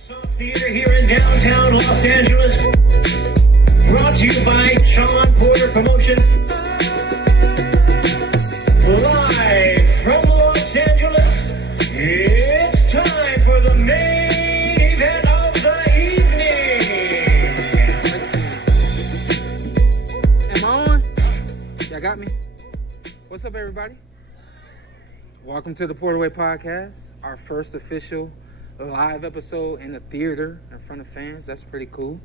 Theater here in downtown Los Angeles. Brought to you by Shawn Porter Promotions. Live from Los Angeles, it's time for the main event of the evening. Am I on? Y'all got me? What's up, everybody? Welcome to the PorterWay podcast, our first official live episode in the theater in front of fans. That's pretty cool.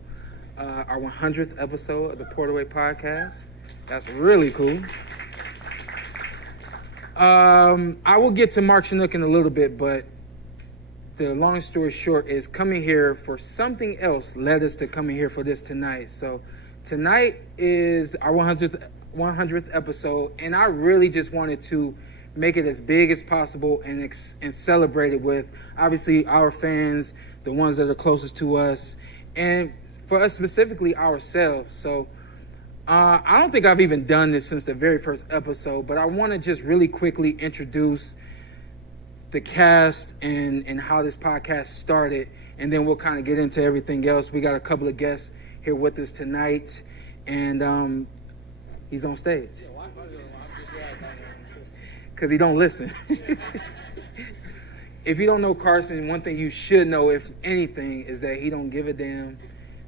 Our 100th episode of the PorterWay podcast. That's really cool. I will get to Mark Chinook in a little bit, but the long story short is coming here for something else led us to coming here for this tonight. So tonight is our 100th episode, and I really just wanted to make it as big as possible and celebrate it with, obviously, our fans, the ones that are closest to us, and for us specifically, ourselves. So I don't think I've even done this since the very first episode, but I want to just really quickly introduce the cast and how this podcast started, and then we'll kind of get into everything else. We got a couple of guests here with us tonight, and he's on stage. Because he don't listen. If you don't know Carson, one thing you should know, if anything, is that he don't give a damn,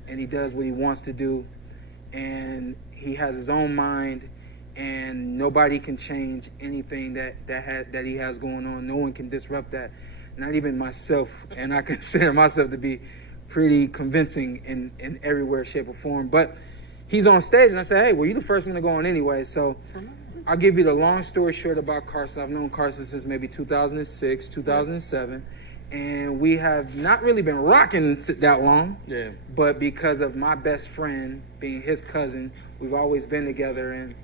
and he does what he wants to do, and he has his own mind, and nobody can change anything that he has going on. No one can disrupt that, not even myself, and I consider myself to be pretty convincing in every way, shape, or form. But he's on stage, and I said, hey, well, you're the first one to go on anyway, so I'll give you the long story short about Carson. I've known Carson since maybe 2006, 2007, and we have not really been rocking that long. Yeah. But because of my best friend being his cousin, we've always been together. And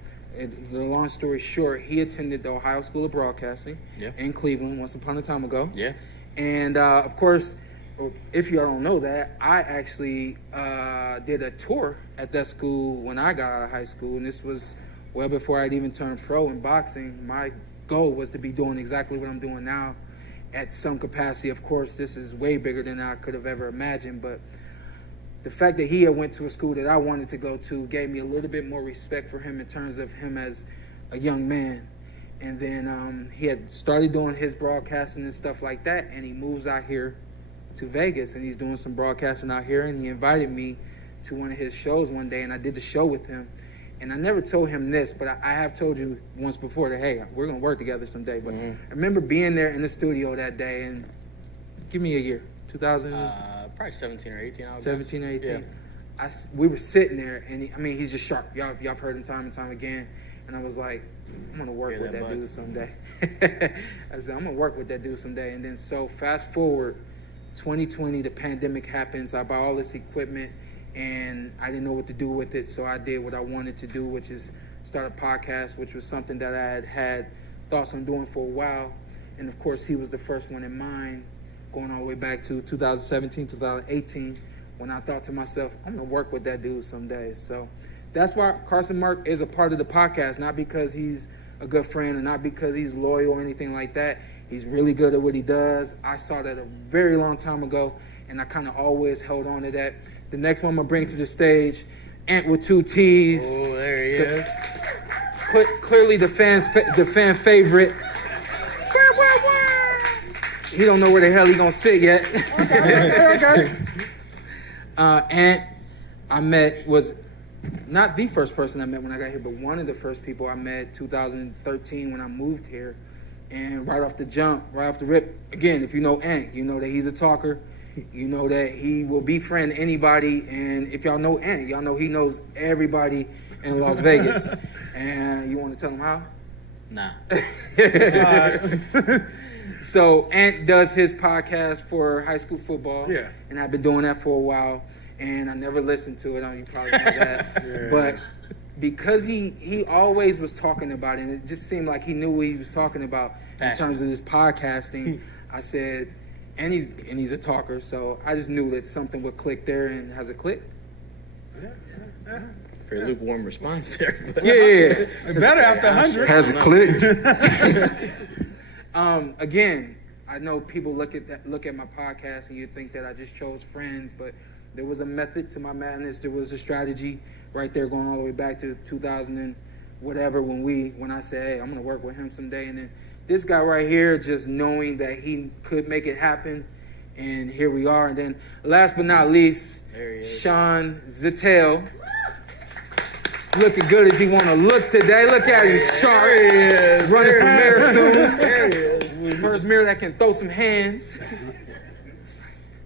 the long story short, he attended the Ohio School of Broadcasting in Cleveland once upon a time ago. Yeah. And of course, if you don't know that, I actually did a tour at that school when I got out of high school, and this was well before I'd even turned pro in boxing. My goal was to be doing exactly what I'm doing now at some capacity. Of course, this is way bigger than I could have ever imagined, but the fact that he had went to a school that I wanted to go to gave me a little bit more respect for him in terms of him as a young man. And then he had started doing his broadcasting and stuff like that, and he moves out here to Vegas, and he's doing some broadcasting out here, and he invited me to one of his shows one day, and I did the show with him. And I never told him this, but I have told you once before that, hey, we're going to work together someday. But I remember being there in the studio that day, and give me a year, 2000? Probably 17 or 18. 17 or 18. Yeah. We were sitting there, and he's just sharp. Y'all have heard him time and time again. And I was like, I'm going to work with that dude someday. I said, I'm going to work with that dude someday. And then so fast forward, 2020, the pandemic happens. I buy all this equipment, and I didn't know what to do with it, so I did what I wanted to do, which is start a podcast, which was something that I had thoughts on doing for a while. And of course, he was the first one in mind, going all the way back to 2017, 2018, when I thought to myself, I'm going to work with that dude someday. So that's why Carson Merk is a part of the podcast, not because he's a good friend and not because he's loyal or anything like that. He's really good at what he does. I saw that a very long time ago, and I kind of always held on to that. The next one I'm going to bring to the stage, Ant with two T's. Oh, there he is. Clearly the fan favorite. He don't know where the hell he going to sit yet. Okay. Ant, I met, was not the first person I met when I got here, but one of the first people I met 2013 when I moved here. And right off the jump, right off the rip, again, if you know Ant, you know that he's a talker. You know that he will befriend anybody, and if y'all know Ant, y'all know he knows everybody in Las Vegas. And you want to tell him how? Nah. So Ant does his podcast for high school football, and I've been doing that for a while, and I never listened to it. You probably know that, but because he always was talking about it, and it just seemed like he knew what he was talking about in terms of this podcasting. I said. And he's a talker, so I just knew that something would click there. And has it clicked? Yeah. Pretty lukewarm response there. But. Yeah. Better after 100. Has it clicked? Again, I know people look at my podcast and you think that I just chose friends, but there was a method to my madness. There was a strategy right there going all the way back to 2000 and whatever when I said, hey, I'm going to work with him someday. And then this guy right here, just knowing that he could make it happen, and here we are. And then last but not least, Shawne Zittel. Looking good as he want to look today. Look at him, sharp. Running for mayor soon. There he is. First mayor that can throw some hands.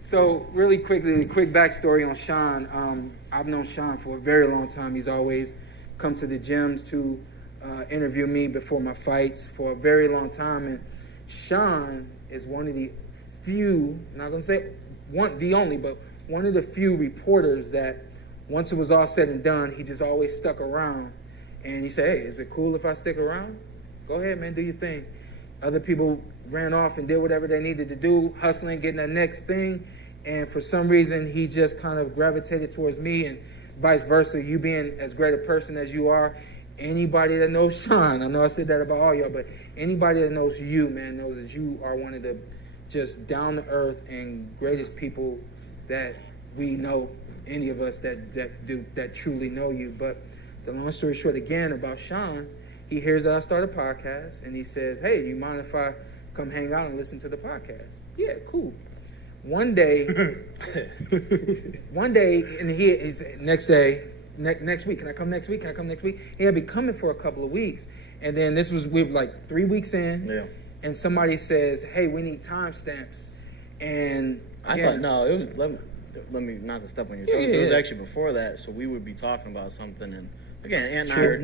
So really quickly, a quick backstory on Shawne. I've known Shawne for a very long time. He's always come to the gyms to interview me before my fights for a very long time. And Shawne is one of the few, not going to say the only, but one of the few reporters that once it was all said and done, he just always stuck around. And he said, hey, is it cool if I stick around? Go ahead, man, do your thing. Other people ran off and did whatever they needed to do, hustling, getting that next thing. And for some reason, he just kind of gravitated towards me, and vice versa. You being as great a person as you are, anybody that knows Shawne, I know I said that about all y'all, but anybody that knows you, man, knows that you are one of the just down-to-earth and greatest people that we know, any of us that truly know you. But the long story short, again, about Shawne, he hears that I start a podcast, and he says, hey, do you mind if I come hang out and listen to the podcast? Yeah, cool. One day, and he's next week, can I come next week? Can I come next week? He had been coming for a couple of weeks. And then we were like 3 weeks in, and somebody says, hey, we need timestamps. And I thought, no, it was, let me not to step on your toes. It was actually before that, so we would be talking about something, and again, Ant and I are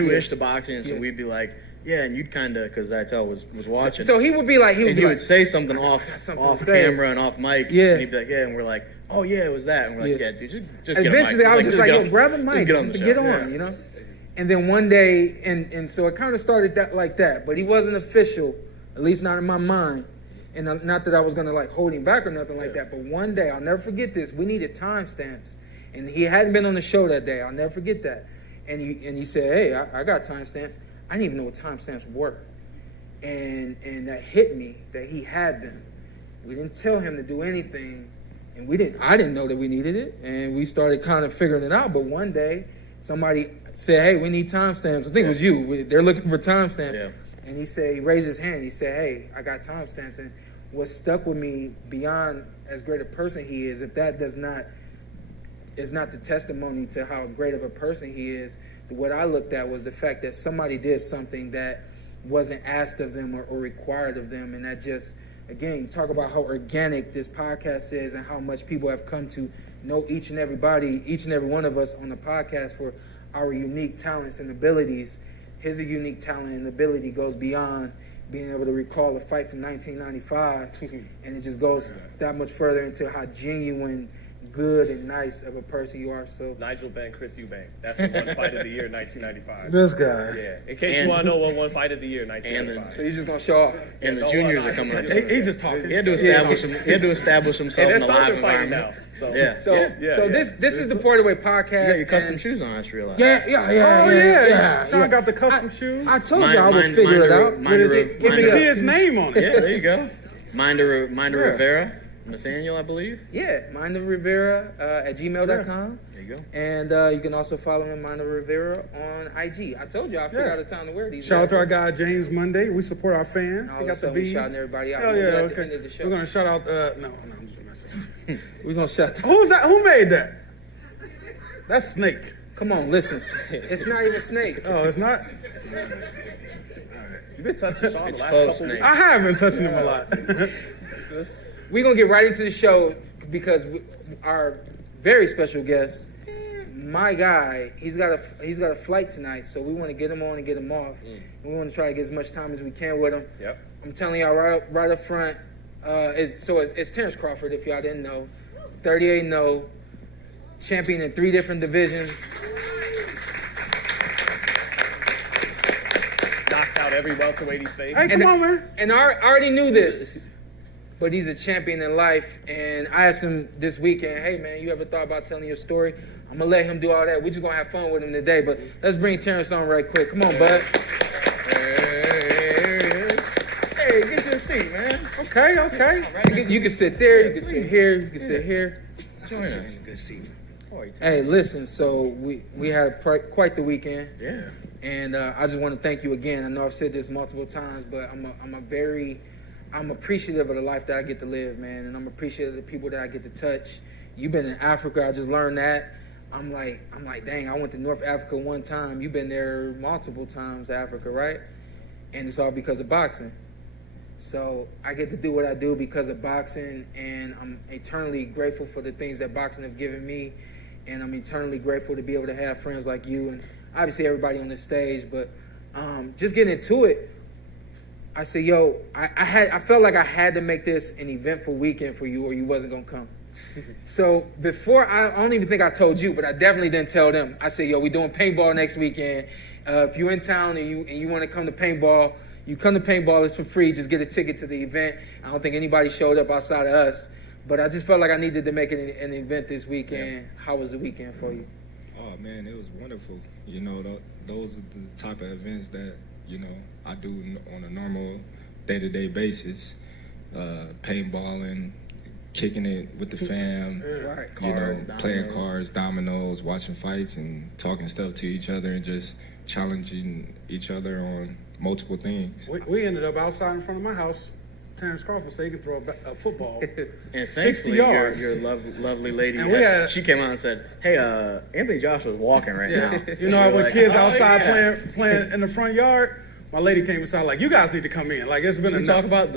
newish to boxing, and so we'd be like, yeah, and you'd kind of, because Zittel was watching. So he would be like, he would say something off camera and off mic, and he'd be like, yeah, and we're like, oh yeah, it was that, and we're like, yeah, dude, just get a mic. Eventually, I was just like, yo, grab a mic just to get on, you know. And then one day, and so it kind of started like that, but he wasn't official, at least not in my mind. And not that I was going to like hold him back or nothing like that, but one day, I'll never forget this, we needed timestamps. And he hadn't been on the show that day. I'll never forget that. And he said, hey, I got timestamps. I didn't even know what timestamps were. And that hit me that he had them. We didn't tell him to do anything. And I didn't know that we needed it. And we started kind of figuring it out. But one day, somebody said, hey, we need timestamps. I think it was you. They're looking for timestamps. Yeah. And he raised his hand. He said, hey, I got timestamps. And what stuck with me beyond as great a person he is, if that is not the testimony to how great of a person he is, what I looked at was the fact that somebody did something that wasn't asked of them or required of them. And that just, again, you talk about how organic this podcast is and how much people have come to know each and every one of us on the podcast for our unique talents and abilities. His unique talent and ability goes beyond being able to recall a fight from 1995, and it just goes that much further into how genuine, good, and nice of a person you are. So Nigel Benn, Chris Eubank. That's the one fight of the year, 1995. This guy. Yeah. In case you want to know what one fight of the year, 1995. So you're just gonna show off. And the juniors are coming up. He just talking. He had to establish himself in the live environment. Now, so this is the PorterWay podcast. You got your custom shoes on, I just realized. Yeah. Sean got the custom shoes. I told you I would figure it out. Give me his name on it. Yeah, there you go. Minder Rivera. Nathaniel, I believe. Yeah, Minder Rivera at gmail.com. There you go. And you can also follow him, Minder Rivera, on IG. I told you I figured out a time to wear these. Shout out to our guy James Monday. We support our fans. He got the beats. Shouting everybody out. Hell yeah, okay. We're gonna shout out. No, I'm just messing. We're gonna shout. Who's that? Who made that? That's Snake. Come on, listen. It's not even Snake. Oh, it's not. You've been touching Shawn the last couple weeks. I have been touching him a lot. We're going to get right into the show because our very special guest, my guy, he's got a flight tonight, so we want to get him on and get him off. We want to try to get as much time as we can with him. Yep. I'm telling y'all right up front, it's Terence Crawford, if y'all didn't know. 38-0, champion in 3 different divisions. Knocked out every welterweight he's faced. Hey, come on, man. And I already knew this. But he's a champion in life, and I asked him this weekend, hey, man, you ever thought about telling your story? I'm going to let him do all that. We're just going to have fun with him today, but let's bring Terence on right quick. Come on, bud. Hey, get your seat, man. Okay. You can sit there. You can sit here. You can sit here. Join us. Good seat. Hey, listen. So we had quite the weekend. Yeah. And I just want to thank you again. I know I've said this multiple times, but I'm appreciative of the life that I get to live, man, and I'm appreciative of the people that I get to touch. You've been in Africa. I just learned that. I'm like, dang, I went to North Africa one time. You've been there multiple times to Africa, right? And it's all because of boxing. So I get to do what I do because of boxing, and I'm eternally grateful for the things that boxing have given me, and I'm eternally grateful to be able to have friends like you and obviously everybody on this stage. But just getting into it, I said, yo, I felt like I had to make this an eventful weekend for you or you wasn't going to come. So before, I don't even think I told you, but I definitely didn't tell them. I said, yo, we doing paintball next weekend. If you're in town and you want to come to paintball, you come to paintball. It's for free. Just get a ticket to the event. I don't think anybody showed up outside of us. But I just felt like I needed to make it an event this weekend. Yeah. How was the weekend for you? Oh, man, it was wonderful. You know, those are the type of events that, you know, I do on a normal day-to-day basis. Paintballing, kicking it with the fam, you know, playing cards, dominoes, watching fights, and talking stuff to each other and just challenging each other on multiple things. We ended up outside in front of my house. Terence Crawford said he could throw a football and 60 yards. Your lovely lady, and she came out and said, hey, Anthony Joshua's walking right now. You know, when kids outside playing in the front yard, my lady came inside like, you guys need to come in. Like, it's been enough. Talk about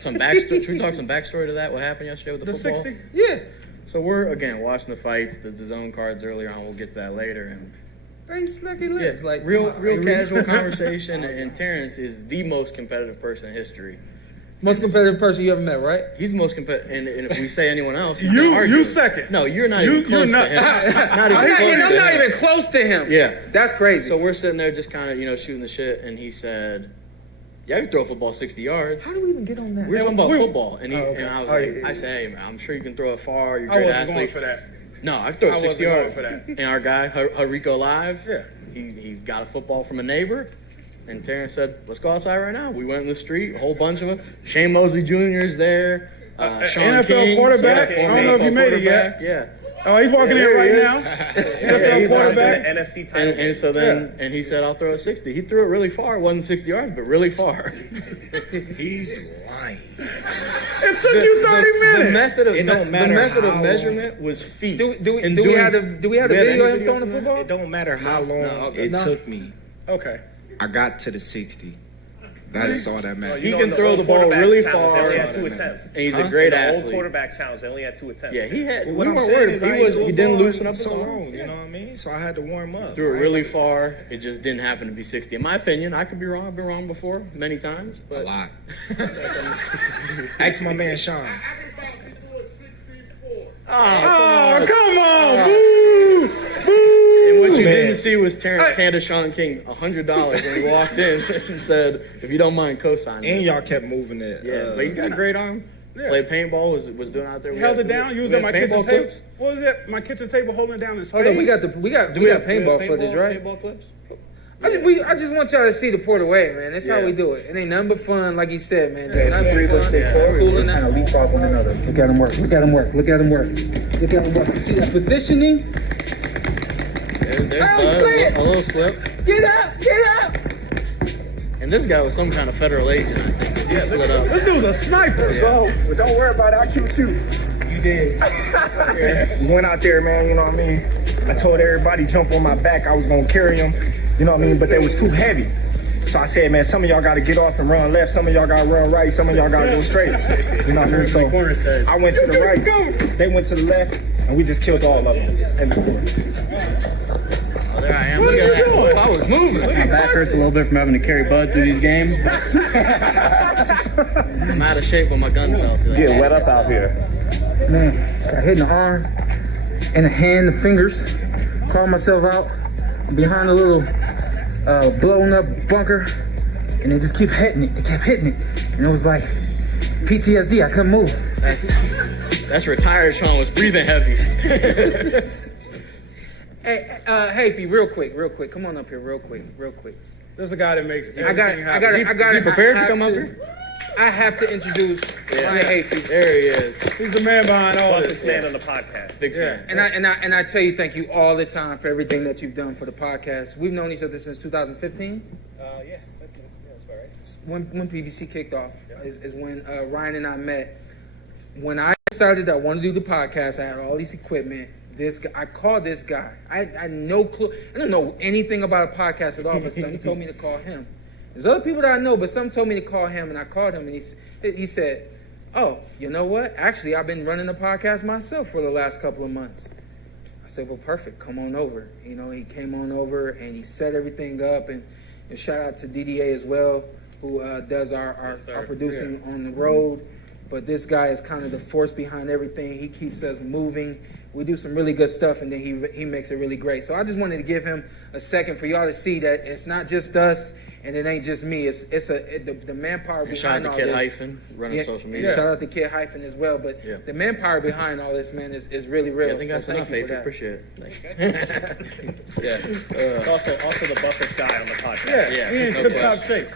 some backstory. Should we talk some backstory to that? What happened yesterday with the football? 60? Yeah. So we're, again, watching the fights, the zone cards earlier on. We'll get to that later. And very slicky lips. Yeah, like real casual conversation. And Terrence is the most competitive person in history. Most competitive person you ever met, right? He's the most competitive. And if we say anyone else, you second. No, you're not even close to him. I'm not even close to him. Yeah. That's crazy. So we're sitting there just kind of, you know, shooting the shit. And he said, yeah, I can throw a football 60 yards. How do we even get on that? We were talking about football. And and I was like, I said, hey, man, I'm sure you can throw it far. You're a great athlete. I wasn't going for that. No, I can throw it 60 yards. For that. And our guy, Hariko Live, he got a football from a neighbor. And Terrence said, let's go outside right now. We went in the street, a whole bunch of them. Shane Mosley Jr. is there. Sean NFL King, quarterback. I don't know if you made it yet. Yeah. Oh, he's walking in right now. NFL quarterback. The NFC title. And so then, and he said, I'll throw a 60. He threw it really far. It wasn't 60 yards, but really far. He's lying. It took you 30 minutes. The method of measurement was feet. Do we have the video of him throwing the football? It don't matter how long it took me. Okay. I got to the 60. That is all that matters. He can throw the ball really far. They only had 2 attempts. And he's a great athlete. The old quarterback challenge, they only had 2 attempts. Yeah, he had. What I'm saying is he didn't loosen up so long. You know what I mean? So I had to warm up. Threw it really far. It just didn't happen to be 60. In my opinion, I could be wrong. I've been wrong before many times. But a lot. Ask my man Sean. Oh, come on, boo! And what you didn't see was Terrence handed Shawn King $100 when he walked in and said, if you don't mind co-signing. And y'all kept moving it. Yeah, but he got a great arm. Yeah. Played paintball, was doing out there. Held it down, using my kitchen table. What was that? My kitchen table holding it down in space. Hold on, we got paintball footage, right? Paintball clips? I just want y'all to see the PorterWay, man. That's how we do it. It ain't nothing but fun, like he said, man. Just nothing but fun. Cool and kind of leapfrog one another. Look at him work. Look at him work. Look at him work. Look at him work. You see that positioning? There's a little slip. Get up! Get up! And this guy was some kind of federal agent, I think. He slid up. This dude's a sniper, bro. But don't worry about it. I killed you. You did. We went out there, man. You know what I mean? I told everybody jump on my back. I was gonna carry them. You know what I mean? But they was too heavy. So I said, man, some of y'all got to get off and run left. Some of y'all got to run right. Some of y'all got to go straight. You know what I mean? So I went to the right. They went to the left. And we just killed all of them in the score. Oh, there I am. Look at that. I was moving. My back hurts a little bit from having to carry Bud through these games. I'm out of shape with my gun self. Get wet up out here. Man, got hit in the arm, in the hand, the fingers. Called myself out behind a little blown up bunker, and they just keep hitting it. They kept hitting it, and it was like PTSD. I couldn't move. That's retired. Sean was breathing heavy. Hey, Hafey, real quick. Come on up here, real quick. There's a guy that makes I got. Is he prepared to come up here? I have to introduce Ryan Hafey. There he is. He's the man behind all Buffett this. stand on the podcast. Big fan. And I tell you, thank you all the time for everything that you've done for the podcast. We've known each other since 2015. Yeah, that's about right. When PBC kicked off is when Ryan and I met. When I decided I wanted to do the podcast, I had all this equipment. I called this guy. I had no clue. I don't know anything about a podcast at all, but somebody told me to call him. There's other people that I know, but some told me to call him, and I called him, and he said, "Oh, you know what? Actually, I've been running a podcast myself for the last couple of months." I said, "Well, perfect. Come on over." You know, he came on over, and he set everything up, and shout out to DDA as well, who does our producing on the road. But this guy is kind of the force behind everything. He keeps us moving. We do some really good stuff, and then he makes it really great. So I just wanted to give him a second for y'all to see that it's not just us. And it ain't just me. It's the manpower behind all this. Shout out to Kid Hyphen running social media. Shout out to Kid Hyphen as well. But the manpower behind all this, man, is really real. I think that's enough, Hafey. Appreciate it. It's also the buffest guy on the podcast. Yeah, he in tip-top shape.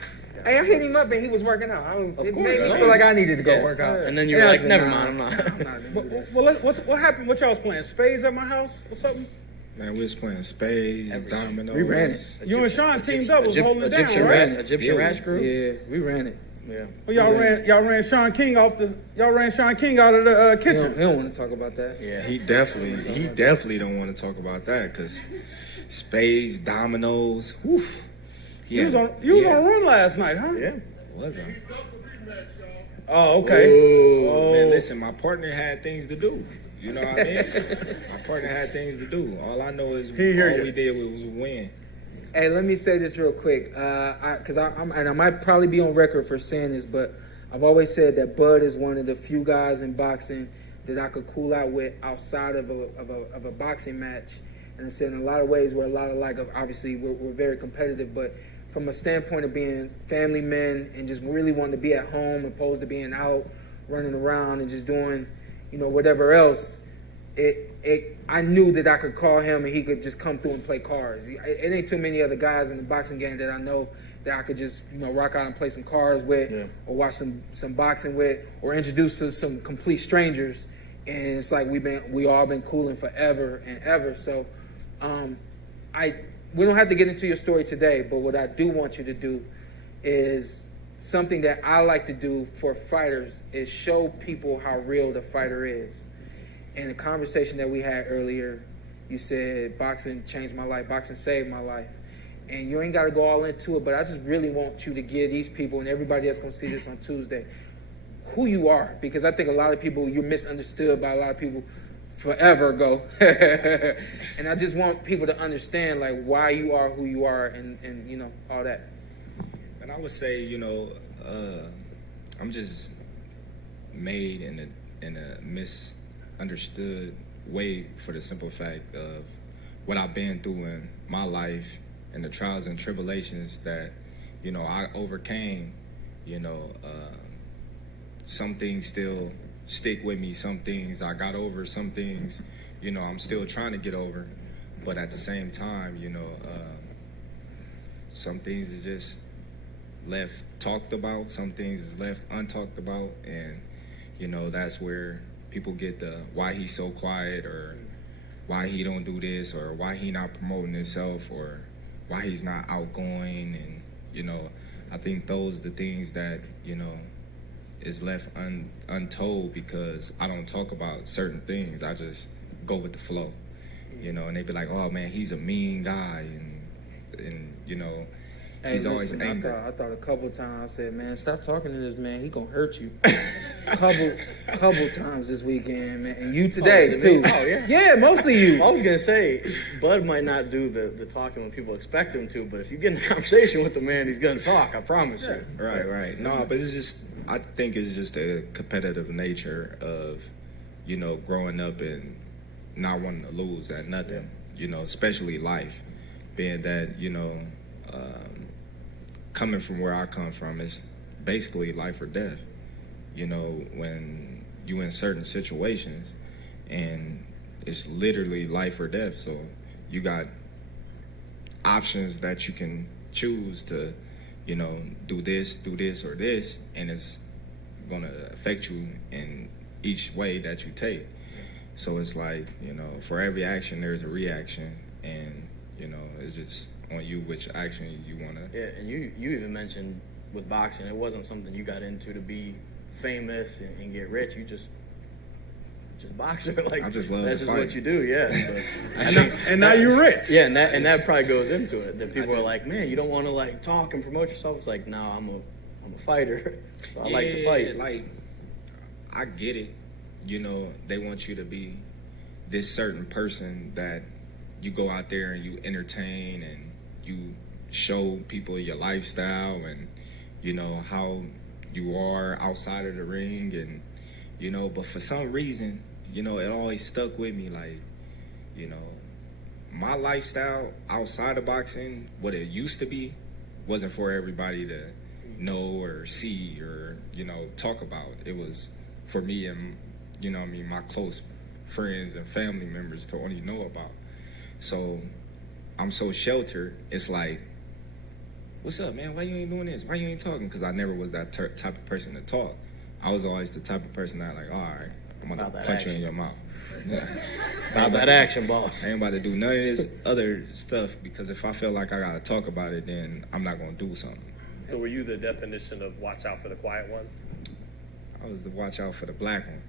Hey, I hit him up and he was working out. It made me course. feel like I needed to go work out. And then you were like, never mind, I'm not. Well, what happened? What y'all was playing? Spades at my house or something? Man, we was playing spades, dominoes. We ran it. You and Sean teamed up, was holding it down, right? Egyptian Ratch Group? Yeah, we ran it. Yeah. Well, y'all ran Sean King out of the kitchen. He don't want to talk about that. Yeah, he definitely don't want to talk about that because spades, dominoes. Whew, You was on a run last night, huh? Yeah. Was I? Oh, okay. Oh. Man, listen, my partner had things to do. You know what I mean? My partner had things to do. All I know is all we did was win. Hey, let me say this real quick, because I might probably be on record for saying this, but I've always said that Bud is one of the few guys in boxing that I could cool out with outside of a boxing match. And I said in a lot of ways we're a lot alike. Obviously, we're very competitive, but from a standpoint of being family men and just really wanting to be at home opposed to being out running around and just doing, whatever else, I knew that I could call him and he could just come through and play cards. It ain't too many other guys in the boxing game that I know that I could just, rock out and play some cards with or watch some boxing with or introduce to some complete strangers. And it's like we all been cooling forever and ever. So we don't have to get into your story today, but what I do want you to do is something that I like to do for fighters is show people how real the fighter is. In the conversation that we had earlier, you said boxing changed my life, boxing saved my life. And you ain't got to go all into it, but I just really want you to give these people and everybody that's going to see this on Tuesday who you are, because I think a lot of people, you're misunderstood by a lot of people forever ago. And I just want people to understand like why you are who you are and all that. And I would say, I'm just made in a misunderstood way for the simple fact of what I've been through in my life and the trials and tribulations that, I overcame. Some things still stick with me. Some things I got over. Some things, I'm still trying to get over. But at the same time, some things is just left talked about. Some things is left untalked about. And, that's where people get the why he's so quiet or why he don't do this or why he not promoting himself or why he's not outgoing. And, I think those are the things that, is left untold because I don't talk about certain things. I just go with the flow, and they be like, oh man, he's a mean guy. And Hey, he's always angry. I thought a couple times, I said, man, stop talking to this man. He gonna hurt you. couple times this weekend, man. And you today, too. Oh, yeah. Yeah, mostly you. I was going to say, Bud might not do the talking when people expect him to, but if you get in a conversation with the man, he's going to talk, I promise you. Right. No, but it's just, I think it's just a competitive nature of, growing up and not wanting to lose at nothing, especially life. Being that, coming from where I come from, it's basically life or death. When you in certain situations and it's literally life or death. So you got options that you can choose to, do this or this, and it's gonna affect you in each way that you take. So it's like, you know, for every action there's a reaction, and you know, it's just on you which action you wanna. Yeah, and you even mentioned with boxing, it wasn't something you got into to be famous and get rich. You just boxing. Like, I just love that's to just fight. what you do. Yeah. And now you're rich. Yeah, and that probably goes into it. That people are like, man, you don't want to like talk and promote yourself. It's like, no, I'm a fighter, so I like to fight. Like, I get it. You know, they want you to be this certain person that you go out there and you entertain and you show people your lifestyle and, you know, how you are outside of the ring, and, you know, but for some reason, you know, it always stuck with me. Like, you know, my lifestyle outside of boxing, what it used to be, wasn't for everybody to know or see or, you know, talk about. It was for me and, you know what I mean, my close friends and family members to only know about. So I'm so sheltered. It's like, what's up, man? Why you ain't doing this? Why you ain't talking? Because I never was that type of person to talk. I was always the type of person that like, all right, I'm going to punch you in your mouth. About that action, boss. I ain't about to do none of this other stuff, because if I feel like I got to talk about it, then I'm not going to do something. So were you the definition of watch out for the quiet ones? I was the watch out for the black one.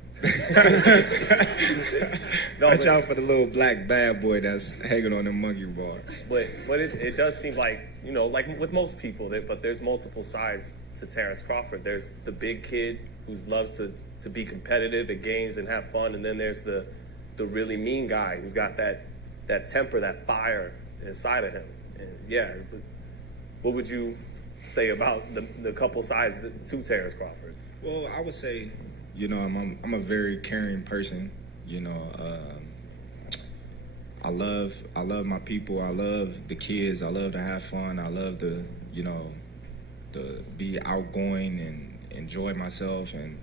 Watch out for the little black bad boy that's hanging on the monkey bars. But it does seem like, you know, like with most people, but there's multiple sides to Terence Crawford. There's the big kid who loves to be competitive at games and have fun, and then there's the really mean guy who's got that temper, that fire inside of him. And yeah, what would you say about the couple sides to Terence Crawford? Well, I would say, you know, I'm a very caring person. You know, I love my people. I love the kids. I love to have fun. I love to, you know, to be outgoing and enjoy myself, and,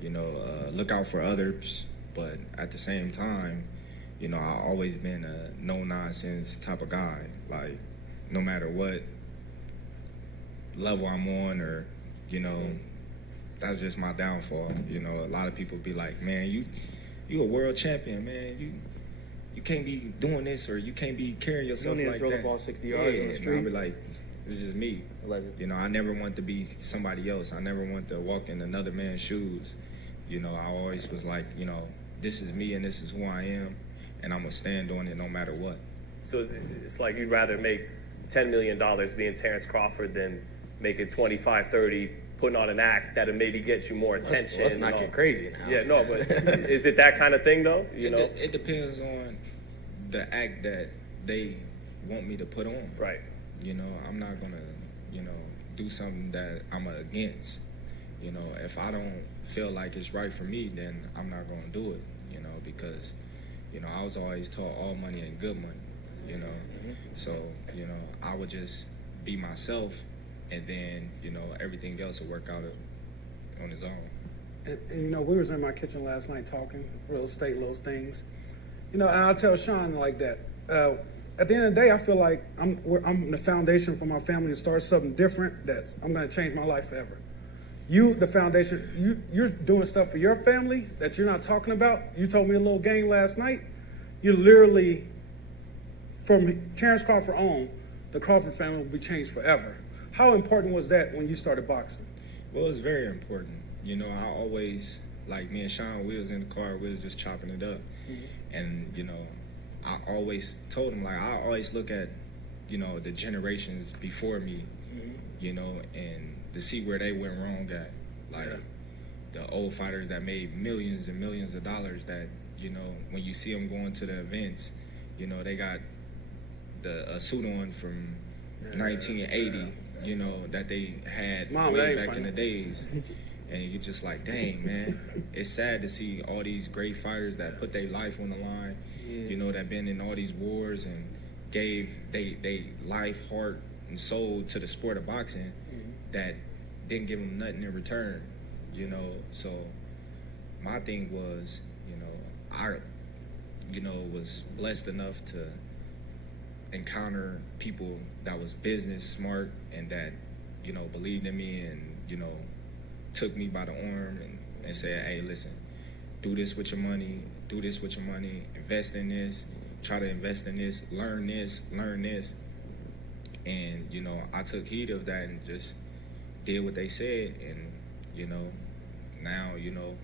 you know, look out for others. But at the same time, you know, I've always been a no-nonsense type of guy. Like, no matter what level I'm on, or, you know, that's just my downfall. You know, a lot of people be like, man, you a world champion, man. You can't be doing this, or you can't be carrying yourself like that. You don't need to throw the ball 60 yards on the street. And I'll be like, this is me. Legend. You know, I never want to be somebody else. I never want to walk in another man's shoes. You know, I always was like, you know, this is me and this is who I am, and I'm going to stand on it no matter what. So it's like you'd rather make $10 million being Terence Crawford than making 25, 30, putting on an act that'll maybe get you more attention. Let's not get crazy now. Yeah, no, but is it that kind of thing, though? You know? It depends on the act that they want me to put on. Right. You know, I'm not going to, you know, do something that I'm against. You know, if I don't feel like it's right for me, then I'm not going to do it, you know, because, you know, I was always taught all money ain't good money, you know. So, you know, I would just be myself, and then, you know, everything else will work out on its own. And, you know, we was in my kitchen last night talking real estate, those things. You know, and I'll tell Shawne like that. At the end of the day, I feel like I'm the foundation for my family to start something different that I'm going to change my life forever. You, the foundation, you're doing stuff for your family that you're not talking about. You told me a little game last night. You literally, from Terence Crawford on, the Crawford family will be changed forever. How important was that when you started boxing? Well, it's very important. You know, I always, like me and Sean, we was in the car, we was just chopping it up. And, you know, I always told him, like, I always look at, you know, the generations before me, you know, and to see where they went wrong at. Like, the old fighters that made millions and millions of dollars that, you know, when you see them going to the events, you know, they got a suit on from 1980, you know, that they had way back in the days. And you're just like, dang, man, it's sad to see all these great fighters that put their life on the line, you know, that been in all these wars and gave they life, heart, and soul to the sport of boxing, that didn't give them nothing in return, you know. So my thing was, you know, I, you know, was blessed enough to encounter people that was business smart and that, you know, believed in me and, you know, took me by the arm and said, hey, listen, do this with your money, invest in this, try to invest in this, learn this. And, you know, I took heed of that and just did what they said. And, you know, now, you know,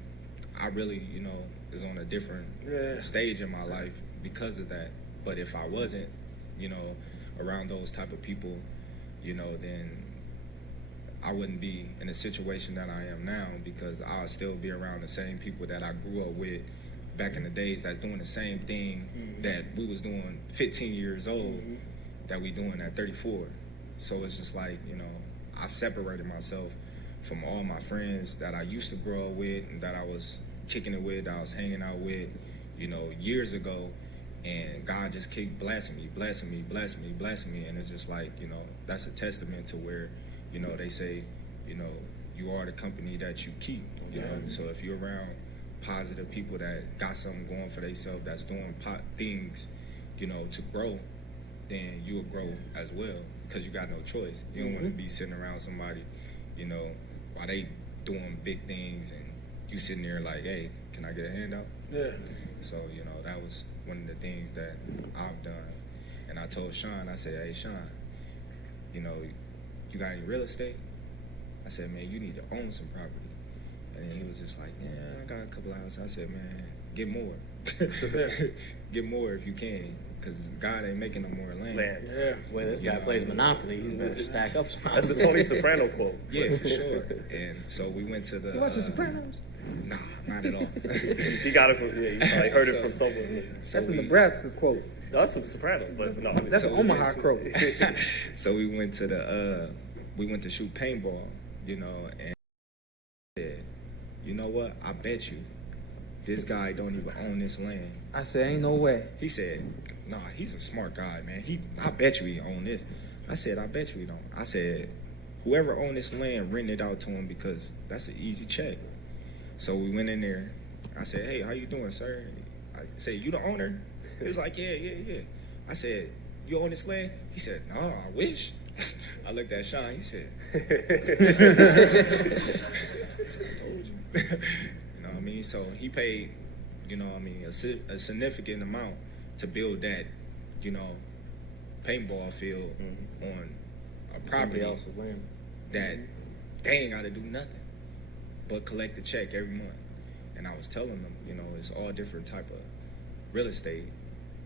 I really, you know, is on a different stage in my life because of that. But if I wasn't, you know, around those type of people, you know, then I wouldn't be in a situation that I am now, because I'll still be around the same people that I grew up with back in the days that's doing the same thing that we was doing 15 years old that we doing at 34. So it's just like, you know, I separated myself from all my friends that I used to grow up with and that I was kicking it with, that I was hanging out with, you know, years ago. And God just keep blessing me. And it's just like, you know, that's a testament to where, you know, they say, you know, you are the company that you keep, you know. So if you're around positive people that got something going for themselves, that's doing things, you know, to grow, then you'll grow as well, because you got no choice. You don't want to be sitting around somebody, you know, while they doing big things and you sitting there like, hey, can I get a handout? Yeah. So, you know, that was one of the things that I've done. And I told Shawne, I said, hey, Shawne, you know, you got any real estate? I said, man, you need to own some property. And then he was just like, yeah, I got a couple of houses. I said, man, get more. Get more if you can, because God ain't making no more land. Yeah. Well, this guy plays Monopoly. He's better stack up some That's houses. the Tony Soprano quote. Yeah, for sure. And so we went to the... You watch The Sopranos? Nah, not at all. He got it from, he probably heard it from someone. That's a Nebraska quote. No, that's from Sopranos, but no. That's an Omaha quote. So we went to we went to shoot paintball, you know, and said, you know what? I bet you this guy don't even own this land. I said, ain't no way. He said, nah, he's a smart guy, man. I bet you he own this. I said, I bet you he don't. I said, whoever owned this land, rent it out to him, because that's an easy check. So we went in there. I said, hey, how you doing, sir? I said, you the owner? He was like, yeah. I said, you own this land? He said, no, I wish. I looked at Shawne. He said, I told you. You know what I mean? So he paid, you know what I mean, a significant amount to build that, you know, paintball field on a property else's land that they ain't got to do nothing but collect the check every month. And I was telling them, you know, it's all different type of real estate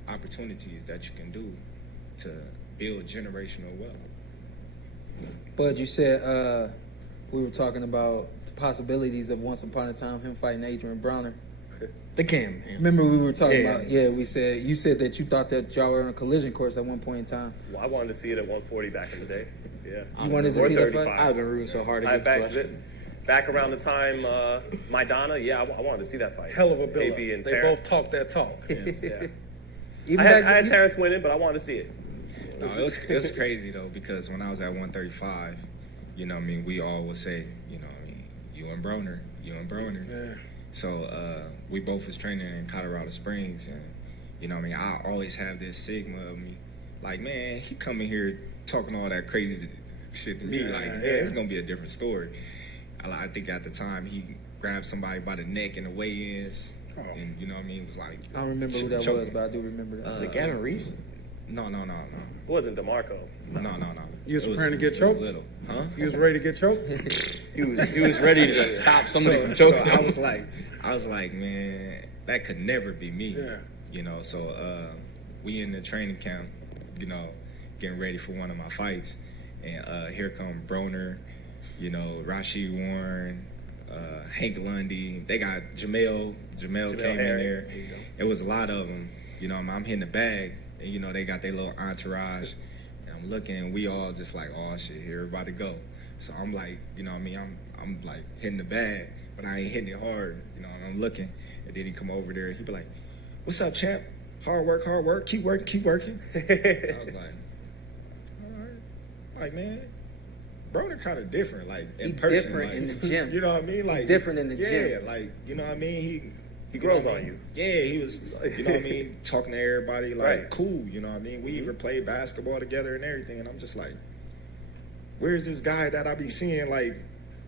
opportunities that you can do to build generational wealth. Bud, you said we were talking about the possibilities of once upon a time him fighting Adrien Broner. The cam, man. Remember we were talking about, we said, you said that you thought that y'all were on a collision course at one point in time. Well, I wanted to see it at 140 back in the day. Yeah. You wanted to see that fight? I've been rooting so hard against Bush. Back around the time Maidana, I wanted to see that fight. Hell of a build-up. AB and They Terence. both talk that talk. Yeah. I had Terence winning, but I wanted to see it. No, it was crazy, though, because when I was at 135, you know what I mean, we all would say, you know what I mean, you and Broner. Yeah. So we both was training in Colorado Springs, and, you know what I mean, I always have this stigma of me, like, man, he coming here talking all that crazy shit to me, it's going to be a different story. I think at the time he grabbed somebody by the neck in the weigh-ins, and you know what I mean, it was like... I don't remember who that was, but I do remember that. Was it Gavin Reese? No. It wasn't DeMarco. No. You was preparing to get choked? Little. Huh? You was ready to get choked? He was ready to stop somebody from choking. So I was like, man, that could never be me. Yeah. You know, so we in the training camp, you know, getting ready for one of my fights, and here come Broner, you know, Rashid Warren, Hank Lundy. They got Jamel came in there. It was a lot of them. You know, I'm hitting the bag, and you know they got their little entourage. And I'm looking, we all just like, oh shit, here about to go. So I'm like, you know what I mean, I'm like hitting the bag, but I ain't hitting it hard. You know, and I'm looking, and then he come over there, he be like, "What's up, champ? Hard work, keep working." I was like, all right, like man. Broner kind of different, like in person. Different like, in the gym. You know what I mean? Like different in the gym. Yeah, like you know what I mean. He grows on you. Yeah, he was. You know what I mean? Talking to everybody, like cool. You know what I mean? We even played basketball together and everything. And I'm just like, where's this guy that I be seeing like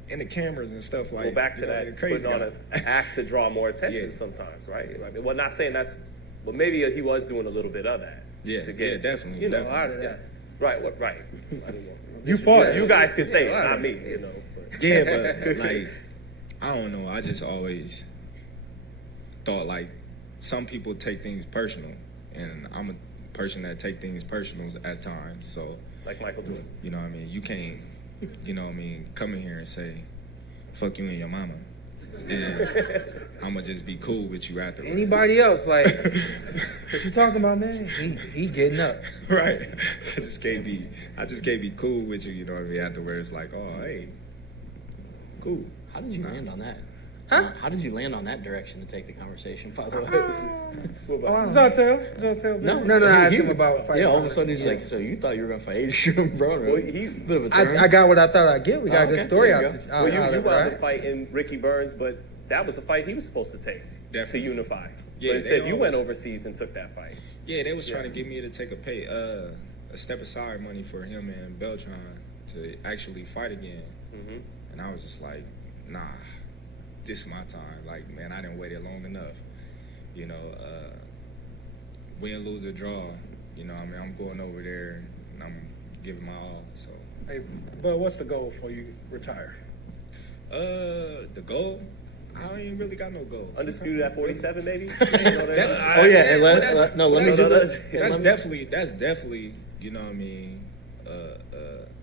in the cameras and stuff like. Well, back to that, putting on an act to draw more attention Yeah. sometimes, right? I mean, well, not saying that's, but maybe he was doing a little bit of that. Yeah, to get, yeah, definitely. You know, definitely. A lot of that. right, what, right. I don't know. You fought it. You guys can say it, not me. You know. But. Yeah, but like, I don't know. I just always thought like some people take things personal, and I'm a person that take things personal at times. So, Like Michael Jordan. you know what I mean? You can't, you know what I mean, come in here and say, fuck you and your mama. And I'm going to just be cool with you afterwards. Anybody else, like, what you talking about, man? He getting up. Right. I just can't be cool with you, you know what I mean, afterwards. Like, oh, hey, cool. How did you land on that? Huh? How did you land on that direction to take the conversation, by the way? Zittel. No, I asked him about fighting. Yeah, all of a sudden he's like, so you thought you were going to fight Adrien Broner? Well, bit of a turn. I got what I thought I'd get. We got a good okay. story There out you go. there. Well, you wound right? up fighting Ricky Burns, but that was a fight he was supposed to take Definitely. to unify. Yeah, but instead, they you went always- overseas and took that fight. Yeah, they was trying to get me to take a step aside money for him and Beltran to actually fight again. Mm-hmm. And I was just like, nah, this is my time. Like, man, I didn't wait it long enough. You know, win, lose, or draw. You know, I mean, I'm going over there and I'm giving my all. So, Hey, but what's the goal for you retire? the goal, I ain't really got no goal. Undisputed at 47, maybe? Oh, yeah, and let me do this. That's definitely, you know what I mean,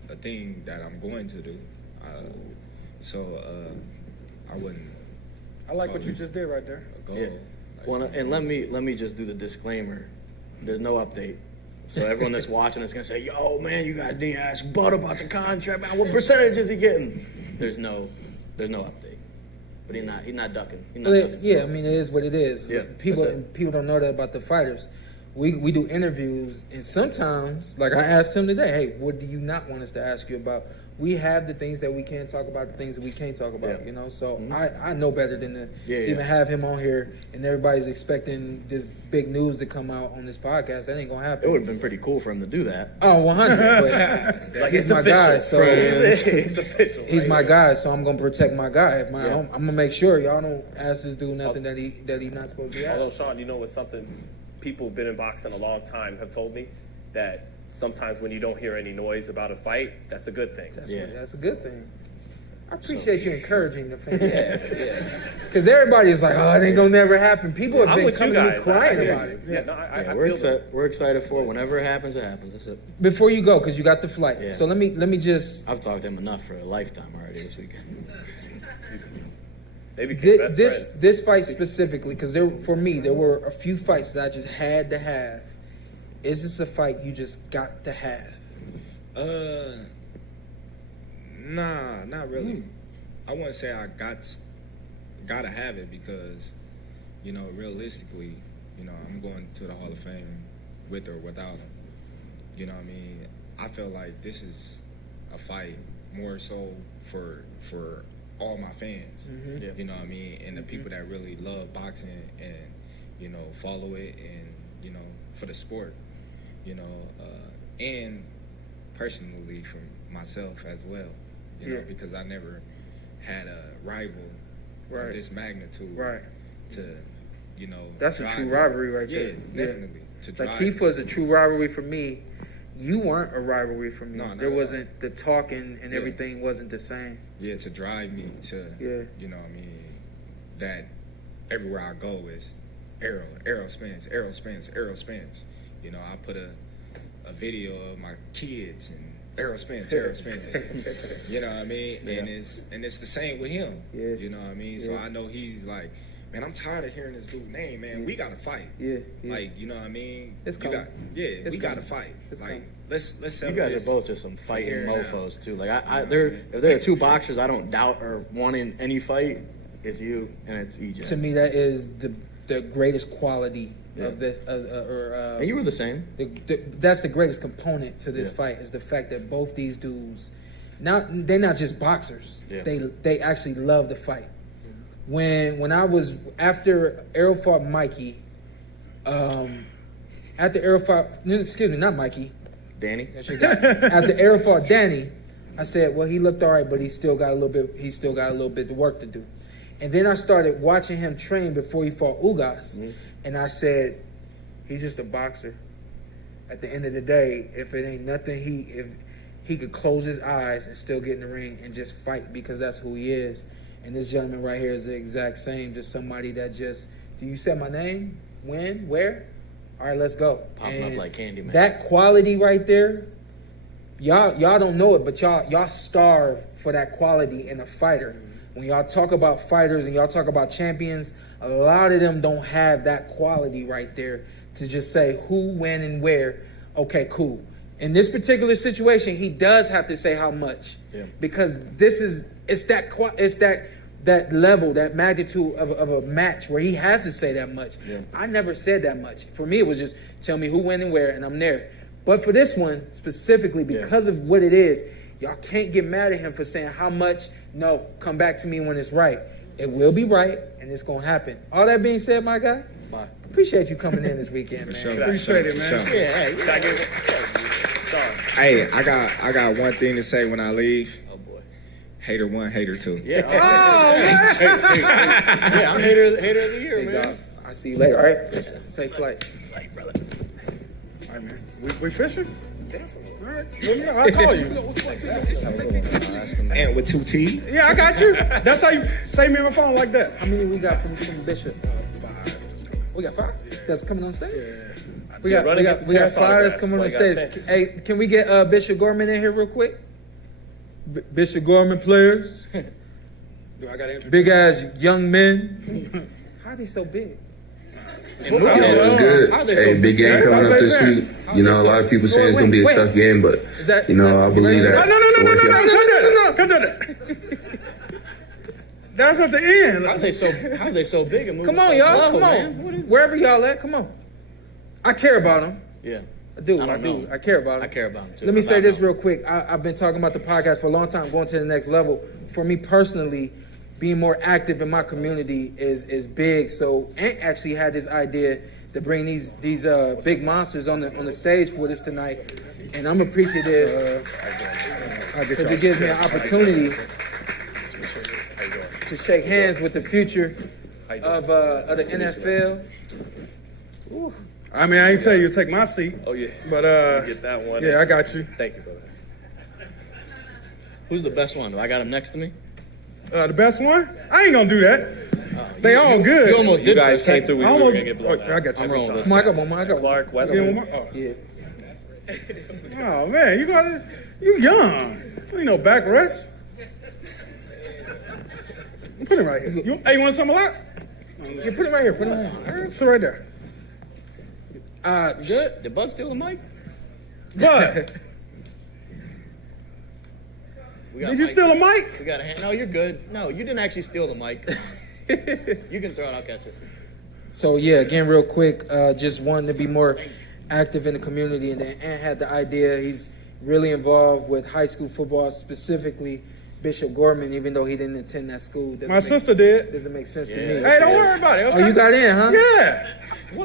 a thing that I'm going to do. I wouldn't. I like what you just did right there. A goal. Yeah. Like, Well, and let me just do the disclaimer. There's no update. So everyone that's watching is gonna say, "Yo, man, you got Diaz butt about the contract, man. What percentage is he getting?" There's no update. But he's not ducking. He's not Well, ducking. yeah, I mean, it is what it is. Yeah, People that's it. people don't know that about the fighters. We do interviews, and sometimes, like I asked him today, hey, what do you not want us to ask you about? We have the things that we can talk about, the things that we can't talk about, Yeah. you know? So I know better than to Yeah, yeah. even have him on here, and everybody's expecting this big news to come out on this podcast. That ain't going to It happen. would have been pretty cool for him to do that. Oh, 100. But Like, he's it's my official. guy, so It's official. he's right? my guy, so I'm going to protect my guy. I'm going to make sure y'all don't ask this dude nothing that he's not supposed to be Although, asked. Shawn, you know what's something people who've been in boxing a long time have told me? That sometimes when you don't hear any noise about a fight, that's a good thing. That's a good thing. I appreciate you encouraging the fans. Yeah. Because everybody is like, oh, it ain't going to never happen. People have I'm been with you coming to me guys. crying I hear about you. it. Yeah, no, I Yeah, feel we're excited for it. Whenever it happens, it happens. That's it. Before you go, because you got the flight. Yeah. So let me just... I've talked to him enough for a lifetime already this weekend. They became best friends. This fight specifically, because for me, there were a few fights that I just had to have. Is this a fight you just got to have? Nah, not really. I wouldn't say I gotta have it because, you know, realistically, you know, I'm going to the Hall of Fame with or without him. You know what I mean? I feel like this is a fight more so for all my fans. Yeah. You know what I mean? And the people that really love boxing and, you know, follow it and, you know, for the sport. You know, and personally for myself as well, you know, because I never had a rival of this magnitude to, you know. That's a drive true me. rivalry right there. Yeah, definitely. To Like drive Keith me. was a true rivalry for me. You weren't a rivalry for me. No, not there at all. wasn't the talking and Yeah. everything wasn't the same. Yeah, to drive me to, you know what I mean, that everywhere I go is Errol Spence. You know, I put a video of my kids and Errol Spence. You know what I mean? Yeah. And it's the same with him. Yeah. You know what I mean? So I know he's like, man, I'm tired of hearing this dude's name, man. We gotta fight. Yeah. Like, you know what I mean? It's we coming. we gotta fight. It's like, coming. let's settle You guys this are both just some fighting here and now. mofos too. Like if there are two boxers I don't doubt are wanting any fight, it's you and it's EJ. To me, that is the greatest quality of this. And you were the same. That's the greatest component to this Yeah. fight is the fact that both these dudes, they're not just boxers. Yeah. They actually love to fight. When I was after Errol fought Mikey, after Errol fought, excuse me, not Mikey. Danny. After Errol fought Danny, I said, well, he looked all right, but he still got a little bit of work to do. And then I started watching him train before he fought Ugas, and I said, he's just a boxer. At the end of the day, if it ain't nothing, if he could close his eyes and still get in the ring and just fight because that's who he is. And this gentleman right here is the exact same, just somebody that just, do you say my name? When? Where? All right, let's go. Popping up like candy, man. That quality right there, y'all don't know it, but y'all starve for that quality in a fighter. When y'all talk about fighters and y'all talk about champions, a lot of them don't have that quality right there to just say who, when, and where. Okay, cool. In this particular situation, he does have to say how much, because it's that level, that magnitude of a match where he has to say that much. I never said that much. For me, it was just tell me who, when, and where, and I'm there. But for this one specifically, because of what it is, y'all can't get mad at him for saying how much. No, come back to me when it's right. It will be right, and it's gonna happen. All that being said, my guy, appreciate you coming in this weekend, man. Sure. Appreciate it, man. Hey, I got one thing to say when I leave. Oh boy. Hater 1, hater 2. Yeah. I'm hater of the year, man. Dog, I'll see you later, all right? Safe flight. All right, man. We fishing? All right. I'll call you. And with 2 T. Yeah, I got you. That's how you save me on my phone like that. How many we got from Bishop? 5. We got 5 that's coming on stage? Yeah. We got 5 that's coming on stage. Hey, can we get Bishop Gorman in here real quick? Bishop Gorman players. Do I got to introduce? Big ass young men. How are they so big? Yeah, it was good. Hey, big game coming up this week. You know, a lot of people saying it's going to be a tough game, but, you know, I believe that. No. Come to that. That's at the end. How are they so big and moving? Come on, y'all. Come on. Wherever y'all at, come on. I care about them. Yeah. I do. I care about them. I care about them too. Let me say this real quick. I've been talking about the podcast for a long time, going to the next level. For me personally, being more active in my community is big. So Ant actually had this idea to bring these big monsters on the stage with us tonight, and I'm appreciative because it gives me an opportunity to shake hands with the future of the NFL. Ooh. I mean, I ain't tell you to take my seat. Oh yeah, but you get that one. Yeah, I got you. Thank you, brother. Who's the best one? Do I got him next to me? The best one? I ain't gonna do that. They all good. You almost did. You guys came through. We were gonna get blown out. I got you. I'm rolling with Come on, I got one. Clark, Wesley. Yeah. Oh man, you young. You ain't no backrest. Put it right here. You want some a lot? Yeah, put it right here. Put it right here. Sit right there. Good. Did Bud steal the mic? Bud. Did you steal a mic? We got a hand. No, you're good. No, you didn't actually steal the mic. You can throw it. I'll catch it. So yeah, again, real quick, just wanting to be more active in the community, and then Ant had the idea. He's really involved with high school football, specifically Bishop Gorman, even though he didn't attend that school. My sister did. Doesn't make sense to me. Hey, don't worry about it. Okay? Oh, you got in, huh? Yeah. She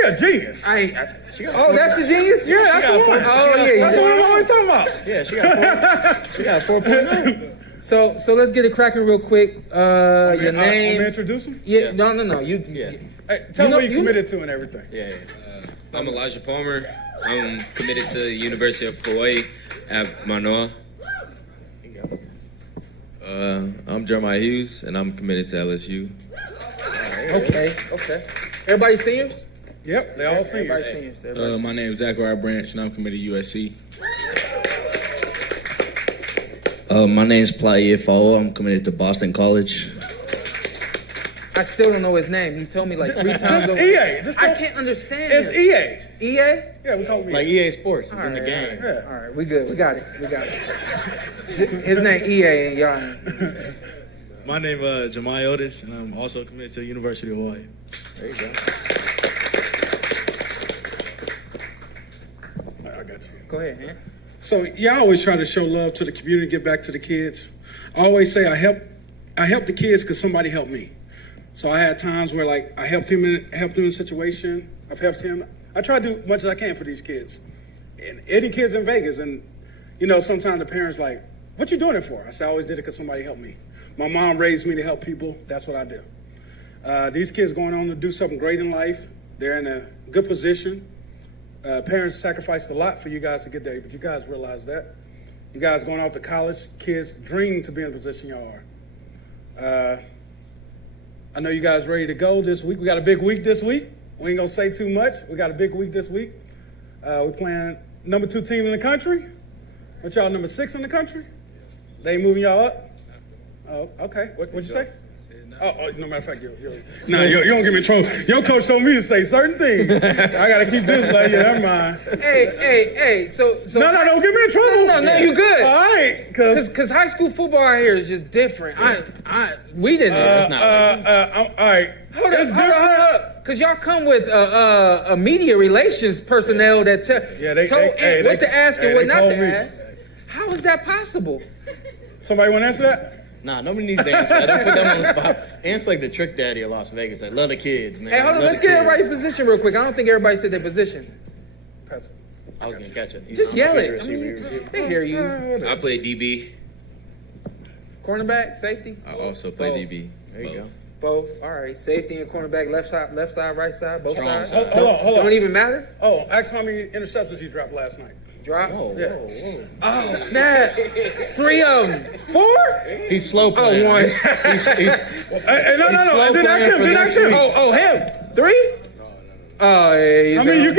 a genius. That's the genius? Yeah, that's the one. That's what I'm always talking about. Yeah, she got 4.0. So let's get it cracking real quick. Your name. Want me introduce him? Yeah, no. You. Yeah. Hey, tell me what you committed to and everything. Yeah. I'm Elijah Palmer. I'm committed to the University of Hawaii at Manoa. I'm Jeremiah Hughes, and I'm committed to LSU. Okay. Everybody seniors? Yep, they all seniors. Everybody seniors. My name is Zachariah Branch, and I'm committed to USC. My name's Playe Fao. I'm committed to Boston College. I still don't know his name. He told me like 3 times over. EA. I can't understand It's him. EA. EA? Yeah, we call him EA. Like EA Sports. He's in the game. Yeah. All right, we good. We got it. His name EA and y'all. My name is Jemai Otis, and I'm also committed to the University of Hawaii. There you go. I got you. Go ahead, man. So, I always try to show love to the community, give back to the kids. I always say I help the kids because somebody helped me. So I had times where I helped him in a situation. I've helped him. I try to do as much as I can for these kids. And any kids in Vegas, and sometimes the parents what you doing it for? I said, I always did it because somebody helped me. My mom raised me to help people. That's what I do. These kids going on to do something great in life. They're in a good position. Parents sacrificed a lot for you guys to get there, but you guys realize that. You guys going off to college, kids dream to be in the position y'all are. I know you guys ready to go this week. We got a big week this week. We ain't gonna say too much. We got a big week this week. We're playing number 2 team in the country. What y'all, number 6 in the country? They ain't moving y'all up? Oh, okay. What'd you say? Oh, no matter of fact, you don't get me in trouble. Your coach told me to say certain things. I got to keep this like, yeah, never mind. Hey, so No, don't get me in trouble. No, you good. All right. Because high school football out here is just different. We didn't. All right. Hold up. Because y'all come with a media relations personnel that what to ask and what not to ask. How is that possible? Somebody want to answer that? Nah, nobody needs to answer that. Don't put them on the spot. Ant's like the trick daddy of Las Vegas. I love the kids, man. Hey, hold on. Let's get everybody's position real quick. I don't think everybody said their position. I was going to catch it. Just yell it. I mean, they hear you. I play DB. Cornerback, safety? I also play DB. There you go. Both. All right. Safety and cornerback, left side, right side, both sides. Hold on. Don't even matter? Oh, ask how many interceptions you dropped last night. Drop? Whoa. Oh, snap. 3 of them. 4? He's slow playing. Oh, 1. No. Then ask him. Oh, him. 3? No. Oh, yeah. How many you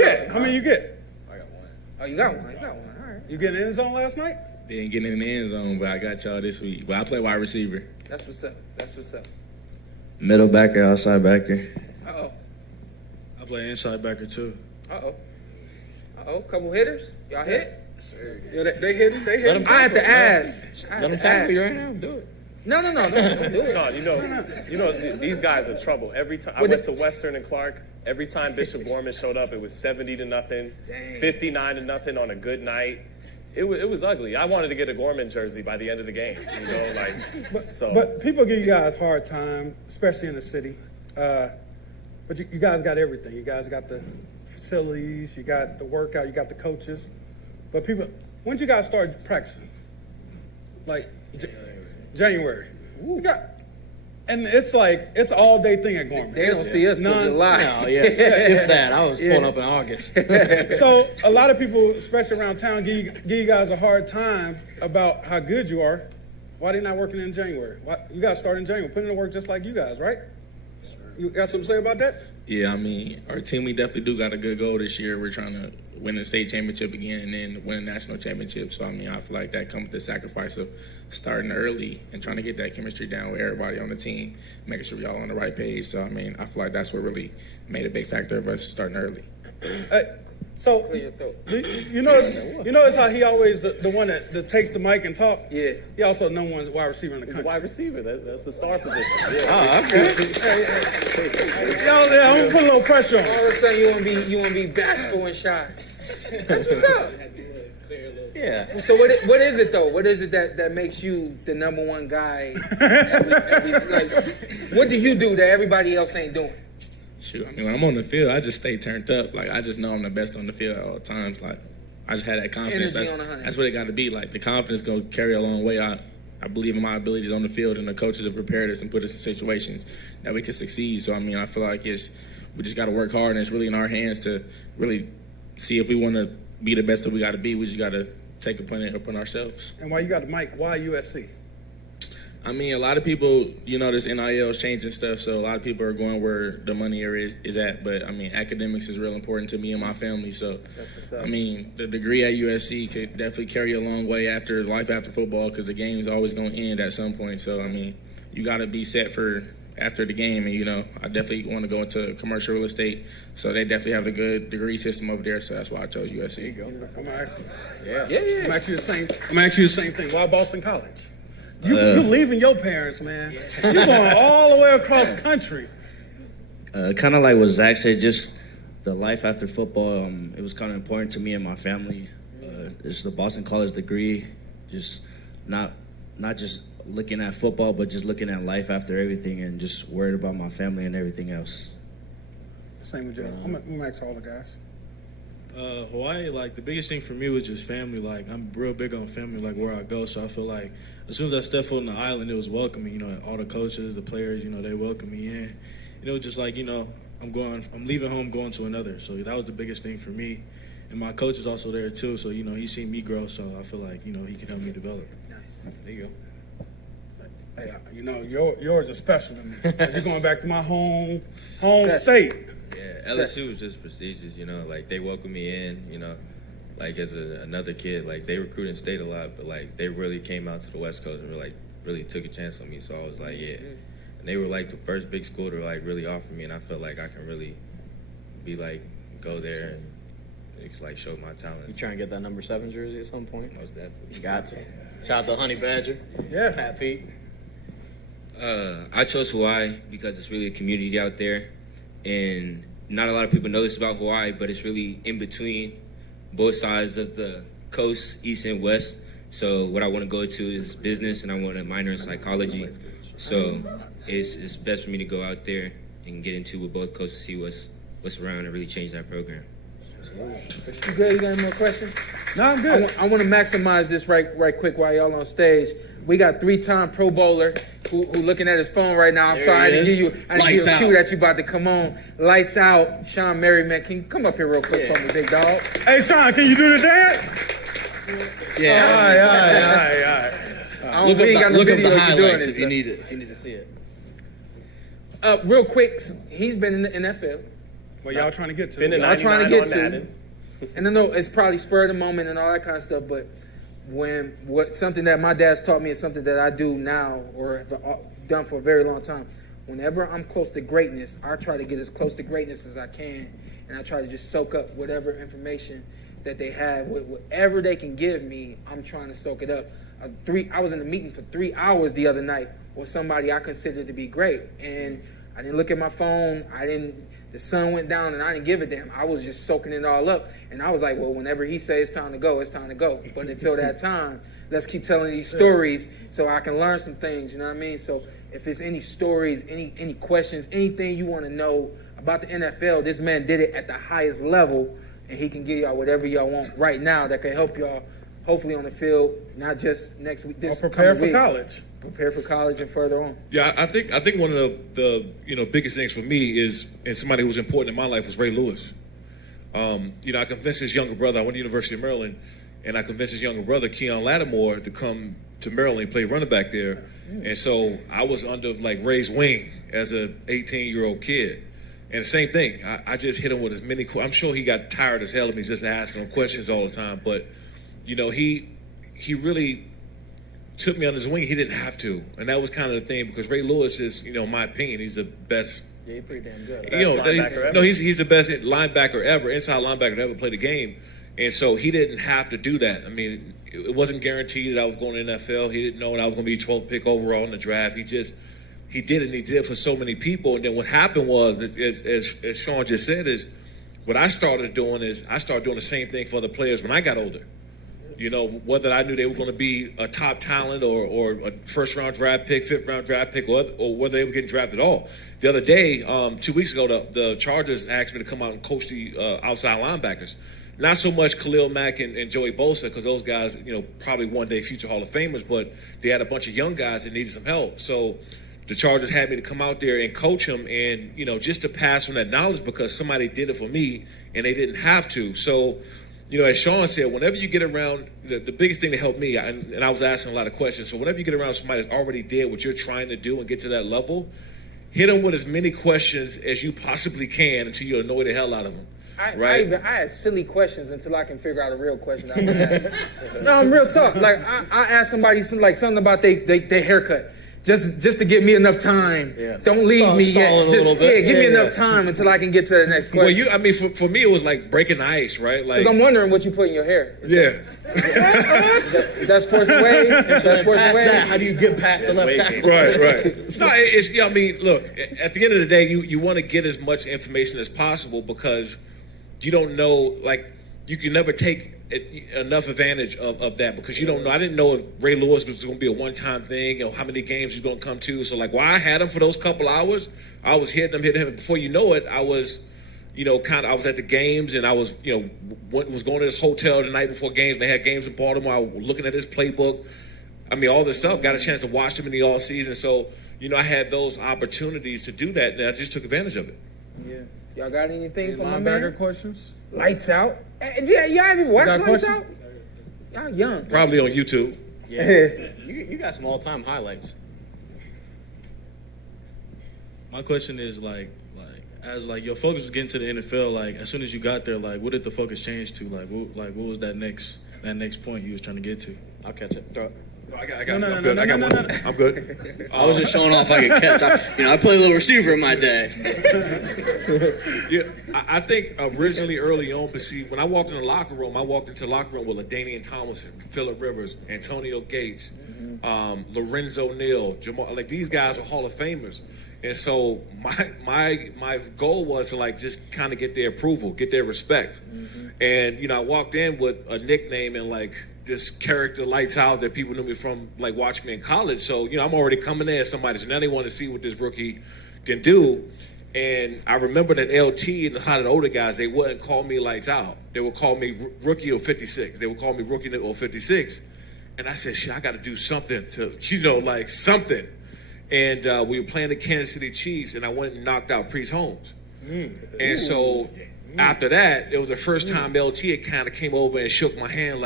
get? I got 1. Oh, you got 1. All right. You get in the end zone last night? They ain't getting in the end zone, but I got y'all this week. But I play wide receiver. That's what's up. Middle backer, outside backer. Uh-oh. I play inside backer too. Uh-oh. Couple hitters? Y'all hit? Yeah, they hit him. I had to ask. Let him tackle you right now. Do it. No, don't do it. Sean, you know, these guys are trouble. Every time I went to Western and Clark, every time Bishop Gorman showed up, it was 70-0, 59-0 on a good night. It was ugly. I wanted to get a Gorman jersey by the end of the game. But people give you guys a hard time, especially in the city. But you guys got everything. You guys got the facilities, you got the workout, you got the coaches. But when did you guys start practicing? Like January. And it's like, it's an all-day thing at Gorman. They don't see us till July. No, if that. I was pulling up in August. So a lot of people, especially around town, give you guys a hard time about how good you are. Why they not working in January? You guys start in January, putting in the work just like you guys, right? You got something to say about that? Yeah, I mean, our team, we definitely do got a good goal this year. We're trying to win the state championship again and then win a national championship. So, I mean, I feel like that comes with the sacrifice of starting early and trying to get that chemistry down with everybody on the team, making sure we all on the right page. So, I mean, I feel like that's what really made a big factor of us starting early. So, you notice how he always the one that takes the mic and talk? Yeah. He also the number 1 wide receiver in the country. Wide receiver, that's the star position. Yeah. Oh, okay. I'm gonna put a little pressure on him. All of a sudden, you want to be bashful and shy. That's what's up. Yeah. So what is it though? What is it that makes you the number 1 guy? What do you do that everybody else ain't doing? Shoot, I mean, when I'm on the field, I just stay turned up. Like, I just know I'm the best on the field at all times. Like, I just had that confidence. That's what it got to be. Like, the confidence going to carry a long way. I believe in my abilities on the field, and the coaches have prepared us and put us in situations that we can succeed. So, I mean, I feel like we just got to work hard, and it's really in our hands to really see if we want to be the best that we got to be. We just got to take upon ourselves. And while you got the mic, why USC? I mean, a lot of people, this NIL is changing stuff, so a lot of people are going where the money is at. But, I mean, academics is real important to me and my family. So, I mean, the degree at USC could definitely carry a long way after life after football because the game is always going to end at some point. So, I mean, you got to be set for after the game. And, I definitely want to go into commercial real estate. So they definitely have a good degree system over there. So that's why I chose USC. There you go. I'm going to ask you. Yeah. I'm going to ask you the same thing. Why Boston College? You leaving your parents, man. You're going all the way across country. Kind of like what Zach said, just the life after football. It was kind of important to me and my family. It's the Boston College degree, just not just looking at football, but just looking at life after everything and just worried about my family and everything else. Same with you. I'm going to ask all the guys. Hawaii, like, the biggest thing for me was just family. Like, I'm real big on family, like, where I go. So I feel like as soon as I stepped foot on the island, it was welcoming. You know, all the coaches, the players, you know, they welcomed me in. And it was just like, you know, I'm leaving home, going to another. So that was the biggest thing for me. And my coach is also there, too. So, you know, he's seen me grow. So I feel like, you know, he can help me develop. Nice. There you go. Hey, you know, yours is special to me. You're going back to my home state. Yeah, LSU was just prestigious, you know, like they welcomed me in, you know, like as another kid, like they recruited in state a lot, but like they really came out to the West Coast and really took a chance on me. So I was like, yeah. And they were like the first big school to like really offer me, and I felt like I can really be like, go there and it's like show my talent. You trying to get that number 7 jersey at some point? Most definitely. You got to. Shout out to Honey Badger. Yeah. Pat Pete. I chose Hawaii because it's really a community out there, and not a lot of people know this about Hawaii, but it's really in between both sides of the coast, east and west. So what I want to go to is business, and I want to minor in psychology. So it's best for me to go out there and get into with both coasts to see what's around and really change that program. You good? You got any more questions? No, I'm good. I want to maximize this right quick while y'all on stage. We got 3-time Pro Bowler who looking at his phone right now. I'm sorry, I didn't give you a cue that you about to come on. Lights out. Shawne Merriman, can you come up here real quick for me, big dog? Hey, Shawn, can you do the dance? Yeah. All right. Look up the highlights if you need it. If you need to see it. Real quick, he's been in the NFL. Well, y'all trying to get to Been it. in Y'all trying to get to. Madden. And I know it's probably spur of the moment and all that kind of stuff, but something that my dad's taught me is something that I do now or have done for a very long time. Whenever I'm close to greatness, I try to get as close to greatness as I can, and I try to just soak up whatever information that they have, whatever they can give me. I'm trying to soak it up. I was in a meeting for 3 hours the other night with somebody I considered to be great, and I didn't look at my phone. The sun went down, and I didn't give a damn. I was just soaking it all up. And I was like, well, whenever he says it's time to go, it's time to go. But until that time, let's keep telling these stories so I can learn some things, you know what I mean? So if it's any stories, any questions, anything you want to know about the NFL, this man did it at the highest level, and he can give y'all whatever y'all want right now that can help y'all, hopefully on the field, not just next week, this prepare for week. College. Prepare for college and further on. Yeah, I think one of the biggest things for me is, and somebody who was important in my life, was Ray Lewis. I convinced his younger brother. I went to the University of Maryland, and I convinced his younger brother, Keon Lattimore, to come to Maryland and play running back there. And so I was under like Ray's wing as a 18-year-old kid. And the same thing, I just hit him with as many. I'm sure he got tired as hell of me just asking him questions all the time. But he really took me under his wing. He didn't have to, and that was kind of the thing, because Ray Lewis is, in my opinion, he's the best. Yeah, he's pretty damn good. He's the best linebacker ever, inside linebacker to ever play the game, and so he didn't have to do that. I mean, it wasn't guaranteed that I was going to the NFL. He didn't know that I was going to be 12th pick overall in the draft. He did it, and he did it for so many people. And then what happened was, as Shawn just said, is what I started doing is I started doing the same thing for the players when I got older. Whether I knew they were going to be a top talent or a first-round draft pick, fifth-round draft pick, or whether they were getting drafted at all. The other day, 2 weeks ago, the Chargers asked me to come out and coach the outside linebackers. Not so much Khalil Mack and Joey Bosa, because those guys, probably one day future Hall of Famers, but they had a bunch of young guys that needed some help. So the Chargers had me to come out there and coach them, and just to pass on that knowledge, because somebody did it for me and they didn't have to. So, as Shawn said, whenever you get around, the biggest thing to help me, and I was asking a lot of questions, so whenever you get around somebody that's already did what you're trying to do and get to that level, hit them with as many questions as you possibly can until you annoy the hell out of them. I have silly questions until I can figure out a real question. No, I'm real talk. Like I ask somebody something about their haircut. Just to give me enough time. Yeah. Don't leave me yet. Give me enough time until I can get to the next question. Well, for me, it was like breaking the ice, right? Like, because I'm wondering what you put in your hair. Is that sports waves? How do you get past the left tackle? Right. No, look, at the end of the day, you want to get as much information as possible, because you don't know, you can never take enough advantage of that, because you don't know. I didn't know if Ray Lewis was going to be a one-time thing, how many games he's going to come to. So while I had him for those couple hours, I was hitting him. Before you know it, I was I was at the games, and I was, was going to this hotel the night before games. And they had games in Baltimore. I was looking at his playbook. I mean, all this stuff. Got a chance to watch him in the off season. So, I had those opportunities to do that, and I just took advantage of it. Yeah. Y'all got anything for my linebacker man? questions? Lights Out. Yeah, y'all haven't watched Lights Out? Y'all young. Probably on YouTube. Yeah. you got some all-time highlights. My question is as your focus was getting to the NFL, as soon as you got there, what did the focus change to? What was that next point you was trying to get to? I'll catch it. Throw it. I got one. I'm good. I was just showing off I could catch. I play a little receiver in my day. Yeah, I think originally early on, but see, when I walked in the locker room, with LaDainian Tomlinson, Phillip Rivers, Antonio Gates, Lorenzo Neal, Jamal. These guys are Hall of Famers. And so my goal was to just kind of get their approval, get their respect. And I walked in with a nickname and this character Lights Out that people knew me from watching me in college. So I'm already coming there as somebody. So now they want to see what this rookie can do. And I remember that LT and a lot of the older guys, they wouldn't call me Lights Out. They would call me Rookie or 56. They would call me Rookie or 56. And I said, shit, I got to do something to something. And we were playing the Kansas City Chiefs, and I went and knocked out Priest Holmes. And so after that, it was the first time LT had kind of came over and shook my hand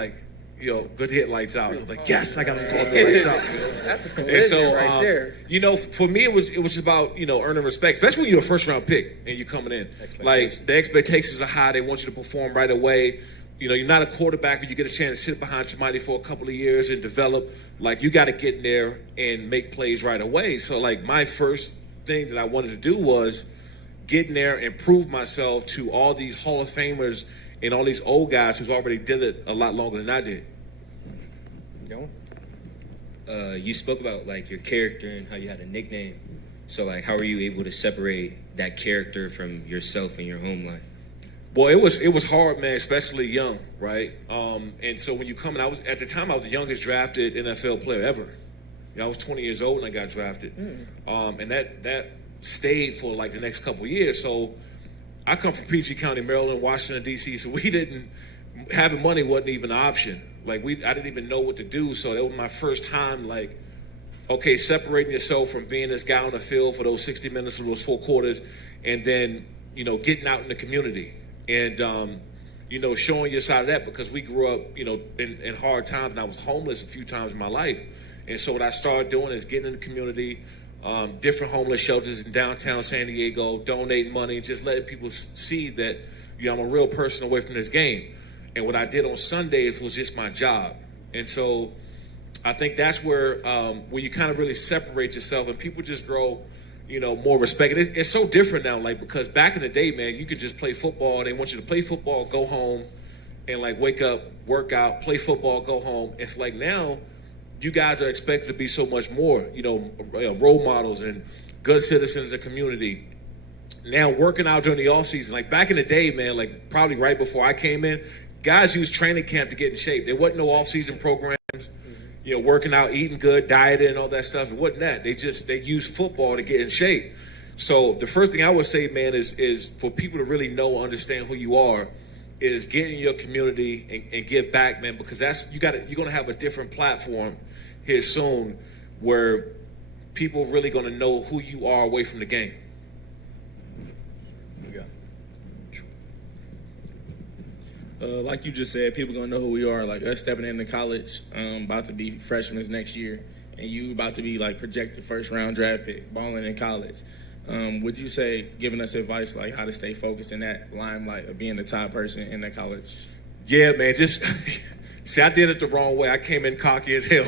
good hit, Lights Out. I was like, yes, I got to call me Lights Out. That's a collision right there. For me, it was just about, earning respect, especially when you're a first-round pick and you're coming in. The expectations are high. They want you to perform right away. You're not a quarterback where you get a chance to sit behind somebody for a couple of years and develop. You got to get in there and make plays right away. So, my first thing that I wanted to do was get in there and prove myself to all these Hall of Famers and all these old guys who's already did it a lot longer than I did. You spoke about your character and how you had a nickname. So how were you able to separate that character from yourself in your home life? Well, it was hard, man, especially young, right? And so when you come in, at the time I was the youngest drafted NFL player ever. I was 20 years old when I got drafted, and that stayed for the next couple of years. So I come from PG County, Maryland, Washington D.C. So having money wasn't even an option. I didn't even know what to do. So that was my first time, separating yourself from being this guy on the field for those 60 minutes or those 4 quarters, and then getting out in the community. And, showing your side of that, because we grew up, in hard times, and I was homeless a few times in my life. And so what I started doing is getting in the community, different homeless shelters in downtown San Diego, donating money, just letting people see that, I'm a real person away from this game. And what I did on Sundays was just my job. And so I think that's where you kind of really separate yourself, and people just grow more respect. It's so different now, because back in the day, man, you could just play football. They want you to play football, go home, and wake up, work out, play football, go home. It's now you guys are expected to be so much more, role models and good citizens in the community. Now working out during the off season, back in the day, man, probably right before I came in, guys used training camp to get in shape. There wasn't no off season programs. Working out, eating good, dieting, and all that stuff. It wasn't that. They use football to get in shape. So the first thing I would say, man, is for people to really know, understand who you are, is get in your community and give back, man, because you're going to have a different platform here soon where people really going to know who you are away from the game. Like you just said, people gonna know who we are. Us stepping into college, about to be freshmen next year, and you about to be projected first round draft pick, balling in college. Would you say giving us advice how to stay focused in that limelight of being the top person in that college? Yeah, man. Just see, I did it the wrong way. I came in cocky as hell.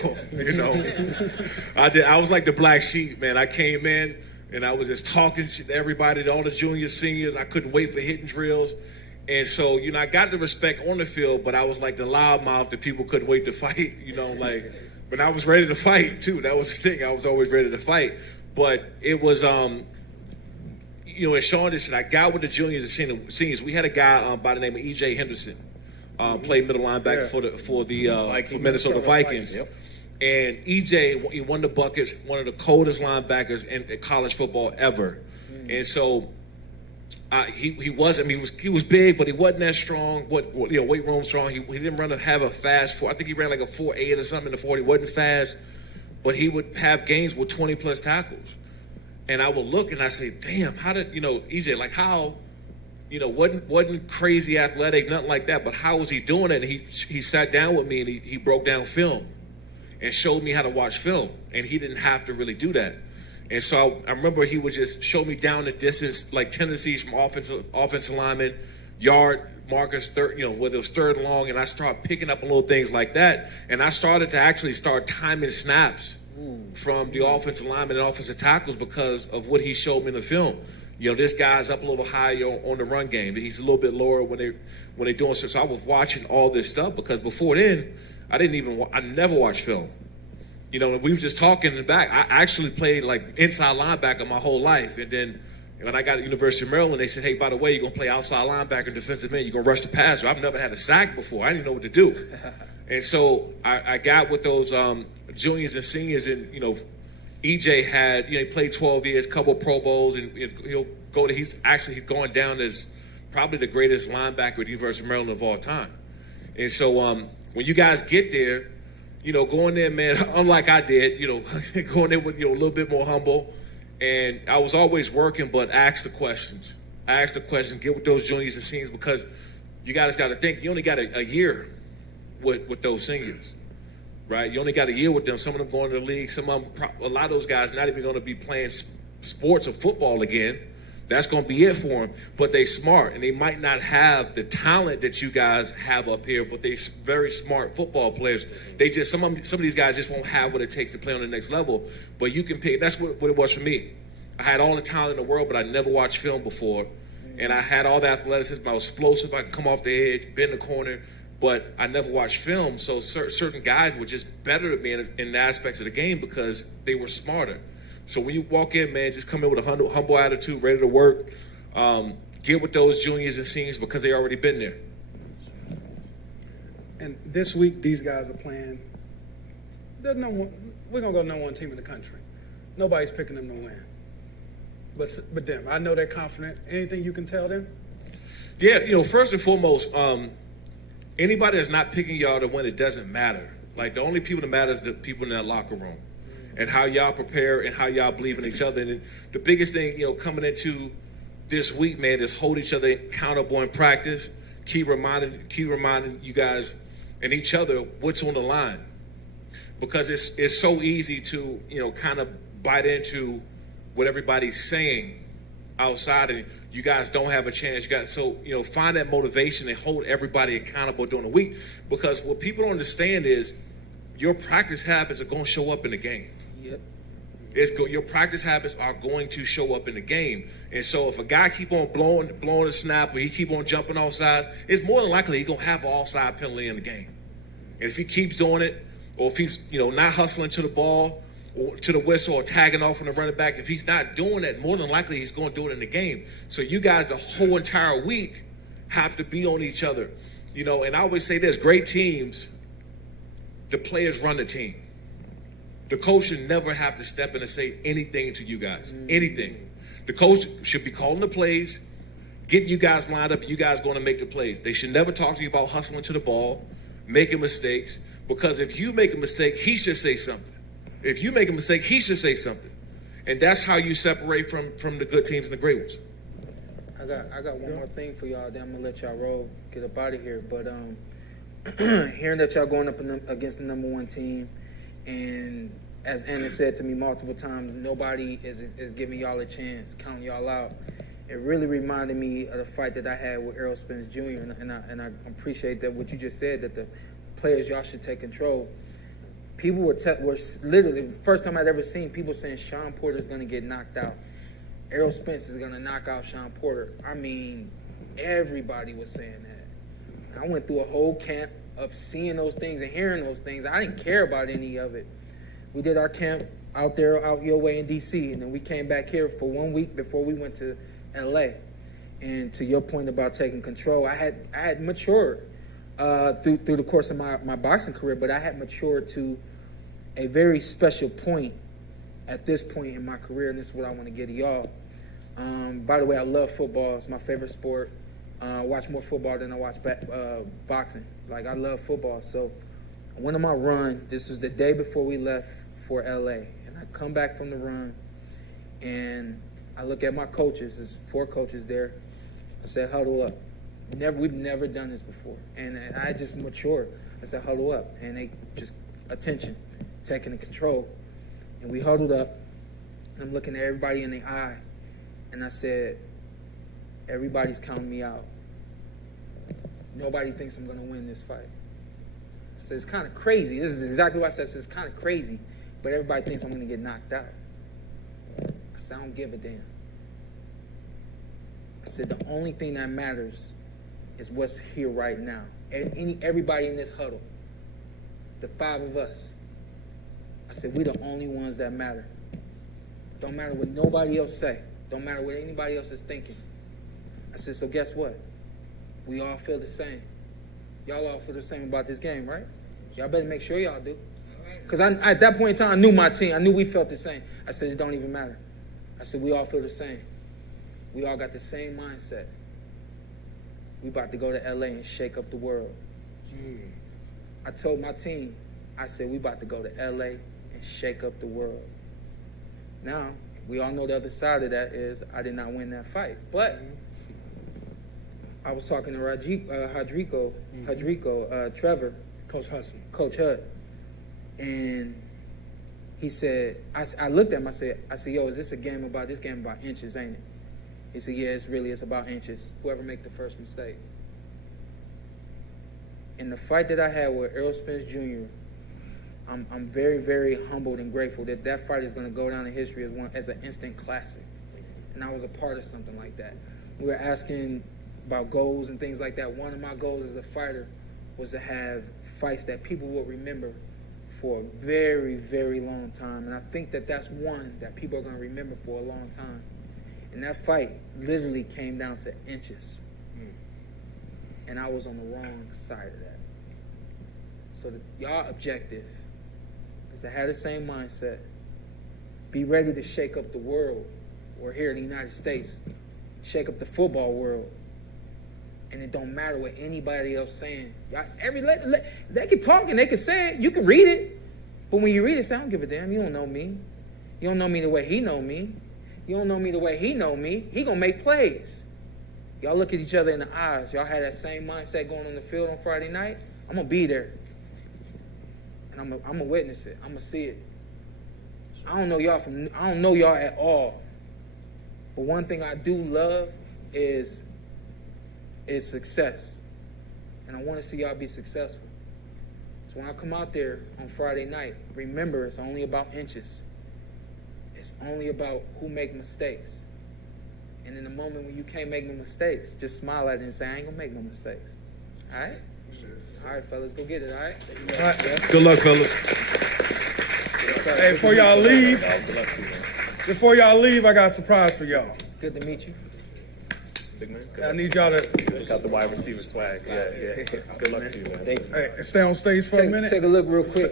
I was like the black sheep, man. I came in and I was just talking shit to everybody, to all the juniors, seniors. I couldn't wait for hitting drills. And so, I got the respect on the field, but I was like the loudmouth that people couldn't wait to fight, but I was ready to fight too. That was the thing. I was always ready to fight. But it was, as Shawne just said, I got with the juniors and seniors. We had a guy by the name of E.J. Henderson, played middle linebacker for Minnesota Vikings. Yep. And E.J., he won the buckets, one of the coldest linebackers in college football ever. And so He wasn't. I mean, he was big, but he wasn't that strong. Weight room strong. He didn't have a fast 4. I think he ran like a 4.8 or something in the 40. He wasn't fast, but he would have games with 20 plus tackles. And I would look and I say, damn, how did EJ, like how, wasn't crazy athletic, nothing like that, but how was he doing it? And he sat down with me and he broke down film and showed me how to watch film, and he didn't have to really do that. And so I remember he would just show me down the distance, like tendencies from offensive linemen, yard markers, whether it was third and long, and I started picking up on little things like that. And I started to actually start timing snaps from the offensive linemen and offensive tackles because of what he showed me in the film. This guy's up a little higher on the run game. He's a little bit lower when they're doing so. So I was watching all this stuff because before then, I never watched film. We were just talking in the back. I actually played like inside linebacker my whole life. And then when I got at University of Maryland, they said, hey, by the way, you're going to play outside linebacker and defensive end. You're going to rush the passer. I've never had a sack before. I didn't know what to do. And so I got with those juniors and seniors, and, EJ had, he played 12 years, couple Pro Bowls, and he's going down as probably the greatest linebacker at the University of Maryland of all time. And so when you guys get there, going there, man, unlike I did, going there with, a little bit more humble. And I was always working, but ask the questions. Get with those juniors and seniors, because you guys got to think, you only got a year with those seniors, right? You only got a year with them. Some of them going to the league. Some of them, a lot of those guys not even going to be playing sports or football again. That's going to be it for them. But they smart, and they might not have the talent that you guys have up here, but they very smart football players. They just some of these guys just won't have what it takes to play on the next level. But you can pick. That's what it was for me. I had all the talent in the world, but I never watched film before, and I had all the athleticism. I was explosive. I could come off the edge, bend the corner, but I never watched film. So certain guys were just better than me in the aspects of the game because they were smarter. So when you walk in, man, just come in with a humble attitude, ready to work. Get with those juniors and seniors because they already been there. And this week, these guys are playing. We're going to go number one team in the country. Nobody's picking them to win. But them, I know they're confident. Anything you can tell them? Yeah, first and foremost, anybody that's not picking y'all to win, it doesn't matter. Like, the only people that matter is the people in that locker room. And how y'all prepare and how y'all believe in each other. And the biggest thing, coming into this week, man, is hold each other accountable in practice. Keep reminding you guys and each other what's on the line. Because it's so easy to, kind of bite into what everybody's saying outside, and you guys don't have a chance. Find that motivation and hold everybody accountable during the week. Because what people don't understand is your practice habits are going to show up in the game. Your practice habits are going to show up in the game. And so if a guy keep on blowing a snap, or he keep on jumping off sides, it's more than likely he's going to have an offside penalty in the game. And if he keeps doing it, or if he's not hustling to the ball or to the whistle or tagging off on the running back, if he's not doing that, more than likely he's going to do it in the game. So you guys the whole entire week have to be on each other. And I always say this, great teams, the players run the team. The coach should never have to step in and say anything to you guys. Anything. The coach should be calling the plays, getting you guys lined up, you guys going to make the plays. They should never talk to you about hustling to the ball, making mistakes, because if you make a mistake, he should say something. If you make a mistake, he should say something. And that's how you separate from the good teams and the great ones. I got one more thing for y'all, then I'm going to let y'all roll, get up out of here. But hearing that y'all going up against the number one team, and as Anna said to me multiple times, nobody is giving y'all a chance, counting y'all out. It really reminded me of the fight that I had with Errol Spence Jr. And I appreciate that what you just said, that the players, y'all should take control. People were literally, first time I'd ever seen people saying Shawn Porter is going to get knocked out. Errol Spence is going to knock out Shawn Porter. I mean, everybody was saying that. I went through a whole camp of seeing those things and hearing those things. I didn't care about any of it. We did our camp out your way in D.C., and then we came back here for 1 week before we went to L.A. And to your point about taking control, I had matured through the course of my boxing career, but I had matured to a very special point at this point in my career, and this is what I want to get to y'all. By the way, I love football. It's my favorite sport. I watch more football than I watch boxing. Like, I love football. So I went on my run. This was the day before we left for L.A. And I come back from the run, and I look at my coaches. There's 4 coaches there. I said, huddle up. We've never done this before. And I just matured. I said, huddle up. And they just, attention, taking the control. And we huddled up. I'm looking at everybody in the eye. And I said, everybody's counting me out. Nobody thinks I'm going to win this fight. I said, it's kind of crazy. This is exactly what I said. It's kind of crazy. But everybody thinks I'm going to get knocked out. I said, I don't give a damn. I said, the only thing that matters is what's here right now. Everybody in this huddle, the 5 of us. I said, we're the only ones that matter. Don't matter what nobody else say. Don't matter what anybody else is thinking. I said, so guess what? We all feel the same. Y'all all feel the same about this game, right? Y'all better make sure y'all do. Because at that point in time, I knew my team. I knew we felt the same. I said, it don't even matter. I said, we all feel the same. We all got the same mindset. We about to go to L.A. and shake up the world. I told my team, I said, we about to go to L.A. and shake up the world. Now, we all know the other side of that is I did not win that fight. But I was talking to Rodrigo, Trevor. Coach Hudson. Coach Hud. And he said, I looked at him, I said, yo, is this game about inches, ain't it? He said, yeah, it's about inches. Whoever make the first mistake. In the fight that I had with Errol Spence Jr., I'm very, very humbled and grateful that fight is going to go down in history as an instant classic. And I was a part of something like that. We were asking about goals and things like that. One of my goals as a fighter was to have fights that people will remember for a very, very long time. And I think that's one that people are going to remember for a long time. And that fight literally came down to inches. And I was on the wrong side of that. So y'all objective is to have the same mindset. Be ready to shake up the world. Or here in the United States, shake up the football world. And it don't matter what anybody else saying. Y'all, they can talk and they can say it. You can read it. But when you read it, say, I don't give a damn. You don't know me. You don't know me the way he know me. You don't know me the way he know me. He gonna make plays. Y'all look at each other in the eyes. Y'all had that same mindset going on the field on Friday night. I'm gonna be there. And I'm gonna witness it. I'm gonna see it. I don't know y'all at all. But one thing I do love is success. And I want to see y'all be successful. So when I come out there on Friday night, remember it's only about inches. It's only about who make mistakes. And in the moment when you can't make no mistakes, just smile at it and say, I ain't gonna make no mistakes. All right? All right, fellas, go get it, all right? All right. Yeah. Good luck, fellas. Hey, before y'all leave, I got a surprise for y'all. Good to meet you. Big man. I need y'all to Got the wide receiver swag. Yeah. Good luck to you, man. Thank you. hey, stay on stage for a minute. Take a look real quick.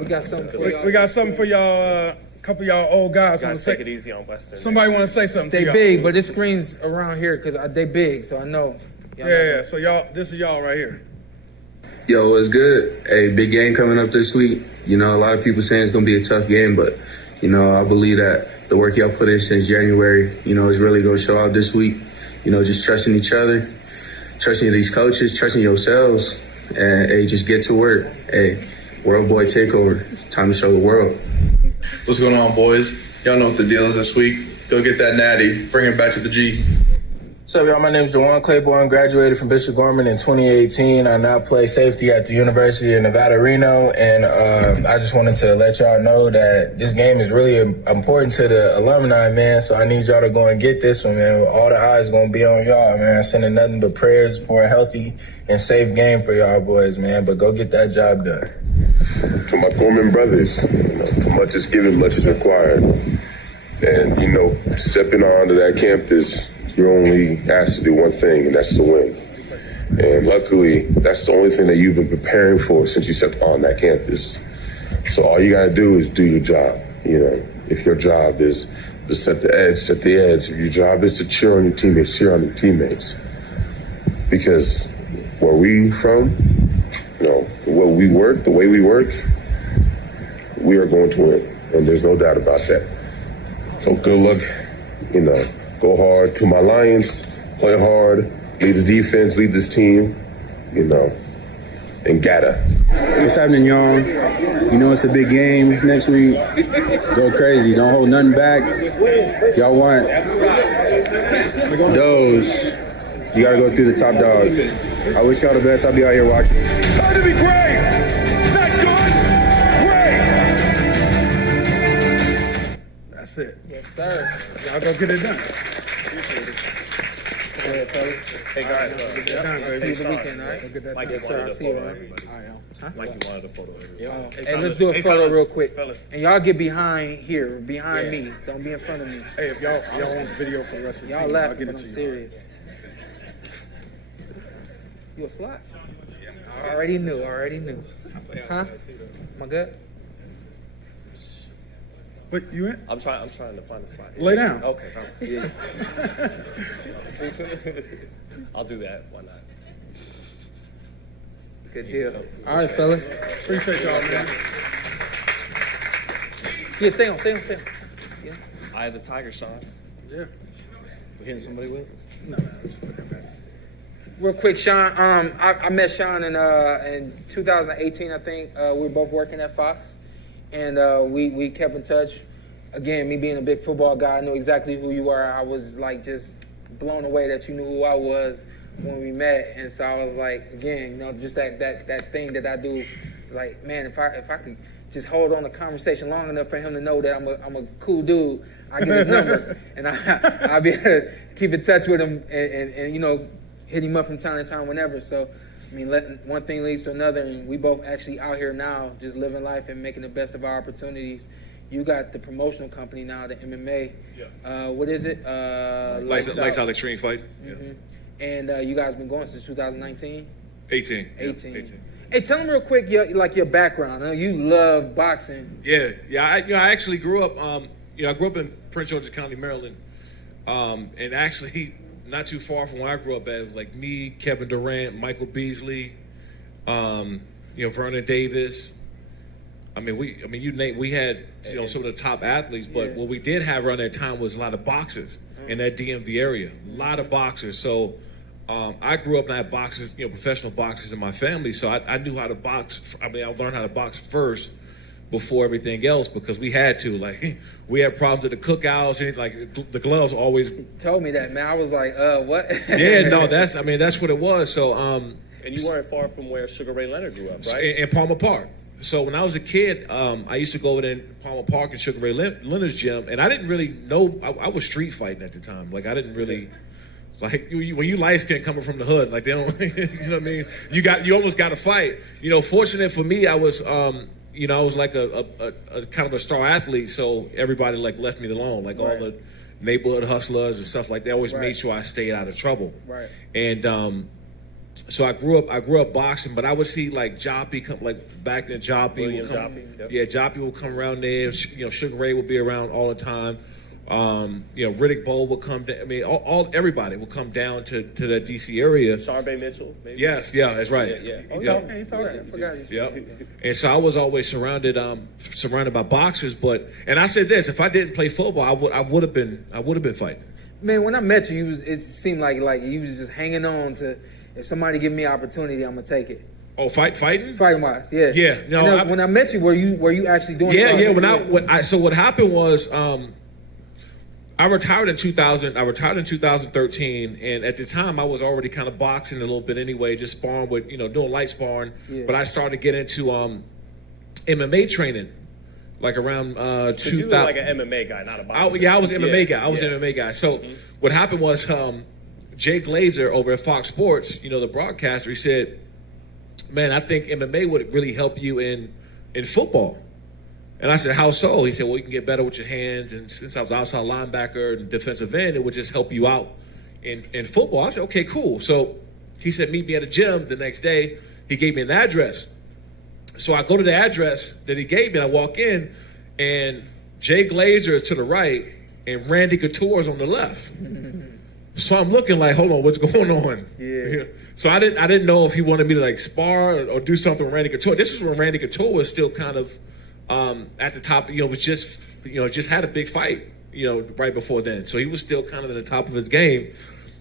We got something for y'all. We got something for y'all. A couple of y'all old guys want to Guys, take say. it easy on Western. Somebody want to say something to They y'all. big, but this screen's around here because they big, so I know. Yeah. So y'all, this is y'all right here. Yo, what's good? Hey, big game coming up this week. You know, a lot of people saying it's going to be a tough game, but, you know, I believe that the work y'all put in since January, you know, is really going to show out this week. You know, just trusting each other, trusting these coaches, trusting yourselves, and, hey, just get to work. Hey, World Boy Takeover. Time to show the world. What's going on, boys? Y'all know what the deal is this week. Go get that natty. Bring it back to the G. What's up, y'all? My name is Juwan Claiborne, graduated from Bishop Gorman in 2018. I now play safety at the University of Nevada, Reno, and I just wanted to let y'all know that this game is really important to the alumni, man, so I need y'all to go and get this one, man. All the eyes going to be on y'all, man. I'm sending nothing but prayers for a healthy and safe game for y'all boys, man, but go get that job done. To my Gorman brothers, much is given, much is required. And, you know, stepping onto that campus, you're only asked to do one thing, and that's to win. And luckily, that's the only thing that you've been preparing for since you stepped on that campus. So all you got to do is do your job. You know, if your job is Just set the edge. If your job is to cheer on your teammates, cheer on your teammates. Because where we from, what we work, the way we work, we are going to win. And there's no doubt about that. So good luck, go hard. To my Lions, play hard, lead the defense, lead this team, and gotta. What's happening, y'all? It's a big game next week. Go crazy. Don't hold nothing back. Y'all want those. You gotta go through the top dogs. I wish y'all the best. I'll be out here watching. Try to be great. Not good. Great. That's it. Yes, sir. Y'all go get it done. Go ahead, fellas. Hey, guys. See you the weekend, all right? Like Yes, sir. I'll see you around. Like you wanted a photo. Hey, let's do a photo real quick. And y'all get behind me. Don't be in front of me. Hey, if y'all want the video for the rest of the y'all team, laughing, I'll get but it I'm to you. serious. You a slot? I already knew. Huh? Am I good? What, you in? I'm trying to find a spot. Lay down. Okay. Yeah. I'll do that. Why not? Good deal. All right, fellas. Appreciate y'all, man. Yeah, stay on. Yeah. Eye of the Tiger, Shawn. Yeah. We hitting somebody with? No, just put that back. Real quick, Shawn. I met Shawn in 2018. I think we were both working at Fox, and we kept in touch. Again, me being a big football guy, I knew exactly who you were. I was like just blown away that you knew who I was when we met, and so I was like, again, just that thing that I do, like, man, if I could just hold on the conversation long enough for him to know that I'm a cool dude, I get his number, and I'll be able to keep in touch with him and hit him up from time to time whenever. So, I mean, one thing leads to another, and we both actually out here now just living life and making the best of our opportunities. You got the promotional company now, the MMA. Yeah. What is it? Lights Out Extreme Fight. Mm-hmm. And you guys been going since 2019? 18. 18. Hey, tell them real quick your background. You love boxing. Yeah. I actually grew up. I grew up in Prince George's County, Maryland, and actually not too far from where I grew up at. It was like me, Kevin Durant, Michael Beasley, Vernon Davis. We had some of the top athletes, but what we did have around that time was a lot of boxers in that DMV area. A lot of boxers. So I grew up and I had boxers, professional boxers in my family. So I knew how to box. I learned how to box first before everything else because we had to. Like we had problems at the cookouts and like the gloves always told me that, man. I was like, what? Yeah, no, that's what it was. So and you weren't far from where Sugar Ray Leonard grew up, right? In Palmer Park. So when I was a kid, I used to go over there in Palmer Park and Sugar Ray Leonard's gym, and I didn't really know. I was street fighting at the time. Like I didn't really, like when you light skin coming from the hood, like they don't, you know what I mean? You almost got to fight. Fortunate for me, I was, I was like a kind of a star athlete, so everybody like left me alone. Like all the neighborhood hustlers and stuff like that always made sure I stayed out of trouble. Right. And so I grew up boxing, but I would see like Joppy come, like back then Joppy would come. Joppy would come around there. Sugar Ray would be around all the time. Riddick Bowe would come down. I mean, everybody would come down to the DC area. Sharbe Mitchell, maybe? Yes, yeah, that's right. He talking. I forgot you. Yep. And so I was always surrounded by boxers. And I said this: if I didn't play football, I would have been fighting. Man, when I met you, it seemed like you was just hanging on to. If somebody give me an opportunity, I'm gonna take it. Oh, fighting? Fighting wise, yeah. Yeah. No. When I met you, were you actually doing? Yeah. So what happened was, I retired in 2000. I retired in 2013, and at the time, I was already kind of boxing a little bit anyway, just sparring with, doing light sparring. Yeah. But I started to get into MMA training, like around 2000. You were like an MMA guy, not a boxer. I was an MMA guy. I was an MMA guy. So what happened was. Jay Glazer over at Fox Sports, the broadcaster, he said, man, I think MMA would really help you in football. And I said, how so? He said, well, you can get better with your hands. And since I was outside linebacker and defensive end, it would just help you out in football. I said, okay, cool. So he said, meet me at a gym the next day. He gave me an address. So I go to the address that he gave me, and I walk in, and Jay Glazer is to the right, and Randy Couture's on the left. So I'm looking like, hold on, what's going on? Yeah. So I didn't know if he wanted me to like spar or do something with Randy Couture. This was when Randy Couture was still kind of at the top. Was just just had a big fight. Right before then. So he was still kind of at the top of his game.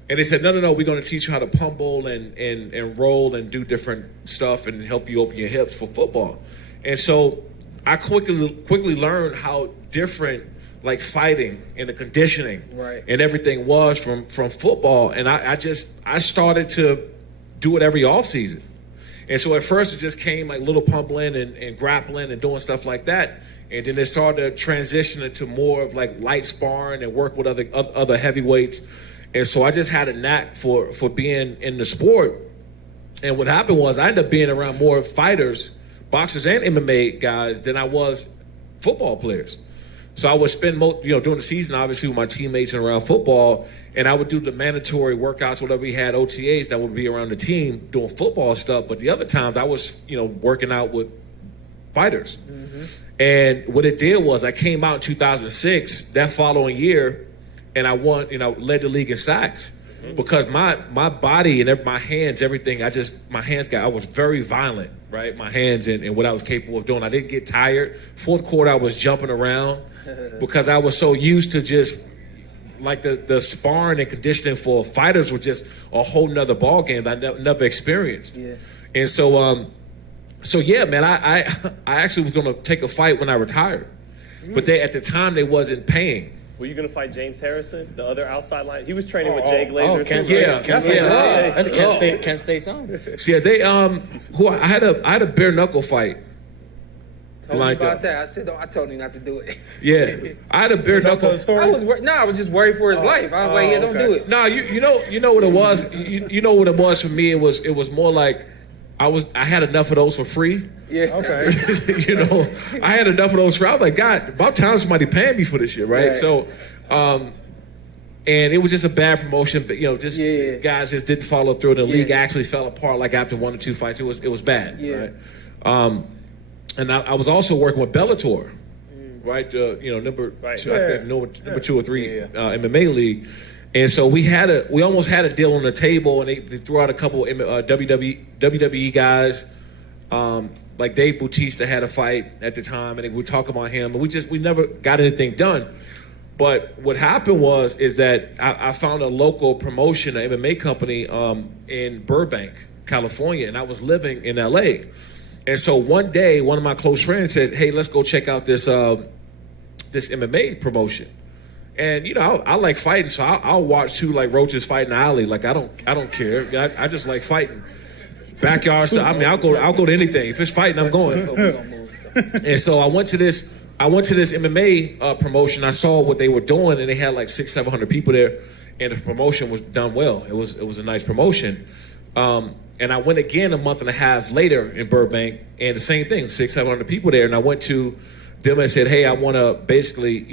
And they said, no, we're going to teach you how to pummel and roll and do different stuff and help you open your hips for football. And so I quickly learned how different like fighting and the conditioning and everything was from football. And I started to do it every offseason. And so at first it just came like little pummeling and grappling and doing stuff like that. And then it started to transition into more of like light sparring and work with other heavyweights. And so I just had a knack for being in the sport. And what happened was I ended up being around more fighters, boxers and MMA guys than I was football players. So I would spend during the season, obviously, with my teammates and around football, and I would do the mandatory workouts, whatever we had, OTAs, that would be around the team doing football stuff. But the other times I was, working out with fighters. Mm-hmm. And what it did was I came out in 2006, that following year, and I won, led the league in sacks. Because my body and my hands, everything, I was very violent, right? My hands and what I was capable of doing. I didn't get tired. Fourth quarter, I was jumping around because I was so used to just like the sparring and conditioning for fighters was just a whole nother ball game that I never experienced. Yeah. And so yeah, man, I actually was gonna take a fight when I retired, but at the time they wasn't paying. Were you going to fight James Harrison, the other outside line? He was training with Jay Glazer too. That's Kent State's own. See, they I had a bare knuckle fight. Told me about that. I told him not to do it. Yeah, I had a bare knuckle. I was just worried for his life. I was like, don't do it. No, you know what it was. You know what it was for me. It was more like I had enough of those for free. Yeah. Okay. I had enough of those for. I was like, God, about time somebody paying me for this shit, right? So, and it was just a bad promotion, but guys just didn't follow through. The league actually fell apart like after 1 or 2 fights. It was bad, right? And I was also working with Bellator, right? Number 2 or 3 MMA league. And so we almost had a deal on the table, and they threw out a couple WWE guys, like Dave Bautista had a fight at the time, and we were talking about him, and we never got anything done. But what happened is that I found a local promotion, an MMA company in Burbank, California, and I was living in LA. And so one day, one of my close friends said, "Hey, let's go check out this MMA promotion." And I like fighting, so I'll watch two like roaches fight in the alley. Like I don't care. I just like fighting. Backyard stuff. I mean, I'll go to anything. If it's fighting, I'm going. And so I went to this MMA promotion. I saw what they were doing, and they had like 600-700 people there, and the promotion was done well. It was a nice promotion. And I went again a month and a half later in Burbank, and the same thing, 600-700 people there. And I went to them and said, "Hey, I want to basically,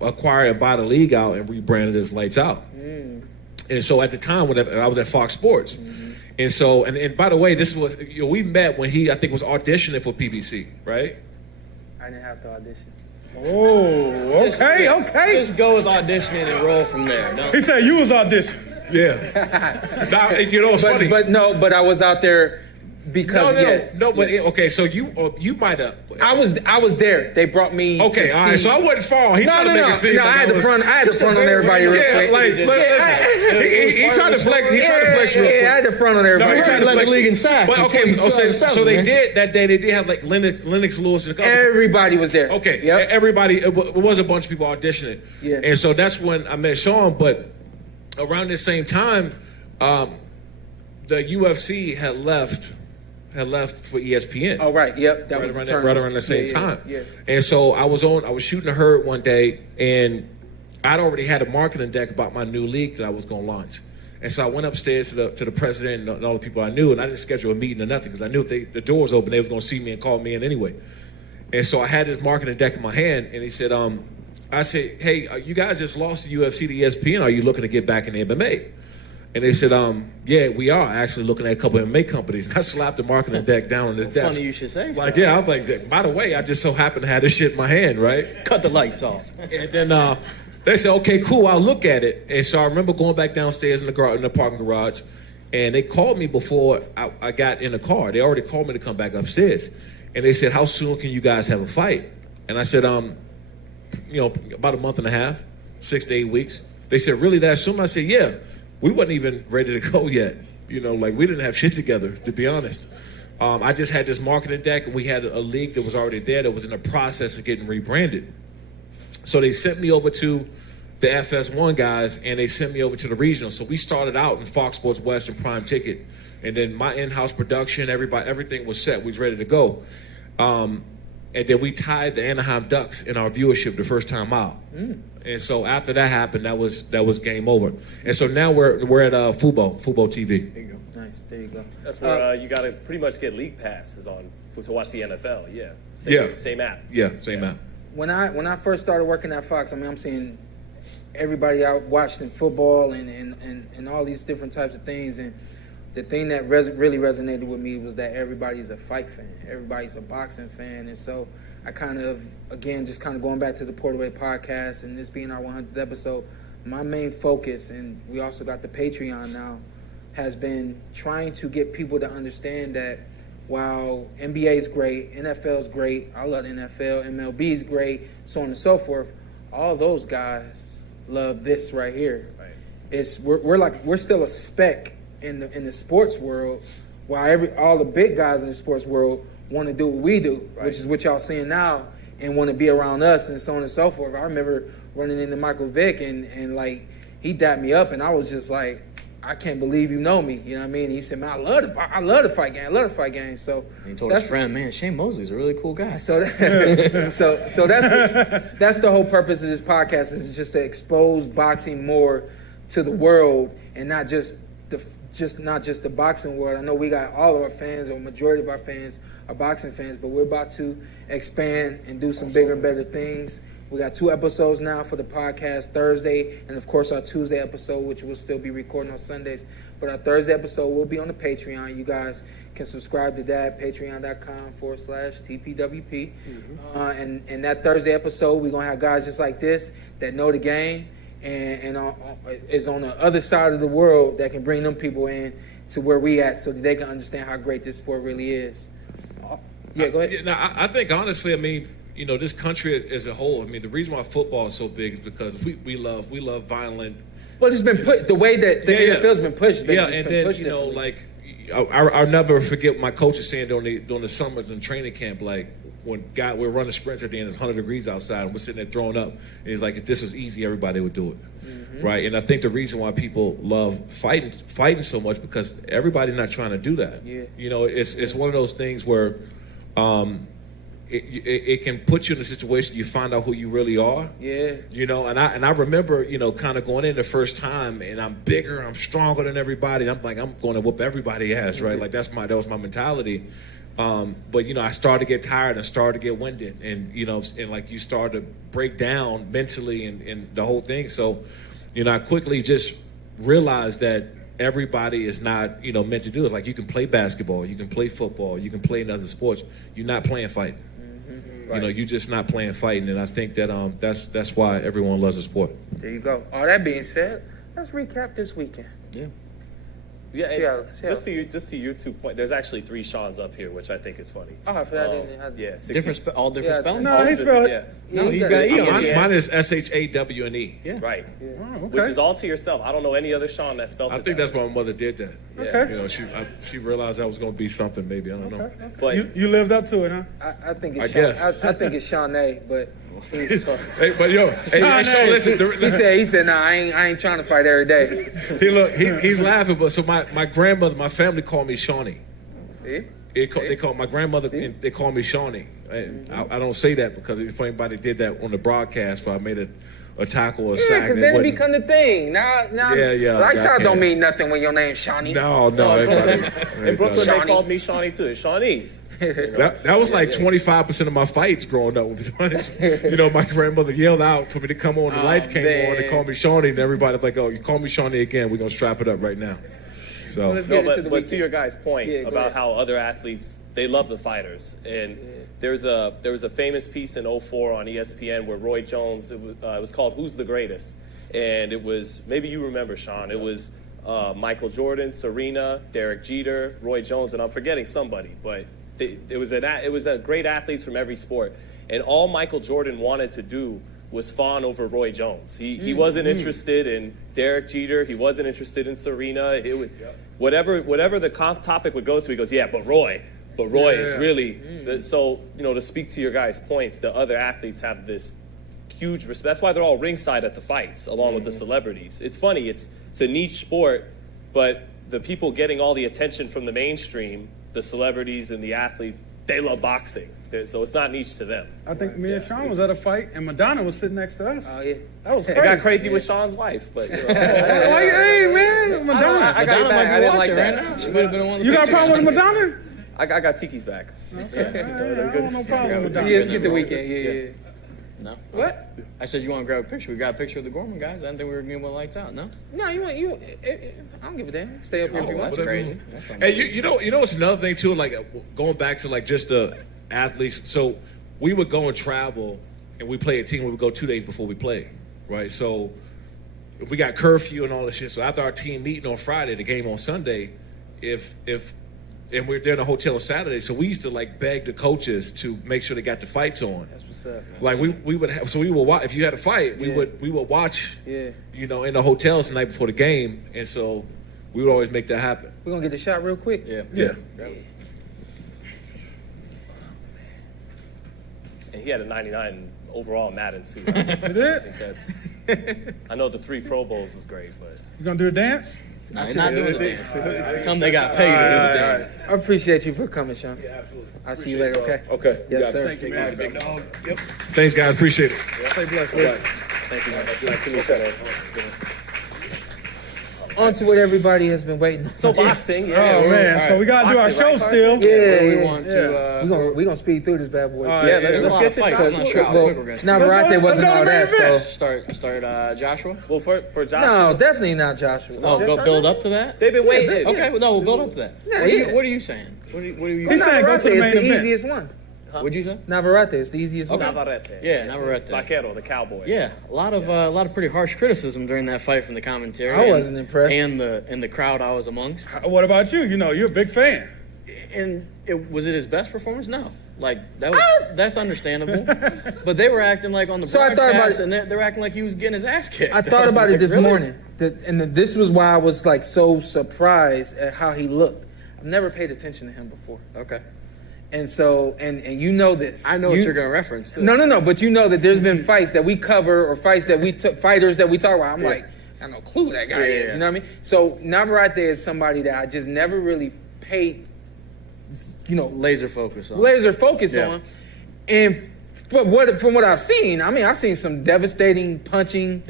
acquire and buy the league out and rebrand it as Lights Out." And so at the time when I was at Fox Sports. And so, and by the way, this was, we met when he, I think, was auditioning for PBC, right? I didn't have to audition. Oh, okay. Just go with auditioning and roll from there. No. He said you was auditioning. Yeah. Now, it's funny. But I was out there because okay, so you might have. I was there. They brought me. Okay, all right. So I wasn't far. He tried to make a scene. No, I had to front on everybody real quick. He tried to flex. He tried to flex real quick. Yeah, I had to front on everybody. No, he tried to let the league in sacks. But okay, so they did that day. They did have like Lennox Lewis. And everybody was there. Okay, everybody. It was a bunch of people auditioning. Yeah. And so that's when I met Shawn. But around the same time, the UFC had left for ESPN. Oh right, yep, that was right around the same time. Yeah. And so I was shooting a herd one day, and I'd already had a marketing deck about my new league that I was going to launch. And so I went upstairs to the president and all the people I knew, and I didn't schedule a meeting or nothing because I knew if the door was open, they was going to see me and call me in anyway. And so I had this marketing deck in my hand, and he said, I said, "Hey, you guys just lost the UFC to ESPN. Are you looking to get back in the MMA?" And they said, yeah, we are actually looking at a couple of MMA companies. I slapped the marketing deck down on his desk. Funny you should say Like, so. yeah, I was like, by the way, I just so happen to have this shit in my hand, right? Cut the lights off. And then they said, okay, cool, I'll look at it. And so I remember going back downstairs in the parking garage, and they called me before I got in the car. They already called me to come back upstairs. And they said, how soon can you guys have a fight? And I said, about a month and a half, 6 to 8 weeks. They said, really that soon? I said, yeah. We wasn't even ready to go yet. We didn't have shit together, to be honest. I just had this marketing deck, and we had a league that was already there that was in the process of getting rebranded. So they sent me over to the FS1 guys, and they sent me over to the regional. So we started out in Fox Sports West and Prime Ticket. And then my in-house production, everything was set. We was ready to go. And then we tied the Anaheim Ducks in our viewership the first time out. And so after that happened, that was game over. And so now we're at Fubo TV. There you go. Nice. There you go. That's where you got to pretty much get league passes to watch the NFL. Yeah. Same app. Yeah, same app. When I first started working at Fox, I'm seeing everybody out watching football and all these different types of things. And the thing that really resonated with me was that everybody's a fight fan. Everybody's a boxing fan. And so I kind of going back to the PorterWay podcast and this being our 100th episode, my main focus, and we also got the Patreon now, has been trying to get people to understand that while NBA is great, NFL is great, I love the NFL, MLB is great, so on and so forth, all those guys love this right here. Right. We're still a speck in the sports world, while all the big guys in the sports world want to do what we do, right, which is what y'all seeing now, and want to be around us and so on and so forth. I remember running into Michael Vick and like he dapped me up, and I was just like, I can't believe you know me. You know what I mean? He said, man, I love the fight game. I love the fight game. So he told his friend, man, Shane Mosley's a really cool guy. So that's the whole purpose of this podcast, is just to expose boxing more to the world, and not just the boxing world. I know we got all of our fans, or majority of our fans are boxing fans, but we're about to expand and do some bigger and better things. We got 2 episodes now for the podcast, Thursday, and of course our Tuesday episode, which we'll still be recording on Sundays. But our Thursday episode will be on the Patreon. You guys can subscribe to that, patreon.com/TPWP. And that Thursday episode, we're going to have guys just like this that know the game and is on the other side of the world, that can bring them people in to where we at, so that they can understand how great this sport really is. Yeah, go ahead. I think, honestly, this country as a whole, the reason why football is so big is because we love violent. Well, it's been put the way that the NFL's been pushed. I'll never forget my coaches saying during the summers and training camp, like when we're running sprints at the end, it's 100 degrees outside, and we're sitting there throwing up. And he's like, if this was easy, everybody would do it, right? And I think the reason why people love fighting so much, because everybody's not trying to do that. Yeah. It's one of those things where. It can put you in a situation you find out who you really are. Yeah. And I remember, kind of going in the first time, and I'm bigger, I'm stronger than everybody. I'm like, I'm going to whoop everybody's ass, right? Like that was my mentality. But I started to get tired and started to get winded, and and like you start to break down mentally and the whole thing. So, I quickly just realized that everybody is not, meant to do it. Like you can play basketball, you can play football, you can play in other sports. You're not playing fighting. Right. You're just not playing fighting, and I think that that's why everyone loves the sport. There you go. All that being said, let's recap this weekend. Yeah. Yeah, just to your 2 points, there's actually 3 Shawnes up here, which I think is funny. Oh, I forgot. Yeah, all different spellings. No, he spelled it. No, he's got E on it. Mine is SHAWNE. Yeah. Right. Yeah. Oh, okay. Which is all to yourself. I don't know any other Shawne that spelled it. I think that's why my mother did that. Okay. She realized that was going to be something. Maybe I don't know. But you lived up to it, huh? I think it's guess. I think it's Shawne, but. Hey, Shawn, listen. He said, nah, I ain't trying to fight every day. He's laughing, but so my grandmother, my family called me Shawne. See? They call my grandmother. They call me Shawne. I don't say that because if anybody did that on the broadcast, where I made a tackle or a sack. Yeah, because then it become the thing. Now, lifestyle don't mean nothing when your name's Shawne. No. In Brooklyn, they called me Shawne too. It's Shawnee. That was like 25% of my fights growing up. You know, my grandmother yelled out for me to come on. The lights came on. They called me Shawne, and everybody's like, "Oh, you call me Shawne again? We're gonna strap it up right now." So, but to your guys' point about how other athletes, they love the fighters, and there was a famous piece in 2004 on ESPN where Roy Jones, it was called "Who's the Greatest," and it was, maybe you remember, Shawn, it was Michael Jordan, Serena, Derek Jeter, Roy Jones, and I'm forgetting somebody, but it was a great athletes from every sport, and all Michael Jordan wanted to do was fawn over Roy Jones. He wasn't interested in Derek Jeter. He wasn't interested in Serena. Whatever the topic would go to, he goes, yeah, but Roy is really so, you know, to speak to your guys' points, the other athletes have this huge respect. That's why they're all ringside at the fights, along with the celebrities. It's funny. It's a niche sport, but the people getting all the attention from the mainstream, the celebrities and the athletes, they love boxing. So it's not niche to them. I think me and Shawn was at a fight, and Madonna was sitting next to us. Oh, yeah. That was crazy. It got crazy with Shawn's wife, but... You know. Hey, man, Madonna. I got it back. I didn't like that. Right now. She would have been one of the You got a problem with Madonna? I got Tiki's back. Okay. I don't want no problem with Madonna. Yeah, get the weekend. Yeah. No. What? I said you want to grab a picture. We got a picture of the Gorman guys. I didn't think we were getting with lights out. No. No, I don't give a damn. Stay up here if you want. That's crazy. And you know it's another thing too. Like going back to like just the athletes. So we would go and travel, and we play a team. We would go 2 days before we play, right? So we got curfew and all this shit. So after our team meeting on Friday, the game on Sunday, and we're there in a hotel on Saturday, so we used to like beg the coaches to make sure they got the fights on. That's what's up, man. Like we would have, so we would watch. If you had a fight, we would watch. Yeah. You know, in the hotels the night before the game, and so we would always make that happen. We're gonna get the shot real quick. Yeah. And he had a 99 overall Madden too. You did? I think I know the 3 Pro Bowls is great, but You gonna do a dance? No, you're not doing the dance. Tell them they got paid to do the dance. I appreciate you for coming, Shawn. Yeah, absolutely. I'll see you later, okay? Okay. Yes, sir. Thank you, man. Yep. Thanks, guys. Appreciate it. Stay blessed, man. thank you, man. Nice to meet you. On to what everybody has been waiting on. So boxing, Oh, man. So we got to do our show still. We want to. We're gonna speed through this bad boy. Let's get to fights. it. Navarrete wasn't all that, so Start Joshua. Well, for Joshua. no, definitely not Joshua. Oh, go build up to that. They've been waiting. Okay, well, no, we'll build up to that. What are you saying? What are you? He's saying go to the Navarrete is main the event. easiest one. What'd you say? Navarrete is the easiest one. Navarrete. Yeah, Navarrete. Vaquero, the cowboy. Yeah, a lot of pretty harsh criticism during that fight from the commentary. I wasn't impressed. And the crowd I was amongst. What about you? You know, you're a big fan. And was it his best performance? No. Like that's understandable. But they were acting like on the So I thought broadcast, about it- and they were acting like he was getting his ass kicked. I thought about it Like, this really? morning, and this was why I was like so surprised at how he looked. I've never paid attention to him before, Okay. and so and you know this. I know what you're going to reference. Too. No, but you know that there's been fights that we cover or fights that we fighters that we talk about. I'm like, I have no clue who that guy is. You know what I mean? So Navarrete is somebody that I just never really paid, laser focus on. on. And from what I've seen, I mean, I've seen some devastating punching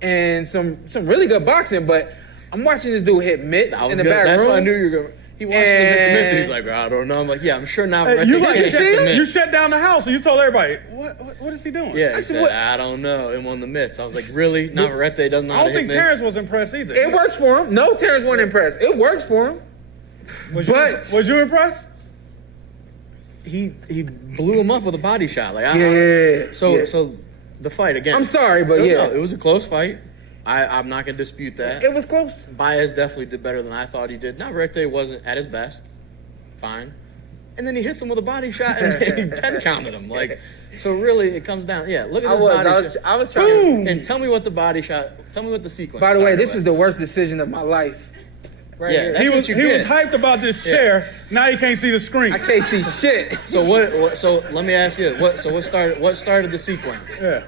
and some really good boxing, but I'm watching this dude hit mitts in the back room. That's why I knew you were going to. He watched him hit the mitts, and he's like, I don't know. I'm like, yeah, I'm sure not. Hey, you shut down the house and you told everybody, what is he doing? Yeah, he said, I don't know. And won the mitts. I was like, really? Navarrete doesn't know how to hit mitts? I don't think Terence was impressed either. It works for him. No, Terence wasn't impressed. It works for him. Was you impressed? He blew him up with a body shot. Like So the fight again. I'm sorry, but it was a close fight. I'm not gonna dispute that. It was close. Baez definitely did better than I thought he did. Navarrete wasn't at his best. Fine. And then he hits him with a body shot and he 10 counted him. Like, so really it comes down. Yeah, look at the body shot. I was trying and tell me what the body shot. Tell me what the sequence. By the way, this is the worst decision of my life. Right here. He was hyped about this chair. Now he can't see the screen. I can't see shit. So what? So let me ask you. What started the sequence? Yeah.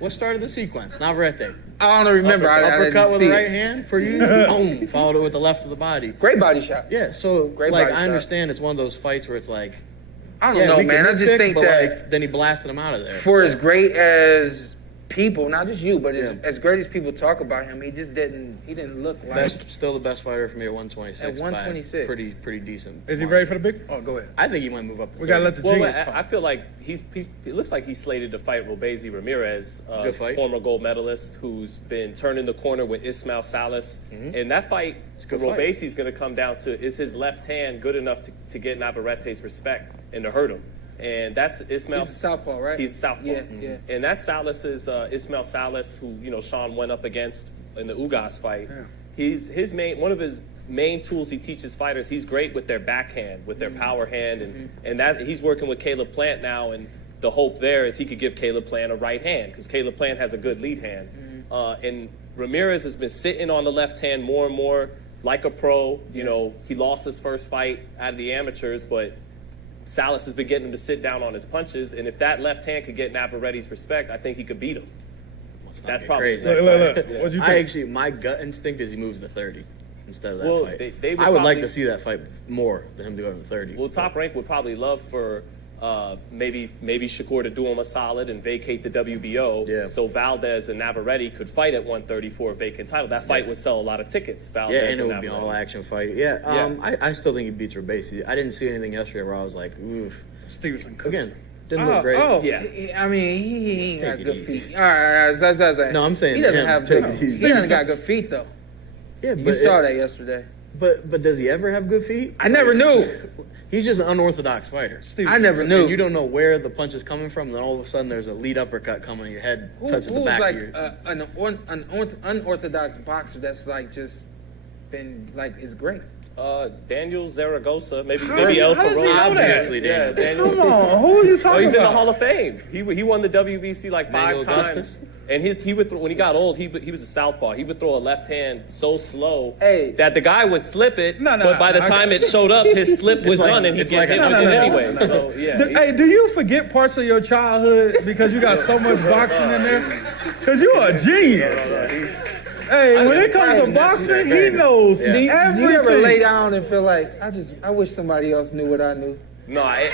What started the sequence? Navarrete. I don't remember. Uppercut with the right hand for you. Boom. Followed it with the left of the body. Great body shot. Yeah. So great like body I understand it's one of those fights where it's like. I don't know, man. I just think that then he blasted him out of there. For as great as people, not just you, but as great as people talk about him, he just didn't look like still the best fighter for me at 126. At 126, pretty decent. Is he ready for the big? Oh, go ahead. I think he might move up. We gotta let the genius talk. I feel like it looks like he's slated to fight Robeisy Ramirez, Good fight. former gold medalist who's been turning the corner with Ismail Salas, and that fight for Robeisy is going to come down to, is his left hand good enough to get Navarrete's respect and to hurt him? And that's Ismail. He's a southpaw, right? He's a southpaw. Yeah. And that's Salas is Ismail Salas, who Shawne went up against in the Ugas fight. Yeah. One of his main tools he teaches fighters. He's great with their backhand, with their power hand, and that he's working with Caleb Plant now. And the hope there is he could give Caleb Plant a right hand because Caleb Plant has a good lead hand. And Ramirez has been sitting on the left hand more and more like a pro. He lost his first fight out of the amateurs, but Salas has been getting him to sit down on his punches, and if that left hand could get Navarrete's respect, I think he could beat him. That's probably crazy. Look. What'd you think? My gut instinct is he moves to 30 instead of that Well, fight. I would like to see that fight more than him to go to the 30. Well, Top Rank would probably love for maybe Shakur to do him a solid and vacate the WBO, so Valdez and Navarrete could fight at 130 for a vacant title. That fight would sell a lot of tickets. Valdez and it would be an all-action fight. I still think he beats Robeisy. I didn't see anything yesterday where I was like, ooh. Stevenson again. Didn't look great. I mean, he ain't got good feet. All right. No, I'm saying he doesn't have good feet. He doesn't got good feet though. Yeah, you saw that yesterday. But does he ever have good feet? I never knew. He's just an unorthodox fighter. I never knew. And you don't know where the punch is coming from, then all of a sudden there's a lead uppercut coming and your head touches the back of your... an unorthodox boxer that's like just been like is great? Daniel Zaragoza, maybe El Ferrone. Obviously, Daniel. Daniel. Come on, who are you talking about? He's in the Hall of Fame. He won the WBC like 5 times. Augustus? And he would throw, when he got old, he was a southpaw. He would throw a left hand so slow that the guy would slip it. But by the time it showed up, his slip was done, and he'd get hit with it anyway. So Hey, do you forget parts of your childhood because you got so much boxing in there? Because you are a genius. Hey, when it comes to boxing, he knows everything. Do you ever lay down and feel like I wish somebody else knew what I knew? No, you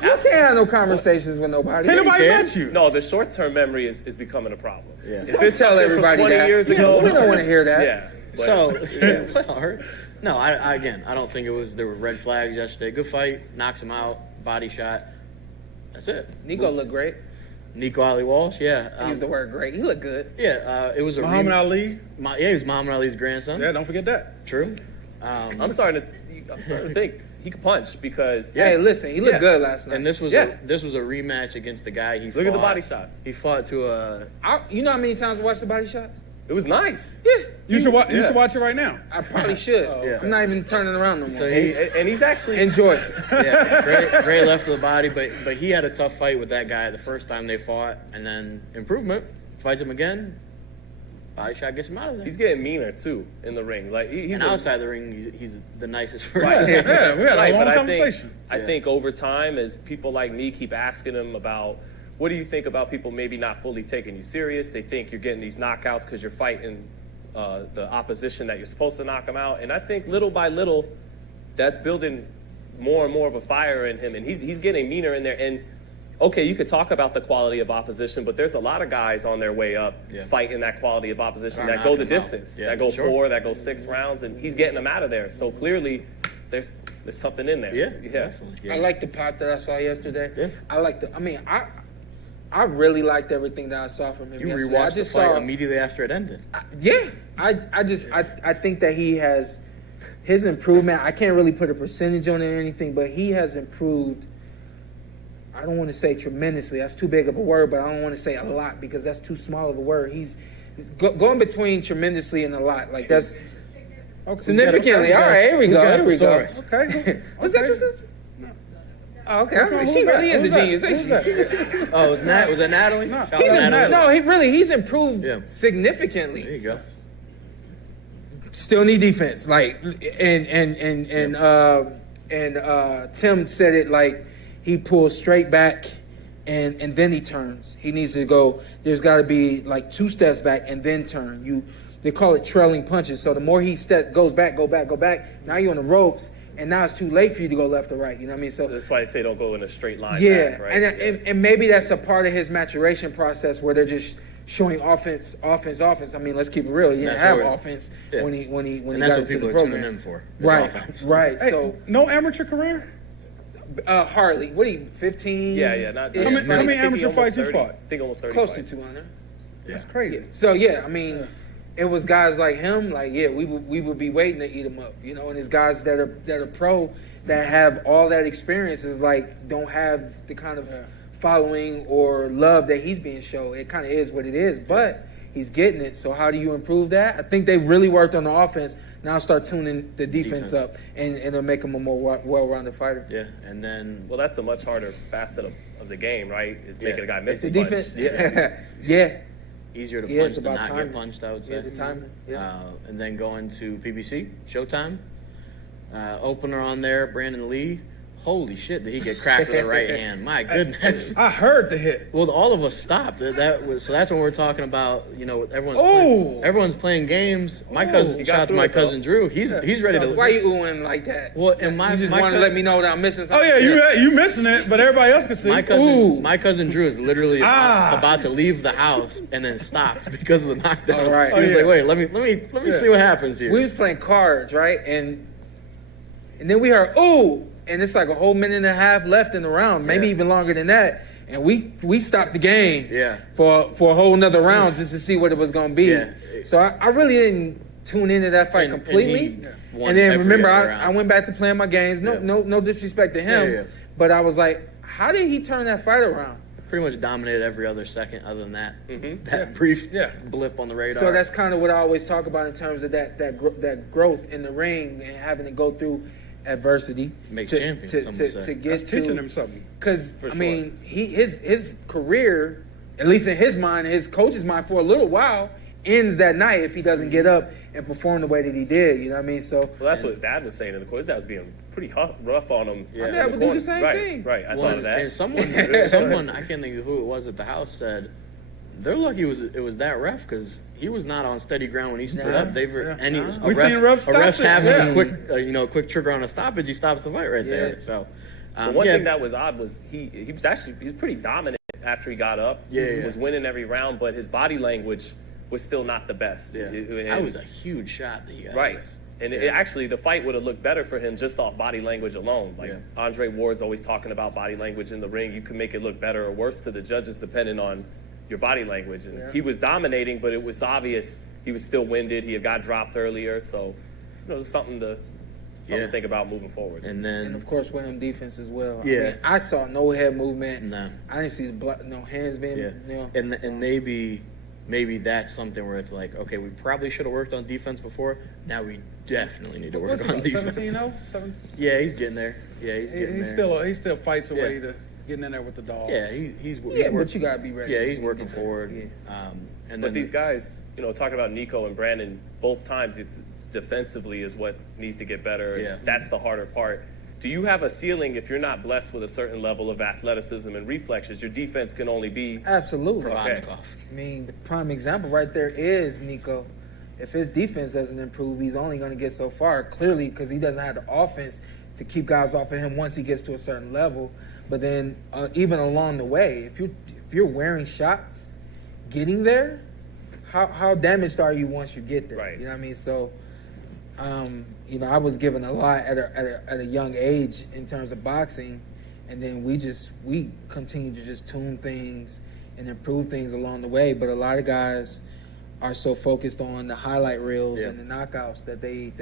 can't have no conversations with nobody. Ain't nobody met you. No, the short-term memory is becoming a problem. Yeah. If it's tell everybody from 20 that. years ago, we don't want to hear that. Yeah. No, I don't think there were red flags yesterday. Good fight, knocks him out, body shot. That's it. Nico looked great. Nico Ali Walsh, I used the word great. He looked good. Yeah, it was a Muhammad Ali. He was Muhammad Ali's grandson. Yeah, don't forget that. True. I'm starting to think he could punch because. Hey, listen, he looked good last night. And this was a rematch against the guy he fought. Look at the body shots. He fought to a. You know how many times I watched the body shot? It was nice. Yeah. You should watch. You should watch it right now. I probably should. I'm not even turning around no more. So he's actually enjoy it. Yeah, great left of the body, but he had a tough fight with that guy the first time they fought, and then improvement. Fights him again. Body shot gets him out of there. He's getting meaner too in the ring. Like he's outside the ring, he's the nicest person. Yeah, we had a long conversation. I think over time, as people like me keep asking him about, what do you think about people maybe not fully taking you serious? They think you're getting these knockouts because you're fighting the opposition that you're supposed to knock them out. And I think little by little, that's building more and more of a fire in him. And he's getting meaner in there. And okay, you could talk about the quality of opposition, but there's a lot of guys on their way up fighting that quality of opposition that go the distance, that go 4, that go 6 rounds, and he's getting them out of there. So clearly, there's something in there. Yeah. I like the pop that I saw yesterday. Yeah. I really liked everything that I saw from him. You yesterday. rewatched the fight immediately after it ended. I think that he has his improvement. I can't really put a percentage on it or anything, but he has improved. I don't want to say tremendously. That's too big of a word, but I don't want to say a lot because that's too small of a word. He's going between tremendously and a lot. Like that's significantly. All right, here we go. Okay. Was that your sister? Oh, okay. She really is a genius. Who's that? Oh, was that Natalie? No, he's improved significantly. There you go. Still need defense. Like and Tim said it like he pulls straight back and then he turns. He needs to go. There's got to be like 2 steps back and then turn. They call it trailing punches. So the more he goes back, go back. Now you're on the ropes. And now it's too late for you to go left or right. You know what I mean? So that's why I say don't go in a straight line. Yeah, back, right? And maybe that's a part of his maturation process where they're just showing offense. I mean, let's keep it real. He didn't have offense when he got into the program. Tuning in for. Right, Offense. right. Hey, So no amateur career? hardly. What are you, 15? Yeah, not. How many amateur fights you fought? I think almost 30. Close fights. to 200. That's crazy. So I mean, it was guys like him. Like we would be waiting to eat him up, and it's guys that are pro that have all that experience is like don't have the kind of following or love that he's being shown. It kind of is what it is, but he's getting it. So how do you improve that? I think they really worked on the offense. Now start tuning the defense up, and it'll make him a more well-rounded fighter. Yeah, and then that's the much harder facet of the game, right? Is making a guy miss the the defense. Yeah. Yeah. Easier to Yeah, punch it's than about not timing. get punched, I would say. Yeah, the timing. Yeah. And then going to PBC, Showtime. Opener on there, Brandun Lee. Holy shit, did he get cracked with the right hand? My goodness. I heard the hit. Well, all of us stopped. So that's when we're talking about, everyone's playing games. My cousin, shout out to my cousin Drew. He's ready to. Why you oohing like that? Well, and you just want to let me know that I'm missing something. Oh yeah, you missing it, but everybody else can see. My cousin Drew is literally about to leave the house and then stop because of the knockdown. All right. He was like, wait, let me see what happens here. We was playing cards, right? And then we heard, ooh, and it's like a whole minute and a half left in the round, maybe even longer than that. And we stopped the game for a whole nother round just to see what it was going to be. Yeah. So I really didn't tune into that fight completely. And then remember, I went back to playing my games. No disrespect to him, but I was like, how did he turn that fight around? Pretty much dominated every other second other than that brief blip on the radar. So that's kind of what I always talk about in terms of that growth in the ring and having to go through adversity makes champions. To get to teaching him something. Because I mean, his career, at least in his mind, his coach's mind, for a little while, ends that night if he doesn't get up and perform the way that he did. You know what I mean? So that's what his dad was saying in the court. His dad was being pretty rough on him. Yeah, my dad would do the same thing. Right. I thought of that. And someone I can't think of who it was at the house said they're lucky it was that ref because he was not on steady ground when he stood up. We seen refs having a quick trigger on a stoppage. He stops the fight right there. So one thing that was odd was he was pretty dominant after he got up. He was winning every round, but his body language was still not the best. That was a huge shot that he got. Right. And actually, the fight would have looked better for him just off body language alone. Like Andre Ward's always talking about body language in the ring. You can make it look better or worse to the judges depending on your body language. And he was dominating, but it was obvious he was still winded. He had got dropped earlier, so it's something to think about moving forward. And then, and of course, with him defense as well. Yeah, I mean, I saw no head movement. No, I didn't see no hands being. And maybe that's something where it's like, okay, we probably should have worked on defense before. Now we definitely need to work on defense. 17-0? Yeah, he's getting there. Yeah, he's getting there. He still fights away to getting in there with the dogs. Yeah, he's but you gotta be ready. Yeah, he's working forward. But these guys, talking about Nico and Brandun, both times it's defensively is what needs to get better. Yeah. That's the harder part. Do you have a ceiling if you're not blessed with a certain level of athleticism and reflexes? Your defense can only be absolutely. Okay. I mean, the prime example right there is Nico. If his defense doesn't improve, he's only going to get so far. Clearly, because he doesn't have the offense to keep guys off of him once he gets to a certain level. But then, even along the way, if you're wearing shots, getting there, how damaged are you once you get there? Right. You know what I mean? So. I was given a lot at a young age in terms of boxing, and then we continue to just tune things and improve things along the way. But a lot of guys are so focused on the highlight reels and the knockouts that they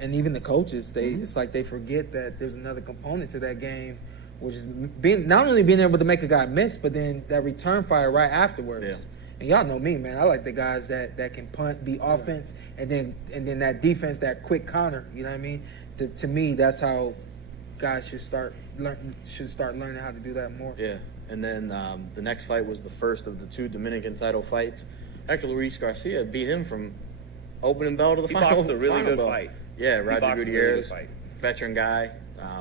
and even the coaches it's like they forget that there's another component to that game, which is not only being able to make a guy miss, but then that return fire right afterwards. Yeah. And y'all know me, man. I like the guys that can punt, be offense, and then that defense, that quick counter. You know what I mean? To me, that's how guys should start learning how to do that more. Yeah. And then the next fight was the first of the 2 Dominican title fights. Hector Garcia beat him from opening bell to the final. He boxed a really good bell. fight. Yeah, Roger Gutierrez, veteran guy.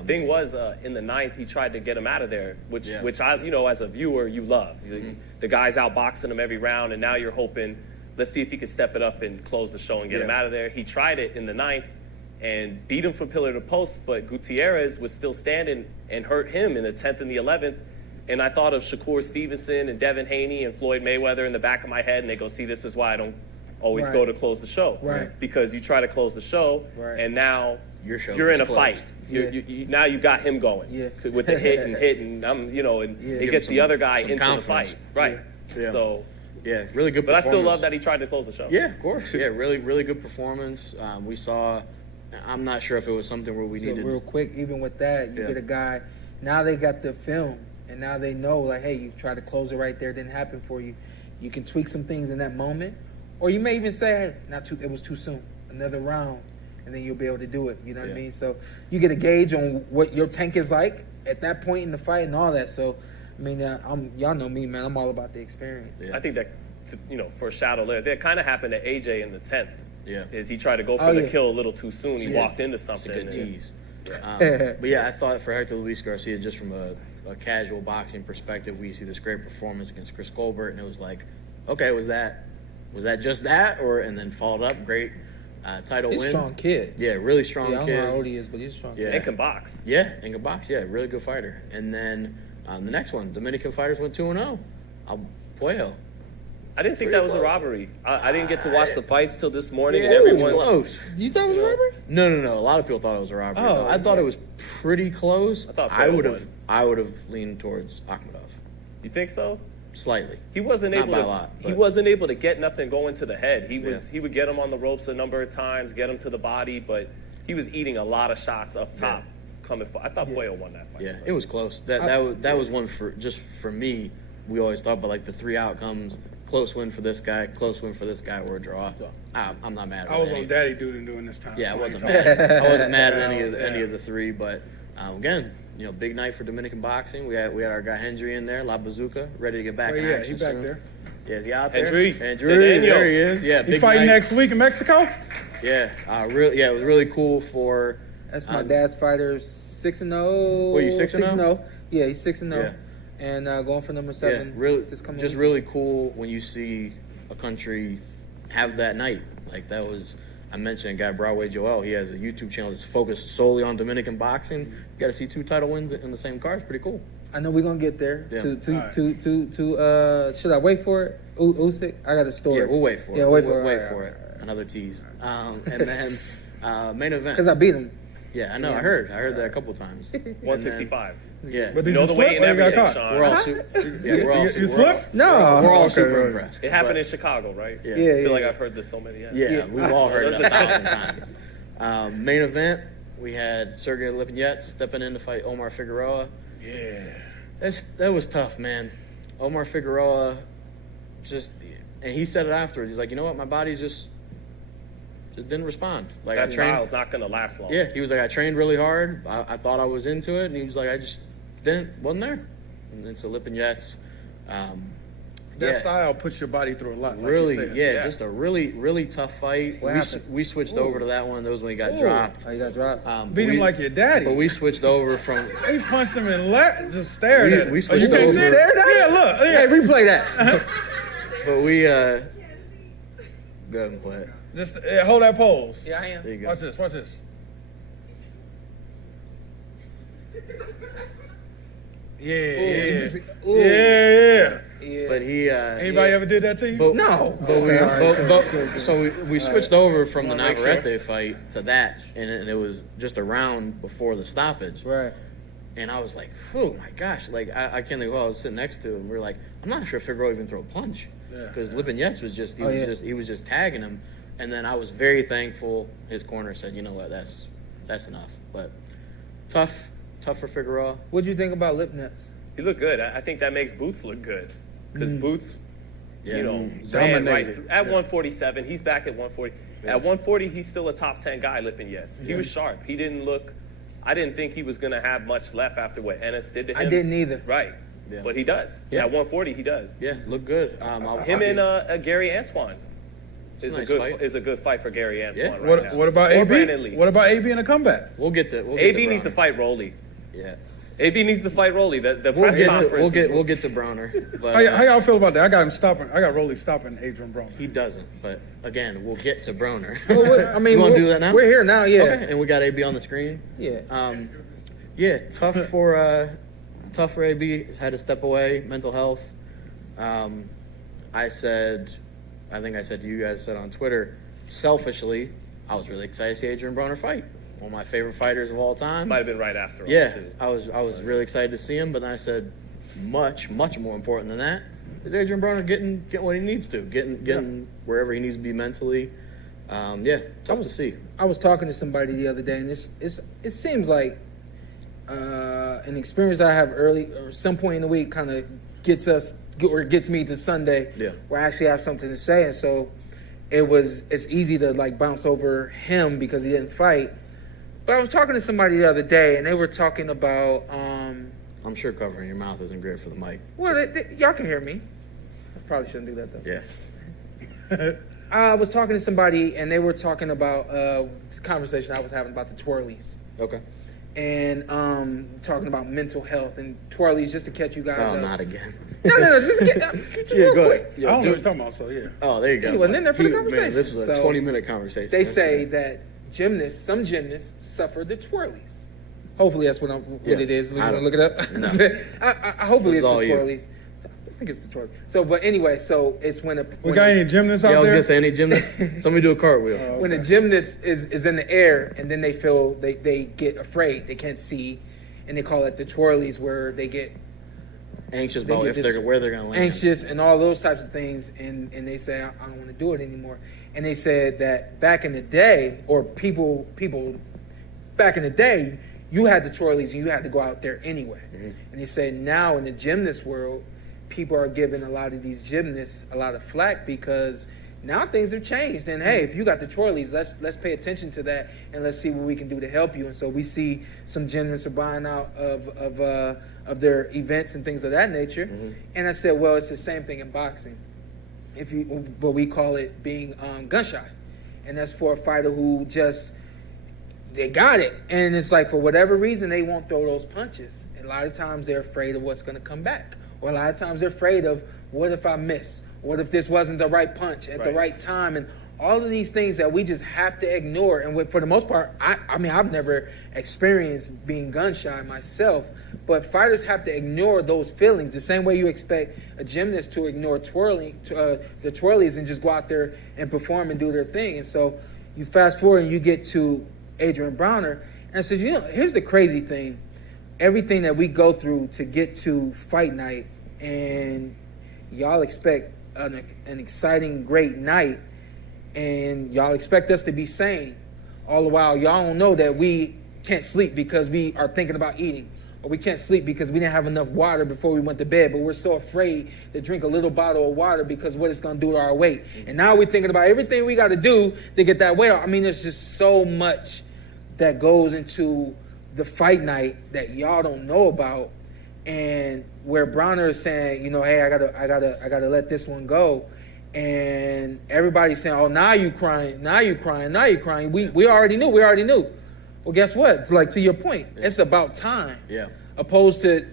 Thing was, in the 9th, he tried to get him out of there, which I, as a viewer, you love. The guy's outboxing him every round, and now you're hoping, let's see if he can step it up and close the show and get him out of there. He tried it in the 9th and beat him from pillar to post, but Gutierrez was still standing and hurt him in the 10th and the 11th. And I thought of Shakur Stevenson and Devin Haney and Floyd Mayweather in the back of my head, and they go, see, this is why I don't always go to close the show. Right. Because you try to close the show, and now you're in a fight. Now you got him going with the hit, and it gets the other guy into the fight. Right. Yeah. So, yeah, really good but I performance. still love that he tried to close the show. Yeah, of course. Yeah, really good performance. We saw, I'm not sure if it was something where we needed. Real quick, even with that, you get a guy, now they got the film, and now they know, like, hey, you tried to close it right there, it didn't happen for you. You can tweak some things in that moment, or you may even say, hey, it was too soon, another round, and then you'll be able to do it. You know what I mean? So you get a gauge on what your tank is like at that point in the fight and all that. So, I mean, y'all know me, man. I'm all about the experience. I think that, for Shadow Lair, that kind of happened to AJ in the 10th. Yeah. Is he tried to go for the kill a little too soon. He walked into something. It's a good tease. But yeah, I thought for Hector Luis Garcia, just from a casual boxing perspective, we see this great performance against Chris Colbert, and it was like, okay, was that just that, and then followed up, great title win. He's a strong kid. Yeah, really strong kid. I don't know how old he is, but he's a strong kid. And can box. Yeah, and can box. Yeah, really good fighter. And then the next one, Dominican fighters went 2-0. Puello. I didn't think that was a robbery. I didn't get to watch the fights till this morning. Yeah, and everyone, it was close. You thought it was a robbery? No. A lot of people thought it was a robbery. Oh, I thought it was pretty close. I thought I would have leaned towards Akhmadov. You think so? Slightly. He wasn't Not able by to. a lot, He wasn't able to get nothing going to the head. He was. Yeah. He would get him on the ropes a number of times, get him to the body, but he was eating a lot of shots up top. Coming for. I thought Puello won that fight. Yeah, it was close. That was one for me. We always thought about like the three outcomes: close win for this guy, close win for this guy, or a draw. I'm not mad. I was on daddy duty doing this time. Yeah, so I wasn't mad. I wasn't mad at any of the three, but again, big night for Dominican boxing. We had our guy Hendry in there, La Bazooka, ready to get back in action. He's back soon. there. Yeah, is he out there? Hendry, there he is. Yeah, he big fighting night. next week in Mexico. Yeah, it was really cool for. That's my dad's fighter, 6-0. Were you 6-0? Yeah, he's 6-0, and going for number 7. Yeah, really, just really cool when you see a country have that night. Like that was, I mentioned a guy, Broadway Joel. He has a YouTube channel that's focused solely on Dominican boxing. You got to see 2 title wins in the same card. It's pretty cool. I know we're gonna get there. Yeah. Should I wait for it? Usyk, I got a story. Yeah, we'll wait for it. Yeah, Wait for it. Another tease. And then main event. Because I beat him. Yeah, I know. Yeah. I heard that a couple times. 165. Yeah, but did you the weight and everything, Shawn. We're all super. You slipped? No, we're all super impressed. It happened in Chicago, right? Yeah. I feel like I've heard this so many. Yeah, we've all heard it 1,000 times. Main event, we had Sergey Lipinets stepping in to fight Omar Figueroa. Yeah, that was tough, man. Omar Figueroa, and he said it afterwards. He's like, you know what, my body just didn't respond. Like that I trained, style's not gonna last long. Yeah, he was like, I trained really hard. I thought I was into it, and he was like, I just wasn't there. And then so Lipinets, that style puts your body through a lot. Like really, you said. yeah, just a really tough fight. We switched over to that one. That was when he got dropped. Oh, he got dropped. Beat him like your daddy. But we switched over from. He punched him and just stared at him. We switched over. Yeah, look. Yeah. Hey, replay that. But we go ahead and play it. Just hold that pose. Yeah, I am. There you go. Watch this. Yeah. But he. Anybody ever did that to you? No. So we switched over from the Navarrete fight to that, and it was just a round before the stoppage. Right. And I was like, oh my gosh! Like I can't think who I was sitting next to, and we were like, I'm not sure if Figueroa even threw a punch because Lipinets was just he was just tagging him, and then I was very thankful. His corner said, you know what, that's enough. But tough for Figueroa. What'd you think about Lipinets? He looked good. I think that makes Boots look good because Boots, ran dominated. right through. At 147. He's back at 140. At 140, he's still a top 10 guy. Lipinets. He was sharp. He didn't look. I didn't think he was going to have much left after what Ennis did to him. I didn't either. Right. Yeah. But he does. Yeah. At 140, he does. Yeah, look good. Him and Gary Antoine is nice a good fight for Gary Antoine. Yeah. Right now. What about Or AB? Brandun Lee. What about AB in a comeback? We'll get to AB needs to fight Rolly. Yeah. AB needs to fight Rolly. The press conference. We'll get to Broner. But How y'all feel about that? I got him stopping. I got Rolly stopping Adrien Broner. he doesn't. But again, we'll get to Broner. Well, I mean, you want to do that now? We're here now, yeah. Okay. And we got AB on the screen. Yeah. Yeah, tough for tough for AB. Had to step away. Mental health. I think I said to you guys said on Twitter, selfishly, I was really excited to see Adrien Broner fight. One of my favorite fighters of all time. Might have been right after. Yeah, too. I was really excited to see him, but then I said, much more important than that is Adrien Broner getting what he needs to, getting wherever he needs to be mentally. Tough to see. I was talking to somebody the other day, and it seems like an experience I have early or some point in the week kind of gets me to Sunday where I actually have something to say, and so it's easy to like bounce over him because he didn't fight. But I was talking to somebody the other day, and they were talking about. I'm sure covering your mouth isn't great for the mic. Well, y'all can hear me. I probably shouldn't do that though. Yeah. I was talking to somebody, and they were talking about this conversation I was having about the twirlies. Okay. And talking about mental health and twirlies, just to catch you guys up. Oh, not again. No, just get real go quick. ahead. I don't know what you're talking about, so yeah. Oh, there you go. He wasn't in there for the conversation. Man, this was a 20-minute conversation. They say that some gymnasts suffer the twirlies. Hopefully that's what it is. You want to look it up? No. Hopefully it's the twirlies. I think it's the twirlies. So, but anyway, so it's when we got any gymnasts out there? I was gonna say any gymnasts. Somebody do a cartwheel. Oh, okay. When a gymnast is in the air and then they feel they get afraid, they can't see, and they call it the twirlies, where they get anxious about where they're gonna land. Anxious and all those types of things, and they say I don't want to do it anymore. And they said that back in the day, or people back in the day, you had the twirlies and you had to go out there anyway. Mm-hmm. And they said now in the gymnast world, people are giving a lot of these gymnasts a lot of flack because now things have changed. And hey, if you got the twirlies, let's pay attention to that and let's see what we can do to help you. And so we see some gymnasts are buying out of their events and things of that nature. Mm-hmm. And I said, well, it's the same thing in boxing. But we call it being gun shy, and that's for a fighter who just they got it, and it's like for whatever reason they won't throw those punches. And a lot of times they're afraid of what's going to come back, or a lot of times they're afraid of what if I miss, what if this wasn't the right punch at the right time, and all of these things that we just have to ignore. And for the most part, I mean, I've never experienced being gun shy myself, but fighters have to ignore those feelings the same way you expect a gymnast to ignore the twirlies and just go out there and perform and do their thing. And so you fast forward and you get to Adrien Broner, and I said, here's the crazy thing. Everything that we go through to get to fight night, and y'all expect an exciting, great night, and y'all expect us to be sane. All the while, y'all don't know that we can't sleep because we are thinking about eating, or we can't sleep because we didn't have enough water before we went to bed, but we're so afraid to drink a little bottle of water because what it's going to do to our weight. And now we're thinking about everything we got to do to get that weight off. I mean, there's just so much that goes into the fight night that y'all don't know about, and where Broner is saying, hey, I gotta let this one go, and everybody's saying, oh, now you crying. We already knew. Well, guess what? It's like, to your point, it's about time. Yeah. Opposed to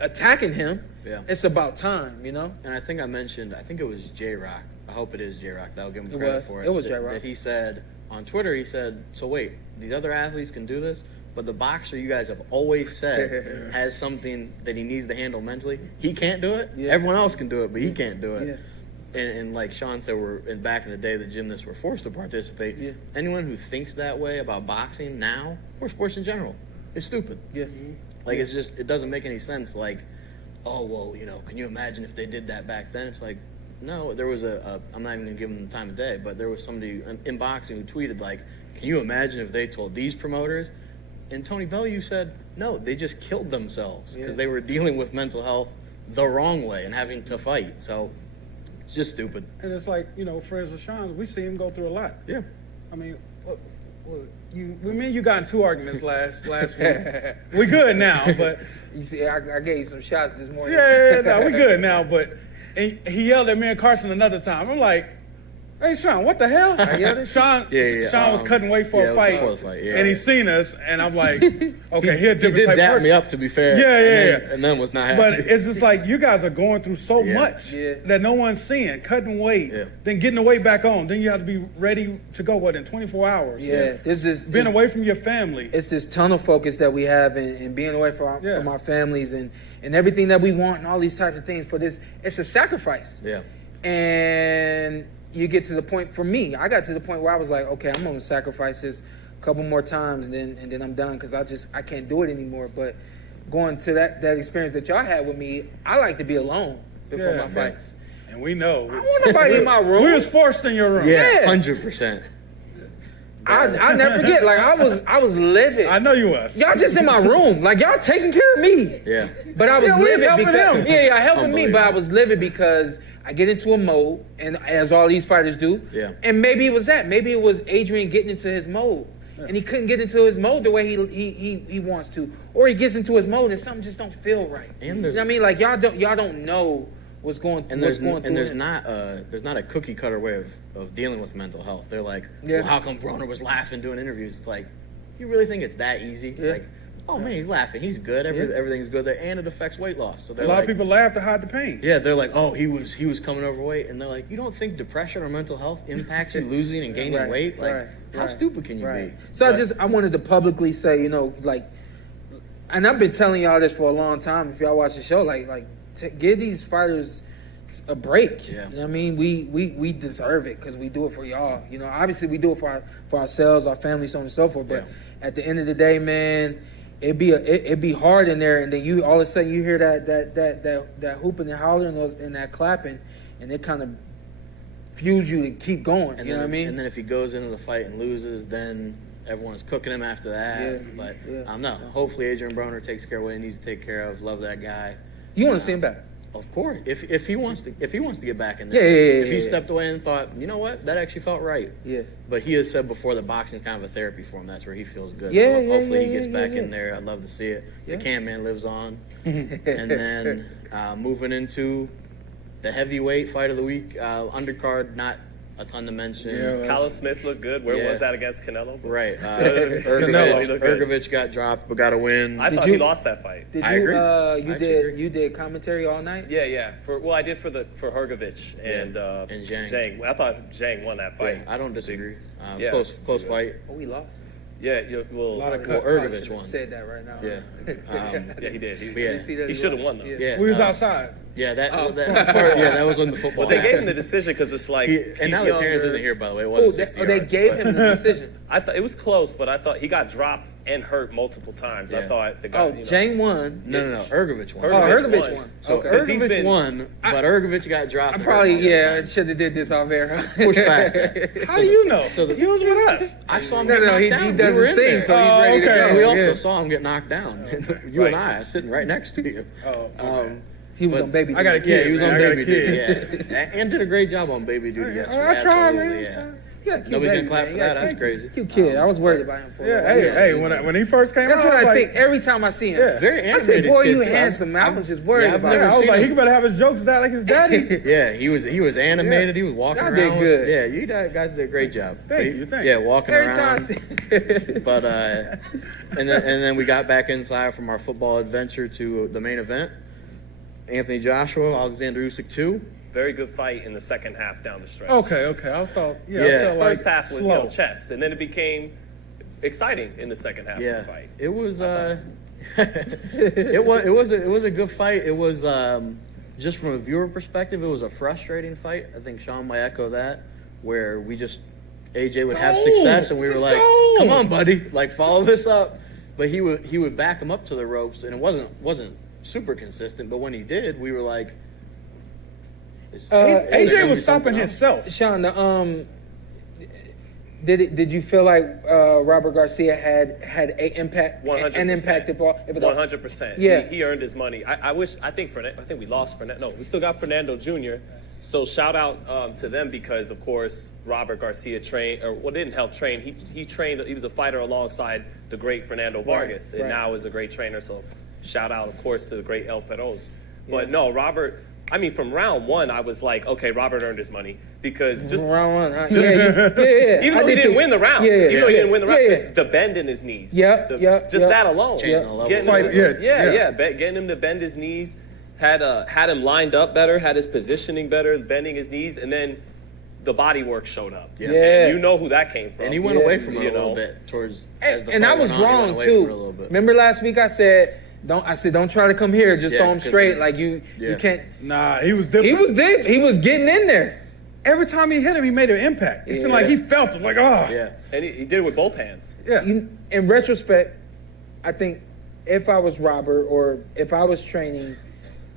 attacking him, it's about time, And I think I think it was J-Rock. I hope it is J-Rock. That'll give him credit for it. It was J-Rock. That he said on Twitter, so wait, these other athletes can do this, but the boxer you guys have always said has something that he needs to handle mentally. He can't do it. Yeah. Everyone else can do it, but he can't do it. Yeah. And like Shawne said, back in the day, the gymnasts were forced to participate. Yeah. Anyone who thinks that way about boxing now, or sports in general, is stupid. Yeah. Like, it's just, it doesn't make any sense. Like, oh, well, can you imagine if they did that back then? It's like, no, there was I'm not even going to give them the time of day, but there was somebody in boxing who tweeted, like, can you imagine if they told these promoters? And Tony Bellew said, no, they just killed themselves because they were dealing with mental health the wrong way and having to fight. So it's just stupid. And it's like, friends of Shawne, we see him go through a lot. Yeah. I mean, you got in 2 arguments last week. We good now, but you see, I gave you some shots this morning. Yeah, no, we good now. But he yelled at me and Carson another time. I'm like, Hey, Sean, what the hell? Sean was cutting weight for a fight, and he seen us, and I'm like, okay, he a different did type dap person. me up, to be fair. And then was not happy. But it's just like you guys are going through so much that no one's seeing. Cutting weight, then getting the weight back on, then you have to be ready to go, in 24 hours? Yeah, being away from your family. It's this tunnel focus that we have in being away from our families and everything that we want and all these types of things for this. It's a sacrifice. Yeah. And you get to the point, for me, I got to the point where I was like, okay, I'm going to sacrifice this a couple more times and then I'm done because I can't do it anymore. But going to that experience that y'all had with me, I like to be alone before my fights. And we know. I want nobody in my room. We was forced in your room. Yeah, 100%. I never forget. Like I was livid. I know you was. Y'all just in my room. Like y'all taking care of me. Yeah. But I was livid because him. Helping me. But I was livid because I get into a mode, and as all these fighters do. Yeah. And maybe it was that. Maybe it was Adrien getting into his mode, and he couldn't get into his mode the way he wants to, or he gets into his mode and something just don't feel right. And you know what I mean? Like y'all don't know what's going and there's not a cookie cutter way of dealing with mental health. They're like, well, how come Broner was laughing doing interviews? It's like, you really think it's that easy? Like, oh man, he's laughing, he's good, everything's good there, and it affects weight loss. So a lot of people laugh to hide the pain. Yeah, they're like, oh, he was coming overweight, and they're like, you don't think depression or mental health impacts you losing and gaining weight? Like, how stupid can you be? So I wanted to publicly say, and I've been telling y'all this for a long time. If y'all watch the show, give these fighters a break. Yeah. You know what I mean? We deserve it because we do it for y'all. You know, obviously we do it for ourselves, our families, so on and so forth. But at the end of the day, man, it'd be hard in there, and then you all of a sudden you hear that hooping and hollering and that clapping, and it kind of fuels you to keep going. You know what I mean? And then if he goes into the fight and loses, then everyone's cooking him after that. But hopefully Adrien Broner takes care of what he needs to take care of. Love that guy. You want to see him back? Of course. If he wants to get back in there. If he stepped away and thought, you know what, that actually felt right. Yeah. But he has said before that boxing's kind of a therapy for him. That's where he feels good. Hopefully he gets back in there. I'd love to see it. The Can Man lives on. And then moving into the heavyweight fight of the week, undercard, not a ton to mention. Callum Smith looked good. Where was that against Canelo? Right. Ergovich got dropped but got a win. I thought he lost that fight. Did I agree. You did commentary all night? Yeah. I did for Ergovich and Zhang. I thought Zhang won that fight. Yeah, I don't disagree. Close fight. Oh, we lost. Yeah, a lot of cuts. Ergovich won. Said that right now. Yeah. He did. He should have won though. Yeah. We was outside. Yeah, that was on the football. But they gave him the decision because it's like and now that Terence isn't here, by the way. They gave him the decision. I thought it was close, but I thought he got dropped and hurt multiple times. I thought the guy. Zhang won. No. Ergovich won. Ergovich won. So Ergovich won, but Ergovich got dropped. I probably should have did this off air. Push past that. How do you know? He was with us. I saw him get knocked down. He does his thing, so he's ready to go. We also saw him get knocked down. You and I sitting right next to you. He was on baby duty. I got a kid. Yeah, he was on baby duty. Yeah, and did a great job on baby duty yesterday. I tried, man. Yeah, nobody's gonna clap for that. That's crazy. Cute kid. I was worried about him for when he first came out, that's what I think every time I see him. Yeah. Very animated. I said, boy, you kid, handsome. I was just worried about him. I was like, he better have his jokes out like his daddy. Yeah, he was animated. He was walking around. Did good. Yeah, you guys did a great job. Thank you. Yeah, walking every around. Time But and then we got back inside from our football adventure to the main event. Anthony Joshua, Alexander Usyk II. Very good fight in the second half down the stretch. Okay. I thought, I first half was slow. chess, and then it became exciting in the second half of the fight. It was it was a good fight. It was just from a viewer perspective, it was a frustrating fight. I think Sean might echo that, where AJ would have success, and we were like, "Come on, buddy, follow this up." But he would back him up to the ropes, and it wasn't super consistent. But when he did, we were like, AJ was stopping himself. Sean, did you feel like Robert Garcia had an impact? 100%. An impact if 100%. Yeah, he earned his money. I think we lost Fernando. No, we still got Fernando Jr. So shout out to them because of course Robert Garcia didn't help train. He trained. He was a fighter alongside the great Fernando Vargas, and now is a great trainer. So shout out, of course, to the great El Feroz. But no, Robert I mean, from round one, I was like, okay, Robert earned his money because just round one, yeah. Even though he didn't win the round, even though he didn't win the round, the bend in his knees, that alone, getting him to bend his knees, had him lined up better, had his positioning better, bending his knees, and then the body work showed up. And you know who that came from, and he went away from it a little bit towards. And I was wrong too. Remember last week I said. Don't try to come here. Just throw him straight. Like you can't. Nah, he was different. He was getting in there. Every time he hit him, he made an impact. It seemed like he felt it. Like, Yeah, and he did it with both hands. Yeah. In retrospect, I think if I was Robert or if I was training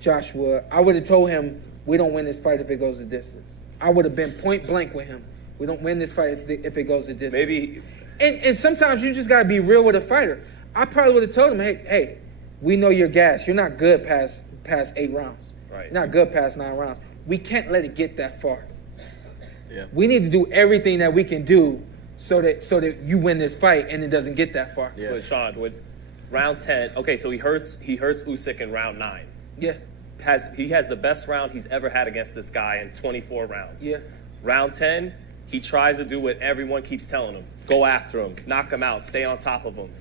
Joshua, I would have told him, we don't win this fight if it goes the distance. I would have been point blank with him. We don't win this fight if it goes the distance. Maybe. And sometimes you just got to be real with a fighter. I probably would have told him, hey, we know you're gassed. You're not good past 8 rounds. Right. You're not good past 9 rounds. We can't let it get that far. Yeah. We need to do everything that we can do so that you win this fight and it doesn't get that far. Yeah. But Shawn, with round 10, okay, so he hurts Usyk in round 9. Yeah. He has the best round he's ever had against this guy in 24 rounds. Yeah. Round 10, he tries to do what everyone keeps telling him. Go after him, knock him out, stay on top of him.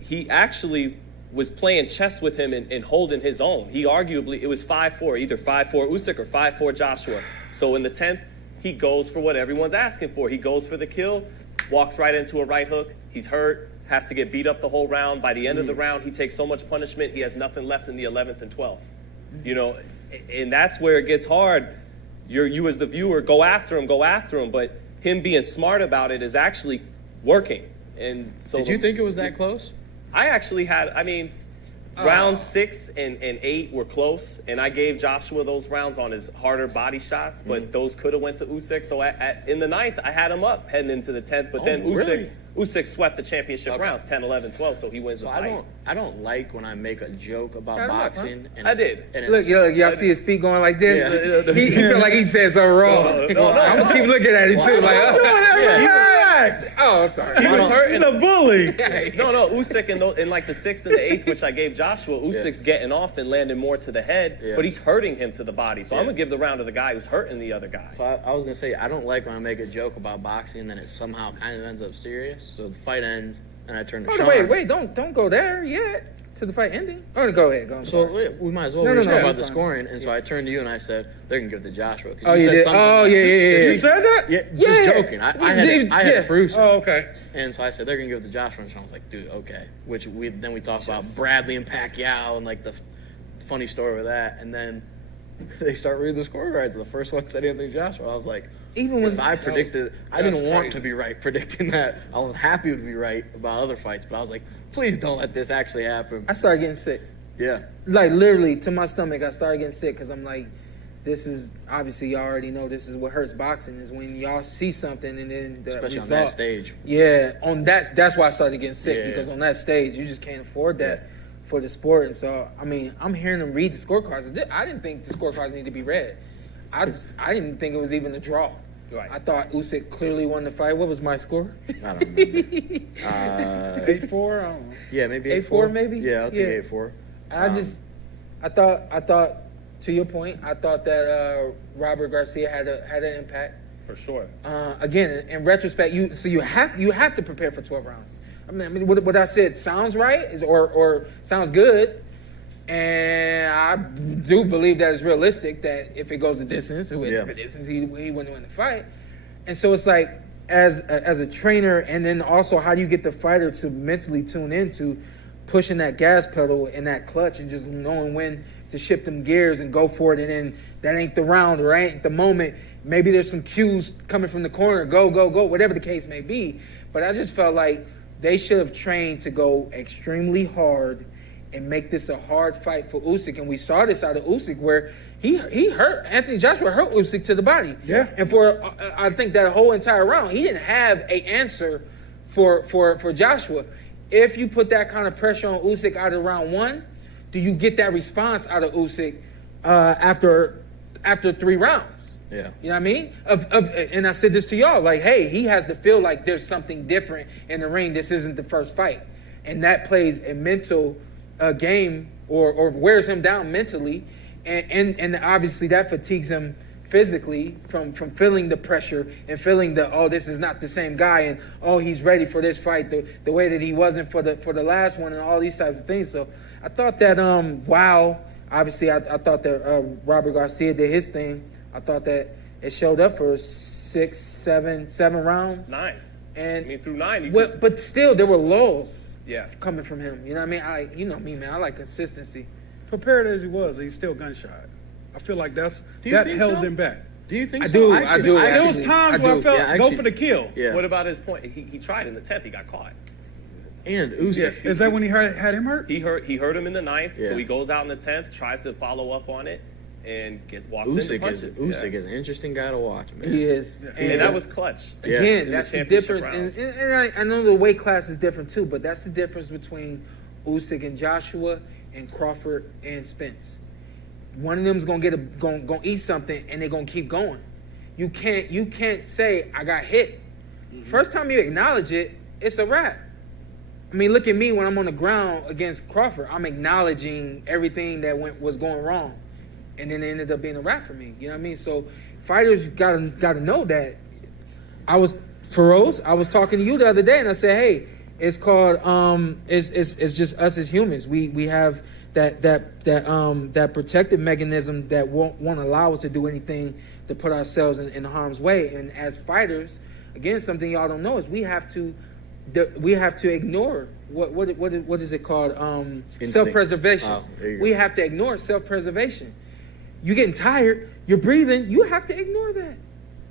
He actually was playing chess with him and holding his own. He arguably, it was 5-4, either 5-4 Usyk or 5-4 Joshua. So in the 10th, he goes for what everyone's asking for. He goes for the kill, walks right into a right hook. He's hurt, has to get beat up the whole round. By the end of the round, he takes so much punishment, he has nothing left in the 11th and 12th. You know, and that's where it gets hard. You as the viewer, go after him, but him being smart about it is actually working. And so did you think it was that close? I actually had, rounds 6 and 8 were close, and I gave Joshua those rounds on his harder body shots, but those could have went to Usyk. So in the 9th, I had him up heading into the 10th, but then Usyk swept the championship rounds, 10, 11, 12, so he wins the fight. I don't like when I make a joke about boxing. And I did. And look, y'all see his feet going like this? Yeah. He felt like he said something wrong. No. I'm going to keep looking at him, too. Oh, sorry. He was hurt. He's a bully. No, Usyk in like the 6th and the 8th, which I gave Joshua, Usyk's getting off and landing more to the head, but he's hurting him to the body. So I'm going to give the round to the guy who's hurting the other guy. So I was going to say, I don't like when I make a joke about boxing and then it somehow kind of ends up serious. So the fight ends and I turn to Shawne. Wait, don't go there yet. To the fight ending? Oh, go ahead. So we might as well. We were talking about the scoring, and so I turned to you and I said, "They're gonna give it to Joshua." Oh, you did? Oh, yeah. You said that? Yeah, just joking. I had a fruit. Oh, okay. And so I said, "They're gonna give it to Joshua," and I was like, "Dude, okay." Which we talked about Bradley and Pacquiao and like the funny story with that, and then they start reading the scorecards. The first one said anything to Joshua. I was like, even when I predicted, I didn't want to be right predicting that. I was happy to be right about other fights, but I was like, please don't let this actually happen. I started getting sick. Yeah. Like literally to my stomach, I started getting sick because I'm like, this is obviously y'all already know this is what hurts boxing is when y'all see something and then the especially result, on that stage. Yeah, on that's why I started getting sick because on that stage you just can't afford that for the sport. And so I mean, I'm hearing them read the scorecards. I didn't think the scorecards need to be read. I didn't think it was even a draw. Right. I thought Usyk clearly won the fight. What was my score? I don't remember. 8-4? I don't know. Yeah, maybe 8-4 maybe? Yeah, I think 8-4. I thought to your point, I thought that Robert Garcia had an impact. For sure. Again, in retrospect, you have to prepare for 12 rounds. I mean what I said sounds right or sounds good. And I do believe that it's realistic that if it goes the distance, he wouldn't win the fight. And so it's like, as a trainer, and then also how do you get the fighter to mentally tune into pushing that gas pedal and that clutch and just knowing when to shift them gears and go for it, and then that ain't the round or ain't the moment. Maybe there's some cues coming from the corner, go, whatever the case may be. But I just felt like they should have trained to go extremely hard and make this a hard fight for Usyk. And we saw this out of Usyk where he hurt, Anthony Joshua hurt Usyk to the body. Yeah. And for, I think that whole entire round, he didn't have an answer for Joshua. If you put that kind of pressure on Usyk out of round 1, do you get that response out of Usyk after 3 rounds? Yeah. You know what I mean? And I said this to y'all, like, hey, he has to feel like there's something different in the ring. This isn't the first fight. And that plays a mental game or wears him down mentally. and obviously that fatigues him physically from feeling the pressure and feeling this is not the same guy, and he's ready for this fight the way that he wasn't for the last one, and all these types of things. So I thought that obviously I thought that Robert Garcia did his thing. I thought that it showed up for 7 rounds. 9. And I mean, through 9. But still, there were lulls Yeah. coming from him. You know what I mean? You know me, man. I like consistency. Prepared as he was, he's still gun-shy. I feel like that think held so? him back. Do you think I so? do. There was times where I felt go for the kill. Yeah. What about his point? He tried in the 10th. He got caught. And Usyk. Is that when he had him hurt? He hurt him in the 9th, Yeah. so he goes out in the 10th, tries to follow up on it, and walks into punches. Usyk is an interesting guy to watch, man. He is. And that was clutch. Again, In that's the championship difference. round. And I know the weight class is different too, but that's the difference between Usyk and Joshua and Crawford and Spence. One of them's gonna eat something, and they're gonna keep going. You can't say I got hit. First time you acknowledge it, it's a wrap. I mean, look at me when I'm on the ground against Crawford. I'm acknowledging everything that was going wrong, and then it ended up being a wrap for me. You know what I mean? So fighters gotta know that. I was talking to you the other day, and I said, hey, it's called it's just us as humans. We have that protective mechanism that won't allow us to do anything to put ourselves in harm's way. And as fighters, again, something y'all don't know is we have to ignore what is it called? Self-preservation. Oh, there you go. We have to ignore self-preservation. You're getting tired. You're breathing. You have to ignore that.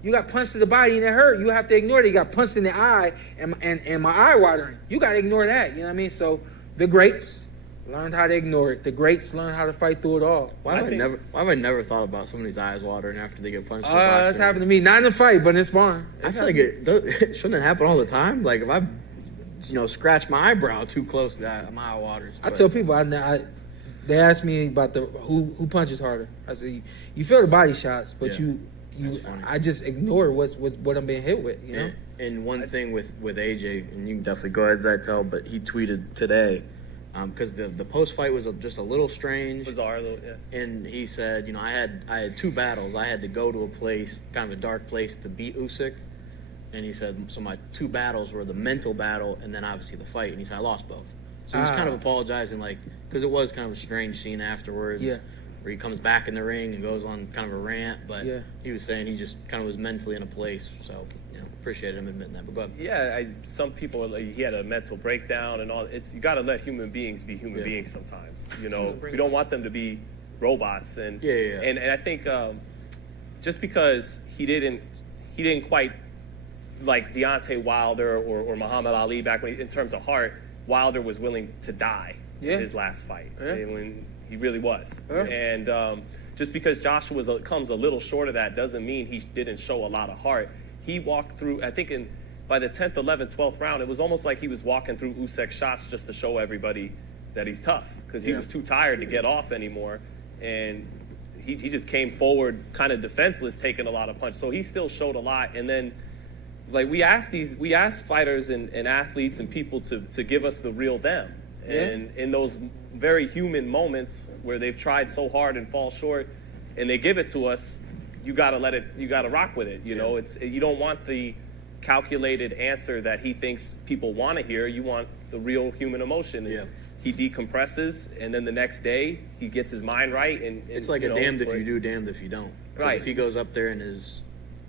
You got punched to the body and it hurt. You have to ignore it. You got punched in the eye and my eye watering. You got to ignore that. You know what I mean? So the greats learned how to ignore it. The greats learned how to fight through it all. Why have I never thought about somebody's eyes watering after they get punched? in the boxing That's ring? happened to me. Not in a fight, but in sparring. I feel like shouldn't it happen all the time? Like if I, scratch my eyebrow too close to that, my eye waters. I tell people, they ask me about who punches harder. I say, you feel the body shots, but I just ignore what I'm being hit with. You know. And one thing with AJ, and you can definitely go ahead, Zittel, but he tweeted today. Because the post fight was just a little strange, Bizarre, yeah. And he said, I had 2 battles. I had to go to a place, kind of a dark place, to beat Usyk, and he said, so my 2 battles were the mental battle, and then obviously the fight. And he said, I lost both. So he was kind of apologizing, because it was kind of a strange scene afterwards, where he comes back in the ring and goes on kind of a rant. But he was saying he just kind of was mentally in a place. So appreciate him admitting that. But go ahead. Yeah, some people he had a mental breakdown and all. You got to let human beings be human beings sometimes. We don't want them to be robots. And and I think just because he didn't quite like Deontay Wilder or Muhammad Ali back when in terms of heart, Wilder was willing to die in his last fight when he really was. And just because Joshua comes a little short of that doesn't mean he didn't show a lot of heart. He walked through, I think by the 10th, 11th, 12th round, it was almost like he was walking through Usyk's shots just to show everybody that he's tough because he was too tired to get off anymore. And he just came forward kind of defenseless, taking a lot of punches. So he still showed a lot. And then we asked fighters and athletes and people to give us the real them. And in those very human moments where they've tried so hard and fall short and they give it to us, you gotta rock with it. You don't want the calculated answer that he thinks people want to hear. You want the real human emotion. He decompresses, and then the next day he gets his mind right. And it's like a damned if you do, damned if you don't. Right. If he goes up there and is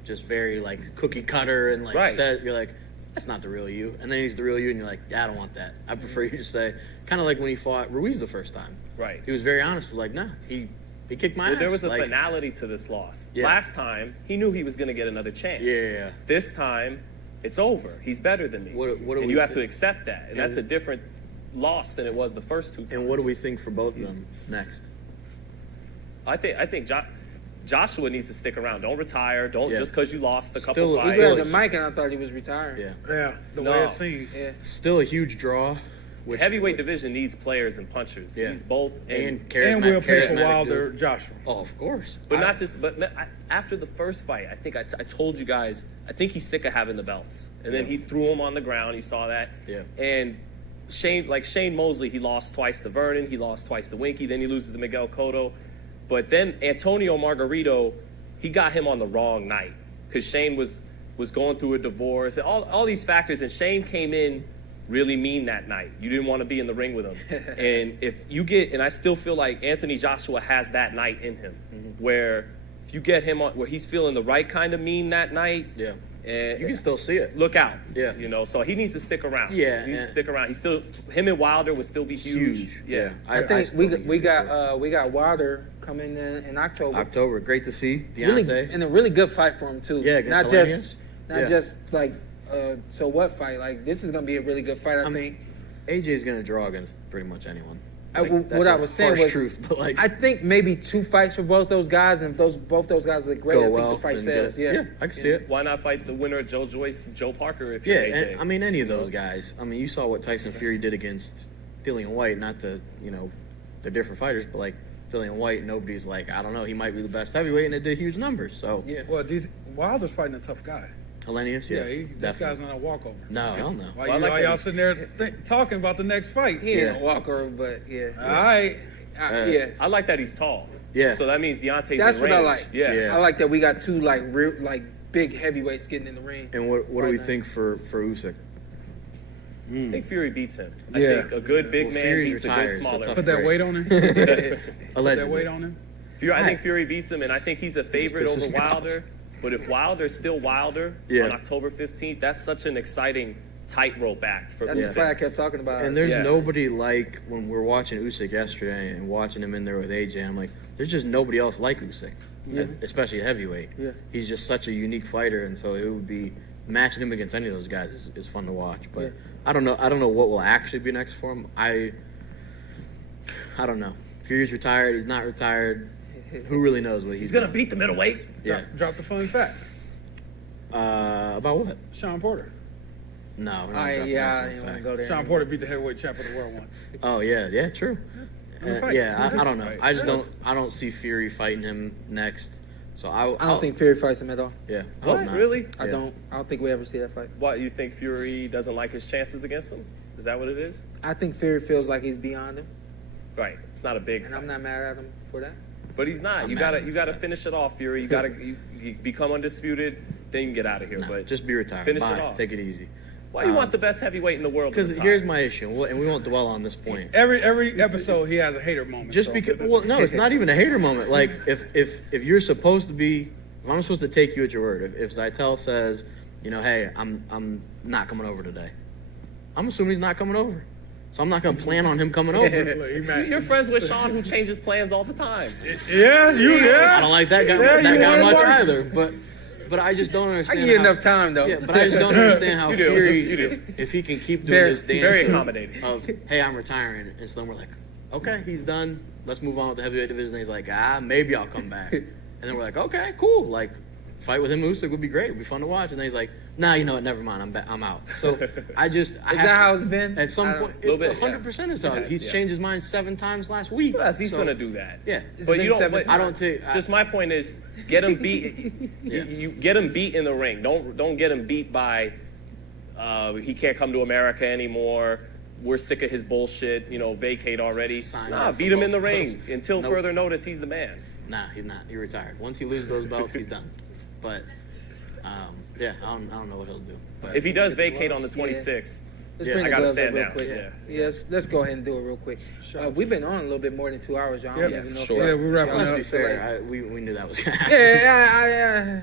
just very cookie cutter and set, you're like, that's not the real you. And then he's the real you, and you're like, yeah, I don't want that. I prefer you to say, kind of like when he fought Ruiz the first time. Right. He was very honest. No, he kicked my ass. There was a finality to this loss. Yeah. Last time, he knew he was going to get another chance. Yeah. This time, it's over. He's better than me. And you have to accept that. And that's a different loss than it was the first 2 times. And what do we think for both of them next? I think Joshua needs to stick around. Don't retire. Don't just because you lost a couple fights. He grabbed the mic and I thought he was retiring. The way it seemed. Still a huge draw. Heavyweight division needs players and punchers. He's both and we'll pay for Wilder, Joshua. Oh, of course. But not just. But after the first fight, I think I told you guys. I think he's sick of having the belts. And then he threw him on the ground. You saw that. Yeah. And Shane Mosley, he lost twice to Vernon. He lost twice to Winky. Then he loses to Miguel Cotto. But then Antonio Margarito, he got him on the wrong night because Shane was going through a divorce, and all these factors, and Shane came in really mean that night. You didn't want to be in the ring with him. And if you get, and I still feel like Anthony Joshua has that night in him, where if you get him on, where he's feeling the right kind of mean that night, and you can still see it. Look out. Yeah. You know, so he needs to stick around. Yeah. He needs to stick around. He's still, him and Wilder would still be huge. Yeah. I think we got Wilder coming in October. October, great to see. Deontay. Really, and a really good fight for him too. Yeah, against not just like so what fight. Like this is gonna be a really good fight. I think AJ's gonna draw against pretty much anyone. What I was saying was, truth, but like, I think maybe 2 fights for both those guys, and if both those guys look great, I think the fight sells. Yeah, I can see it. Why not fight the winner of Joe Joyce, Joe Parker? If you're AJ? And, I mean, any of those guys. I mean, you saw what Tyson Fury did against Dillian White. Not to, they're different fighters, but like Dillian White, nobody's like, I don't know, he might be the best heavyweight, and it did huge numbers. So Well, Wilder's fighting a tough guy. Hellenius, this guy's not a walkover. No, hell no. Why y'all sitting there talking about the next fight? He ain't a walkover, but All right. I like that he's tall. Yeah. So that means Deontay's That's in what range. I like. Yeah. I like that we got 2 real big heavyweights getting in the ring. And what do we think for Usyk? I think Fury beats him. I think a good big man Fury's beats retired, a good smaller. so Put that weight on him. Put that weight on him. I think Fury beats him, and I think he's a favorite over Wilder. But if Wilder's still Wilder on October 15th, that's such an exciting tightrope act for That's Usyk. the fight I kept talking about. And there's nobody like when we're watching Usyk yesterday and watching him in there with AJ. I'm like, there's just nobody else like Usyk, especially a heavyweight. Yeah. He's just such a unique fighter, and so it would be matching him against any of those guys is fun to watch. But I don't know what will actually be next for him. I don't know. Fury's retired. He's not retired. Who really knows what he's gonna beat the middleweight? Yeah. Drop the fun fact. About what? Shawn Porter. No. I didn't want to go there. Shawn Porter beat the heavyweight champ of the world once. Oh yeah, true. I don't know. I don't see Fury fighting him next. So I don't think Fury fights him at all. Yeah. I What? hope not. Really? I don't think we ever see that fight. What, you think Fury doesn't like his chances against him? Is that what it is? I think Fury feels like he's beyond him, Right. It's not a big and I'm not mad at him for that. But he's not. You gotta finish it off, Fury. You become undisputed, then you can get out of here. But Just be retired. finish Bye. it off. Take it easy. Why you want the best heavyweight in the world? Because here's my issue, and we won't dwell on this point. Every episode he has a hater moment. Because no, it's not even a hater moment. Like if you're supposed to be, if I'm supposed to take you at your word. If Zittel says, hey, I'm not coming over today, I'm assuming he's not coming over. So I'm not going to plan on him coming over. You're friends with Shawne, who changes plans all the time. Yeah. I don't like that guy much either. But I just don't understand. I give you enough time though. Yeah, but I just don't understand how You do. Fury, You do. if he can keep doing this dance very accommodating. of, hey, I'm retiring, and so then we're like, okay, he's done. Let's move on with the heavyweight division. And he's like, maybe I'll come back. And then we're like, okay, cool. Like, fight with him, Usyk would be great. It'd be fun to watch. And then he's like, nah, you know what? Never mind. I'm out. So Is that how it's been? At some point, 100% is how he's changed his mind 7 times last week. Yes, he's gonna do that. Yeah, But you don't. I don't take. Just my point is, get him beat. You get him beat in the ring. Don't get him beat by. He can't come to America anymore. We're sick of his bullshit. Vacate already. Beat him in the ring until further notice. He's the man. Nah, he's not. He retired. Once he loses those belts, he's done. But I don't know what he'll do. But if he does vacate on the 26th, Let's I gotta stand real down. quick. Let's go ahead and do it real quick. We've been on a little bit more than 2 hours, y'all. I don't even know. Yeah, we're wrapping up. Let's be fair. We knew that was going to happen. Yeah.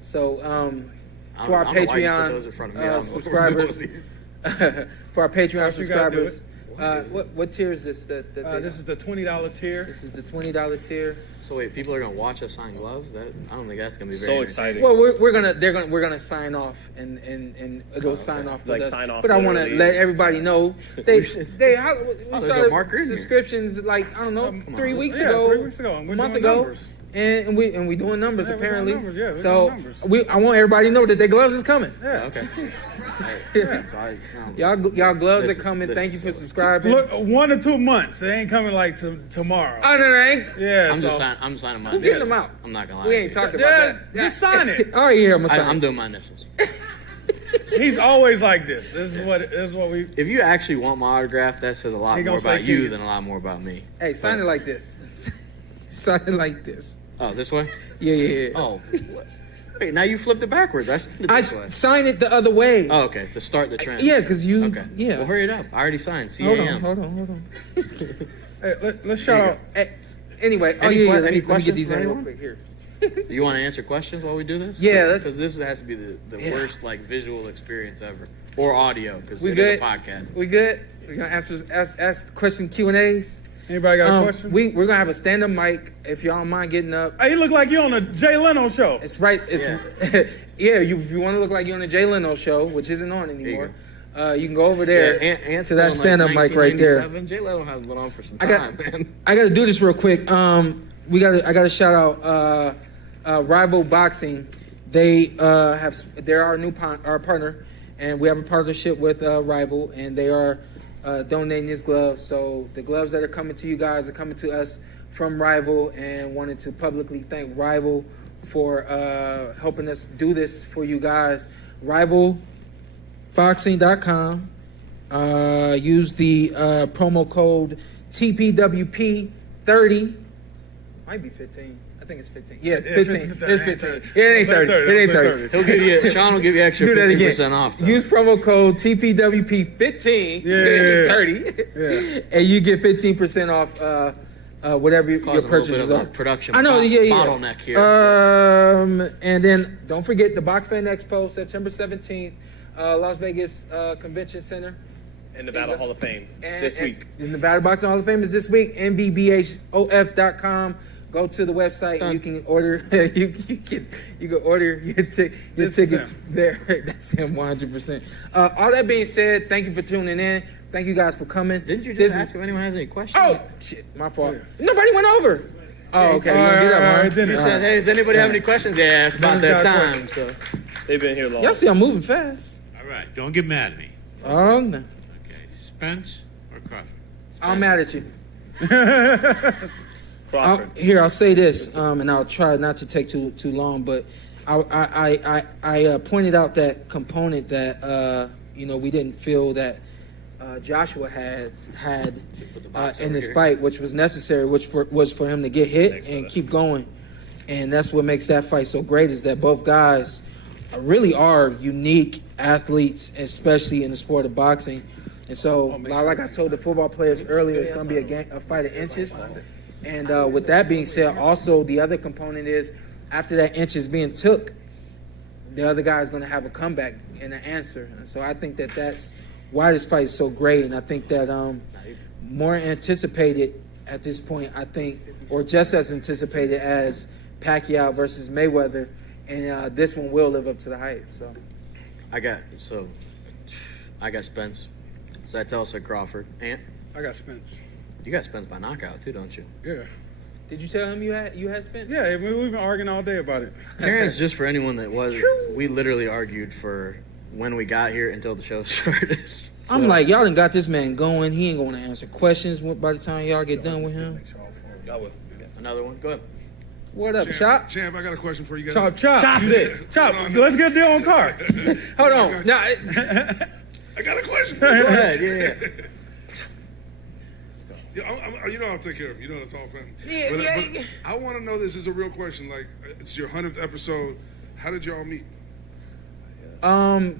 So for our Patreon subscribers, for our Patreon subscribers. What tier is this? This is the $20 tier. This is the $20 tier. So wait, people are gonna watch us sign gloves? I don't think that's gonna be so exciting. Well, we're gonna sign off and it'll sign off with us. Sign off but I want to let everybody know we started marker in subscriptions like I don't know 3 weeks Yeah, ago, 3 weeks ago, and a we're month doing ago. numbers. And we doing numbers apparently. We're doing numbers, so doing numbers. I want everybody to know that their gloves is coming. Yeah. Okay. Y'all gloves are coming. Thank you for subscribing. Look, 1 or 2 months. It ain't coming like tomorrow. Oh no, they ain't. Yeah. I'm signing mine. Who getting them out? I'm not gonna lie. We ain't talking about that. Just sign it. All right, here I'm gonna sign. I'm doing my initials. He's always like this. This is what we. If you actually want my autograph, that says a lot more about you than a lot more about me. Hey, sign it like this. Sign it like this. Oh, this way? Yeah. Oh. Wait, now you flipped it backwards. I signed it this way. Sign it the other way. Oh, okay. To start the trend. Yeah, because you. Okay. Yeah. Well, hurry it up. I already signed. Hold CAM. on. Hey, let's shout out. Anyway, Any let me questions get these for in real anyone? quick here. Do you want to answer questions while we do this? Yeah, because this has to be the worst like visual experience ever, or audio because We it good? is a podcast. We good? We're gonna ask question Q&As. Anybody got a question? We're gonna have a stand-up mic. If y'all don't mind getting up. Hey, you look like you on a Jay Leno show. It's right. It's if you want to look like you're on a Jay Leno show, which isn't on anymore, you can go over there to that stand-up mic right there. Jay Leno hasn't been on for some time, man. I got to do this real quick. I got to shout out Rival Boxing. They're our partner, and we have a partnership with Rival, and they are donating these gloves. So the gloves that are coming to you guys are coming to us from Rival, and wanted to publicly thank Rival for helping us do this for you guys. RivalBoxing.com. Use the promo code TPWP30. Might be 15. I think it's 15. Yeah, it's 15. It's 15. It ain't 30. It ain't 30. Shawn will give you extra 50% off. Though. Use promo code TPWP15. Yeah. 30. Yeah. And you get 15% off whatever your purchases are. Production bottleneck here. And then don't forget the Box Fan Expo, September 17th, Las Vegas Convention Center. And Nevada Hall of Fame this week. The Nevada Boxing Hall of Fame is this week. NBBHOF.com. Go to the website. And you can order. You can order your tickets there. That's him 100%. All that being said, thank you for tuning in. Thank you guys for coming. Didn't you just ask if anyone has any questions? Oh shit, my fault. Nobody went over. Oh, okay. Get up, man. You said, hey, does anybody have any questions? Yeah, it's about that time. So they've been here long. Y'all see I'm moving fast. All right, don't get mad at me. Oh no. Spence or Crawford? I'm mad at you. Crawford. I'll say this, and I'll try not to take too long, but I pointed out that component that we didn't feel that Joshua had in this fight, which was necessary, which was for him to get hit and keep going, and that's what makes that fight so great. Is that both guys really are unique athletes, especially in the sport of boxing. And so, like I told the football players earlier, it's going to be a fight of inches. And with that being said, also the other component is after that inch is being took, the other guy is going to have a comeback and an answer. And so I think that that's why this fight is so great. And I think that more anticipated at this point, I think, or just as anticipated as Pacquiao versus Mayweather. And this one will live up to the hype. So I got Spence. Zittel said Crawford. Ant? I got Spence. You got Spence by knockout too, don't you? Yeah. Did you tell him you had Spence? Yeah, we've been arguing all day about it. Terrence, just for anyone that wasn't, we literally argued for when we got here until the show started. So. I'm like, y'all done got this man going. He ain't going to answer questions by the time y'all get done with him. Y'all will. Another one? Go ahead. What up, Chop? Champ, I got a question for you guys. Chop it. Chop. Let's get a deal on card. Hold on. No, I got a question for you. Go ahead. Yeah. I'll take care of him. You know, it's all family. Yeah. I want to know, this is a real question. Like, it's your 100th episode. How did y'all meet?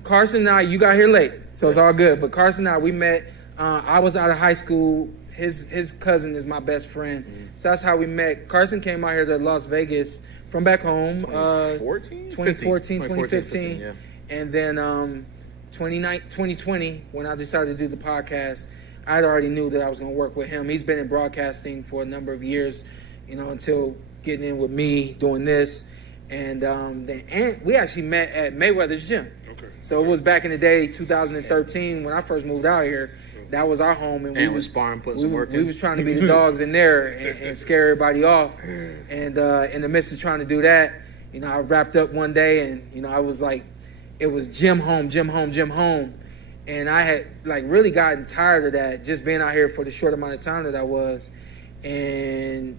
Carson and I, you got here late, so it's all good. But Carson and I, we met. I was out of high school. His cousin is my best friend. So that's how we met. Carson came out here to Las Vegas from back home. 2015. Yeah. And then 2020, when I decided to do the podcast, I already knew that I was going to work with him. He's been in broadcasting for a number of years, until getting in with me doing this. And then we actually met at Mayweather's gym. Okay. So it was back in the day, 2013, when I first moved out here. That was our home, and we was sparring, putting some work in. We was trying to be the dogs in there and scare everybody off. And in the midst of trying to do that, I wrapped up one day, and I was like, it was gym home, and I had really gotten tired of that, just being out here for the short amount of time that I was. And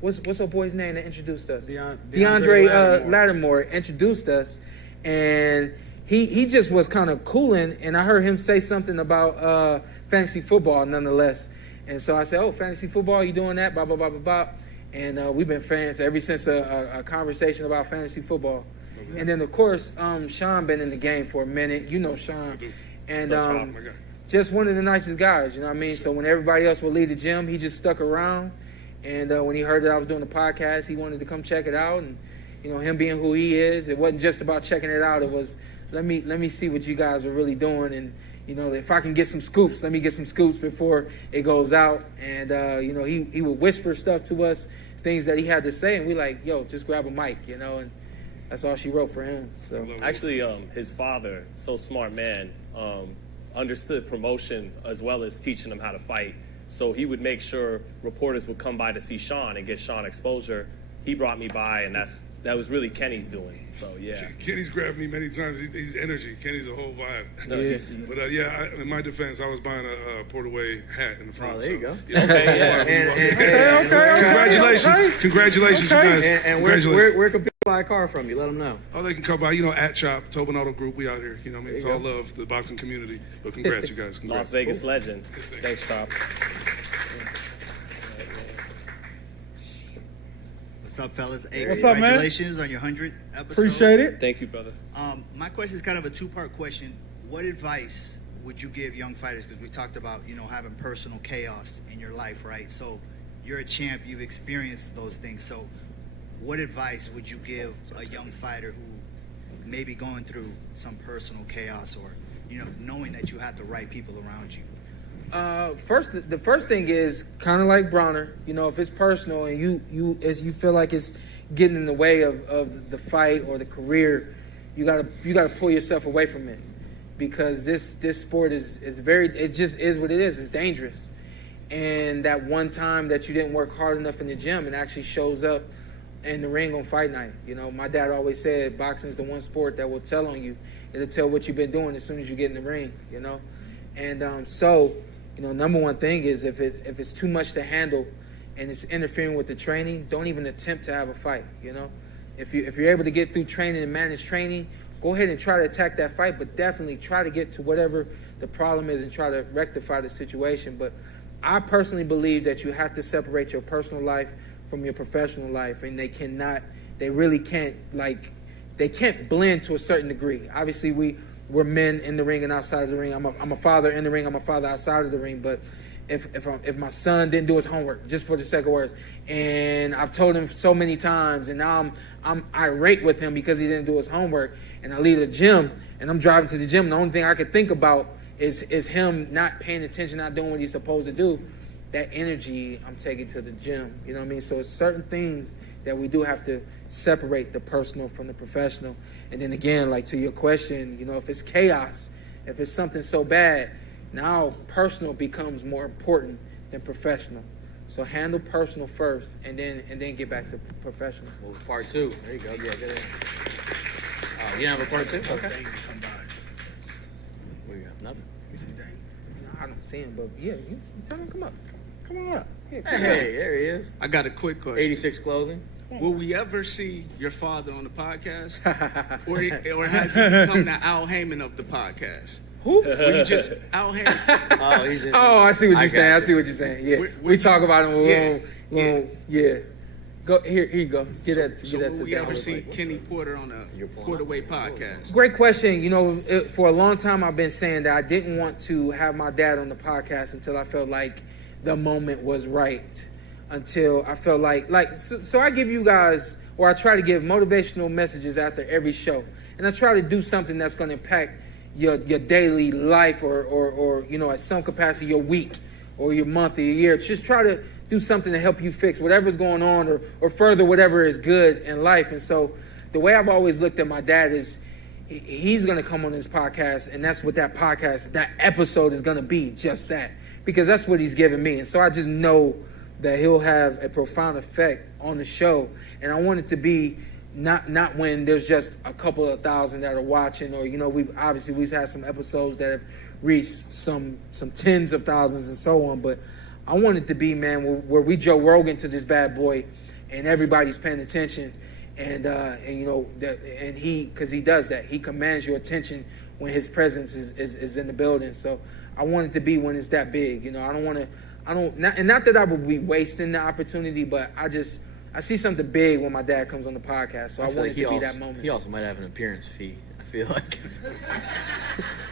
what's our boy's name that introduced us? DeAndre Lattimore introduced us, and he just was kind of cooling, and I heard him say something about fantasy football nonetheless. And so I said, oh, fantasy football, you doing that? Blah, blah, blah, blah, blah. And we've been fans ever since a conversation about fantasy football. Okay. And then, of course, Shawne been in the game for a minute. You know Shawne. And just one of the nicest guys, you know what I mean? So when everybody else would leave the gym, he just stuck around. And when he heard that I was doing the podcast, he wanted to come check it out. And, you know, him being who he is, it wasn't just about checking it out. It was, let me see what you guys are really doing. And, you know, if I can get some scoops, let me get some scoops before it goes out. And, you know, he would whisper stuff to us, things that he had to say. And we like, yo, just grab a mic, you know. And that's all she wrote for him. So actually, his father, so smart man, understood promotion as well as teaching him how to fight. So he would make sure reporters would come by to see Shawne and get Shawne exposure. He brought me by, and that was really Kenny's doing. So yeah, Kenny's grabbed me many times. He's energy. Kenny's a whole vibe. No, yeah. But in my defense, I was buying a PorterWay hat in the front. Oh, there you go. Yeah, okay. Congratulations, you guys. And where can people buy a car from you? Let them know. Oh, they can come by. At Chop, Tobin Auto Group. We out here. You know what I mean? It's all love, the boxing community. But congrats, you guys. Congrats. Las Vegas legend. Thanks, Trop. What's up, fellas? Hey, what's up, man? Congratulations on your 100th episode. Appreciate it. Thank you, brother. My question is kind of a two-part question. What advice would you give young fighters? Because we talked about, having personal chaos in your life, right? So you're a champ. You've experienced those things. So what advice would you give a young fighter who may be going through some personal chaos or, knowing that you have the right people around you? The first thing is kind of like Broner. If it's personal and you feel like it's getting in the way of the fight or the career, you gotta pull yourself away from it, because this sport is it just is what it is. It's dangerous, and that one time that you didn't work hard enough in the gym, it actually shows up in the ring on fight night. My dad always said boxing is the one sport that will tell on you. It'll tell what you've been doing as soon as you get in the ring. And so. Number one thing is if it's too much to handle and it's interfering with the training, don't even attempt to have a fight. If you're able to get through training and manage training, go ahead and try to attack that fight, but definitely try to get to whatever the problem is and try to rectify the situation. But I personally believe that you have to separate your personal life from your professional life, and they can't blend to a certain degree. Obviously, we're men in the ring and outside of the ring. I'm a father in the ring. I'm a father outside of the ring. But if my son didn't do his homework, just for the sake of words, and I've told him so many times, and now I'm irate with him because he didn't do his homework, and I leave the gym and I'm driving to the gym, the only thing I could think about is him not paying attention, not doing what he's supposed to do. That energy I'm taking to the gym. You know what I mean? So it's certain things that we do have to separate the personal from the professional. And then again, like to your question, if it's chaos, if it's something so bad, now personal becomes more important than professional. So handle personal first, and then get back to professional. Well, part two. There you go. Yeah, get it. Oh, you have a part two? Okay. We got nothing. I don't see him, but yeah, you tell him come up. Come on up. Hey, there he is. I got a quick question. 86 Clothing. Will we ever see your father on the podcast? or has he become the Al Heyman of the podcast? Who? Will you just Al Heyman? I see what you're saying. I see what you're saying. Yeah. We talk about him. Yeah. Go here you go. Get that will we ever see Kenny Porter on the PorterWay podcast? Great question. For a long time I've been saying that I didn't want to have my dad on the podcast until I felt like the moment was right. Until I felt so I give you guys, or I try to give motivational messages after every show, and I try to do something that's going to impact your daily life, or at some capacity your week or your month or your year. Just try to do something to help you fix whatever's going on or further whatever is good in life. And so the way I've always looked at my dad is he's going to come on this podcast, and that's what that podcast, that episode is going to be, just that, because that's what he's given me. And so I just know that he'll have a profound effect on the show. And I want it to be not when there's just a couple of thousand that are watching, or we've had some episodes that have reached some tens of thousands and so on. But I want it to be, man, where we Joe Rogan to this bad boy, and everybody's paying attention, and he, because he does that, he commands your attention when his presence is in the building. So I want it to be when it's that big. I don't want to. not that I would be wasting the opportunity, but I see something big when my dad comes on the podcast, so I want it to be that moment. He also might have an appearance fee, I feel like.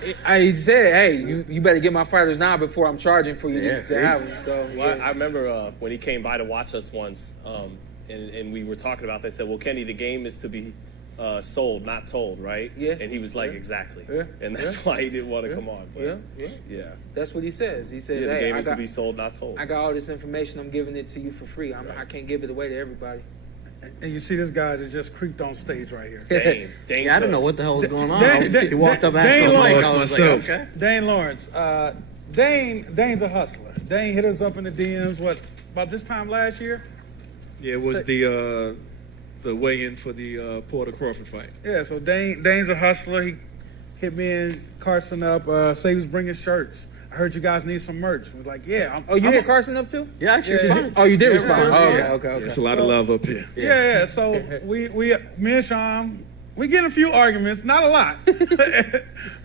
He said, hey, you better get my fighters now before I'm charging for you to have them. So, Well, I remember when he came by to watch us once, and we were talking about this. They said, well, Kenny, the game is to be sold, not told, right? Yeah. And he was like, exactly. Yeah. And that's why he didn't want to come on. But yeah. That's what he says. He says, the hey, game is to be sold, not told. I got all this information. I'm giving it to you for free. I can't give it away to everybody. And you see this guy that just creeped on stage right here. Dane I didn't know what the hell was going on. He walked up after Dane the Lawrence. mic. I was like, okay. Dane Lawrence. Dane's a hustler. Dane hit us up in the DMs, about this time last year? Yeah, it was the weigh-in for the Porter Crawford fight. Yeah, so Dane's a hustler. He hit me and Carson up, say he was bringing shirts. I heard you guys need some merch. We're like, yeah. You hit Carson up too? Yeah, actually responded. Oh, you did respond. Okay. There's a lot of love up here. Yeah. So me and Sean, we get a few arguments, not a lot,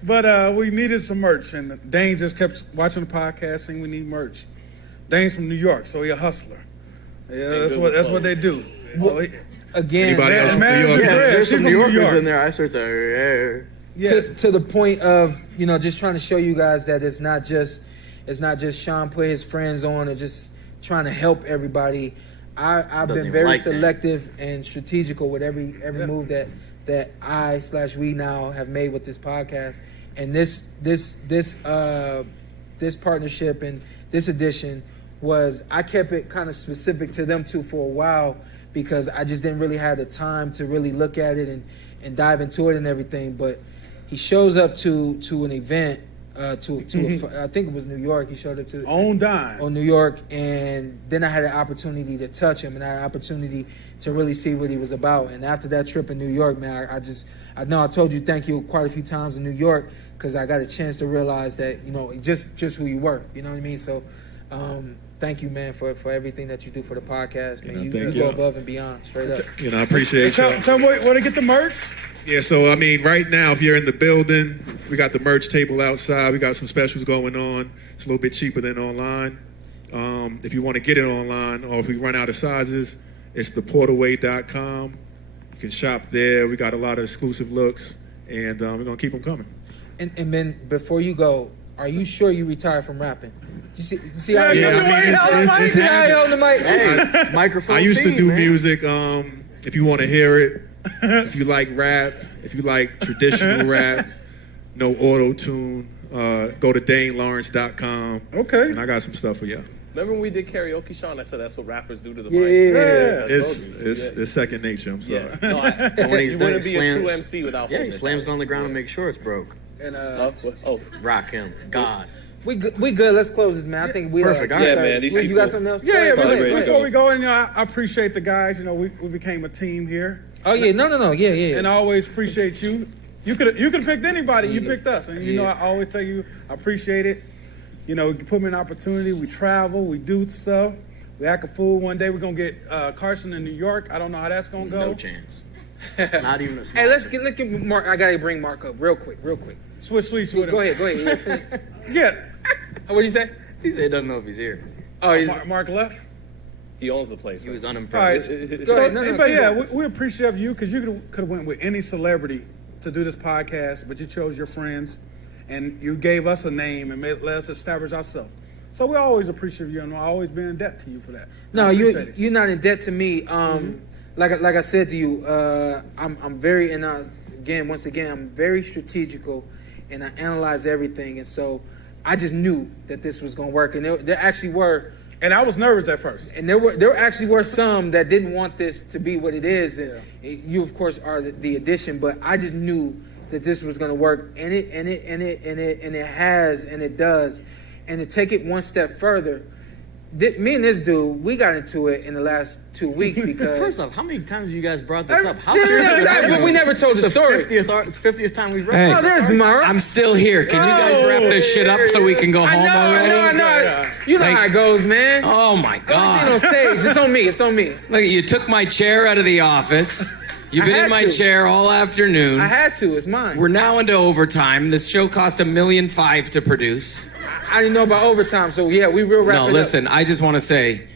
but we needed some merch. And Dane just kept watching the podcast, saying we need merch. Dane's from New York, so he's a hustler. Yeah, that's what they do. So again, anybody else from New York? Yeah, there's some New Yorkers in there. I start to. To the point of just trying to show you guys that it's not just Sean put his friends on and just trying to help everybody. I've been very selective and strategical with every move that we now have made with this podcast, and this partnership and this edition was I kept it kind of specific to them two for a while because I just didn't really have the time to really look at it and dive into it and everything, but. He shows up to an event, I think it was New York. He showed up to on dime on New York, and then I had an opportunity to touch him, and I had an opportunity to really see what he was about. And after that trip in New York, man, I know I told you thank you quite a few times in New York because I got a chance to realize that just who you were. You know what I mean? So. Thank you, man, for everything that you do for the podcast, man. You go above and beyond, straight up. I appreciate you. Tell me where to get the merch. Yeah, so right now, if you're in the building, we got the merch table outside. We got some specials going on. It's a little bit cheaper than online. If you want to get it online, or if we run out of sizes, it's the PorterWay.com. You can shop there. We got a lot of exclusive looks, and we're gonna keep them coming. And then before you go, are you sure you retired from rapping? You see how you hold the mic? Hey, microphone. I used to do music. If you want to hear it. If you like rap, if you like traditional rap, no auto-tune, go to DaneLawrence.com. Okay. And I got some stuff for you. Remember when we did karaoke, Sean? I said that's what rappers do to the mic. Yeah. It's second nature. I'm sorry. Yeah. No, when he's done, be a true MC without he slams it on the ground and makes sure it's broke. And rock him. God. We good. Let's close this, man. I think we perfect. Man. You got something else? Yeah. Before we go in, I appreciate the guys. We became a team here. Oh yeah, no, yeah. And I always appreciate you. You could have picked anybody. You picked us, and I always tell you I appreciate it. You put me an opportunity. We travel, we do stuff. We act a fool. One day we're gonna get Carson in New York. I don't know how that's gonna go. No chance. Not even. Hey, let's get Mark. I gotta bring Mark up real quick. Switch with him. Go ahead. Yeah. What did you say? He said he doesn't know if he's here. Oh, Mark left. He owns the place. He was unimpressed. All right. But yeah, we appreciate you because you could have went with any celebrity to do this podcast, but you chose your friends, and you gave us a name and let us establish ourselves. So we always appreciate you, and I've always been in debt to you for that. No, you're not in debt to me. Like I said to you, I'm very once again, I'm very strategical, and I analyze everything, and so I just knew that this was going to work, and there actually were. And I was nervous at first. And there actually were some that didn't want this to be what it is. And you, of course, are the addition. But I just knew that this was going to work, and it has, and it does. And to take it one step further, me and this dude, we got into it in the last 2 weeks because. First off, how many times have you guys brought this up? How serious we never told the story. 50th time we've read it. Oh, there's Mara. I'm still here. Can you guys wrap this shit up so we can go home already? I know. You know how it goes, man. Oh, my God. On stage. It's on me. Look, you took my chair out of the office. You've been in my chair all afternoon. I had to. It's mine. We're now into overtime. This show cost $1.5 million to produce. I didn't know about overtime, so yeah, we will wrap it up. No, listen, I just want to say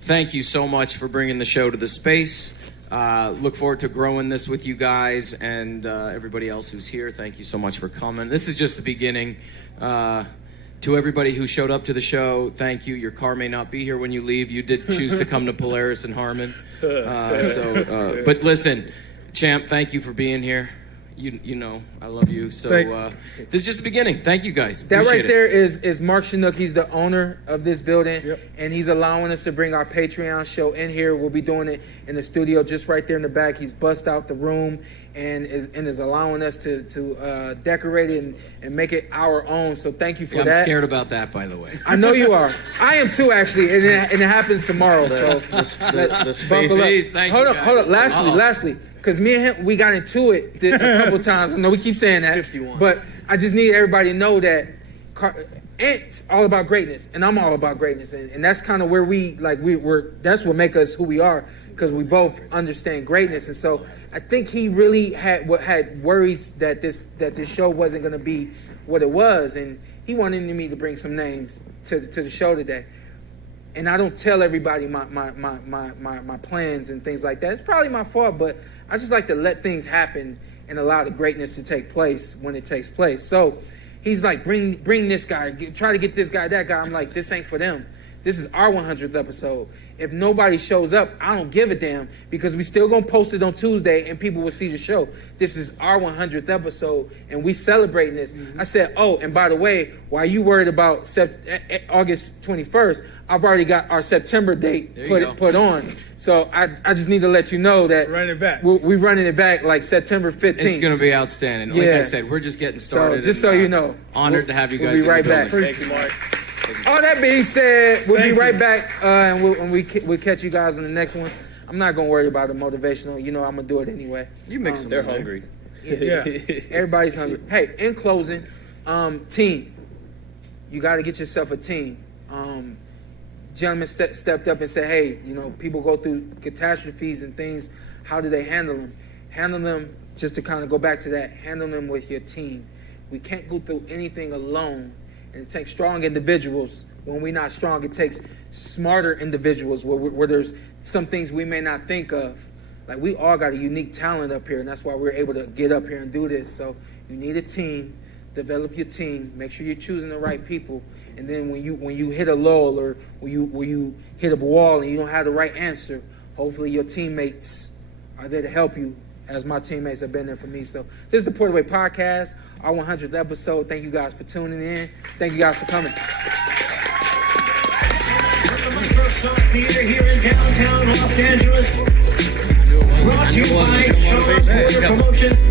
thank you so much for bringing the show to the space. Look forward to growing this with you guys and everybody else who's here. Thank you so much for coming. This is just the beginning. To everybody who showed up to the show, thank you. Your car may not be here when you leave. You did choose to come to Polaris and Harmon. But listen, champ, thank you for being here. You know, I love you. So this is just the beginning. Thank you, guys. That Appreciate right there is Mark Chinook. He's the owner of this building, and he's allowing us to bring our Patreon show in here. We'll be doing it in the studio just right there in the back. He's bust out the room and is allowing us to decorate it and make it our own. So thank you for that. I'm scared about that, by the way. I know you are. I am too, actually, and it happens tomorrow. So the space. buckle up. Please, thank hold you, up, guys. hold up. Lastly, because me and him, we got into it a couple times. I know we keep saying that, 51. but I just need everybody to know that it's all about greatness, and I'm all about greatness, and that's kind of where we're. That's what make us who we are, because we both understand greatness, and so I think he really had worries that this show wasn't going to be what it was, and he wanted me to bring some names to the show today. And I don't tell everybody my plans and things like that. It's probably my fault, but I just like to let things happen and allow the greatness to take place when it takes place. So he's like, bring this guy, try to get this guy, that guy. I'm like, this ain't for them. This is our 100th episode. If nobody shows up, I don't give a damn, because we still gonna post it on Tuesday and people will see the show. This is our 100th episode and we celebrating this. I said, oh, and by the way, while you worried about August 21st, I've already got our September date put on. So I just need to let you know that Running it back. we're running it back like September 15th. It's going to be outstanding. Like I said, we're just getting started. So just so you know. Honored to have you guys We'll be right in the back. building. Thank you, Mark. All that being said, we'll be right back, and we'll catch you guys in the next one. I'm not gonna worry about the motivational. You know, I'm gonna do it anyway. You mix them. They're hungry. Yeah, everybody's hungry. Hey, in closing, team, you got to get yourself a team. Gentlemen stepped up and said, hey, you know, people go through catastrophes and things. How do they handle them? Handle them, just to kind of go back to that, handle them with your team. We can't go through anything alone. And it takes strong individuals. When we're not strong, it takes smarter individuals where there's some things we may not think of. Like, we all got a unique talent up here, and that's why we're able to get up here and do this. So you need a team. Develop your team. Make sure you're choosing the right people. And then when you hit a lull, or when you hit a wall and you don't have the right answer, hopefully your teammates are there to help you, as my teammates have been there for me. So this is the PorterWay Podcast, our 100th episode. Thank you guys for tuning in. Thank you guys for coming. Theater here in downtown Los Angeles. Brought to you by Shawn Porter Promotions.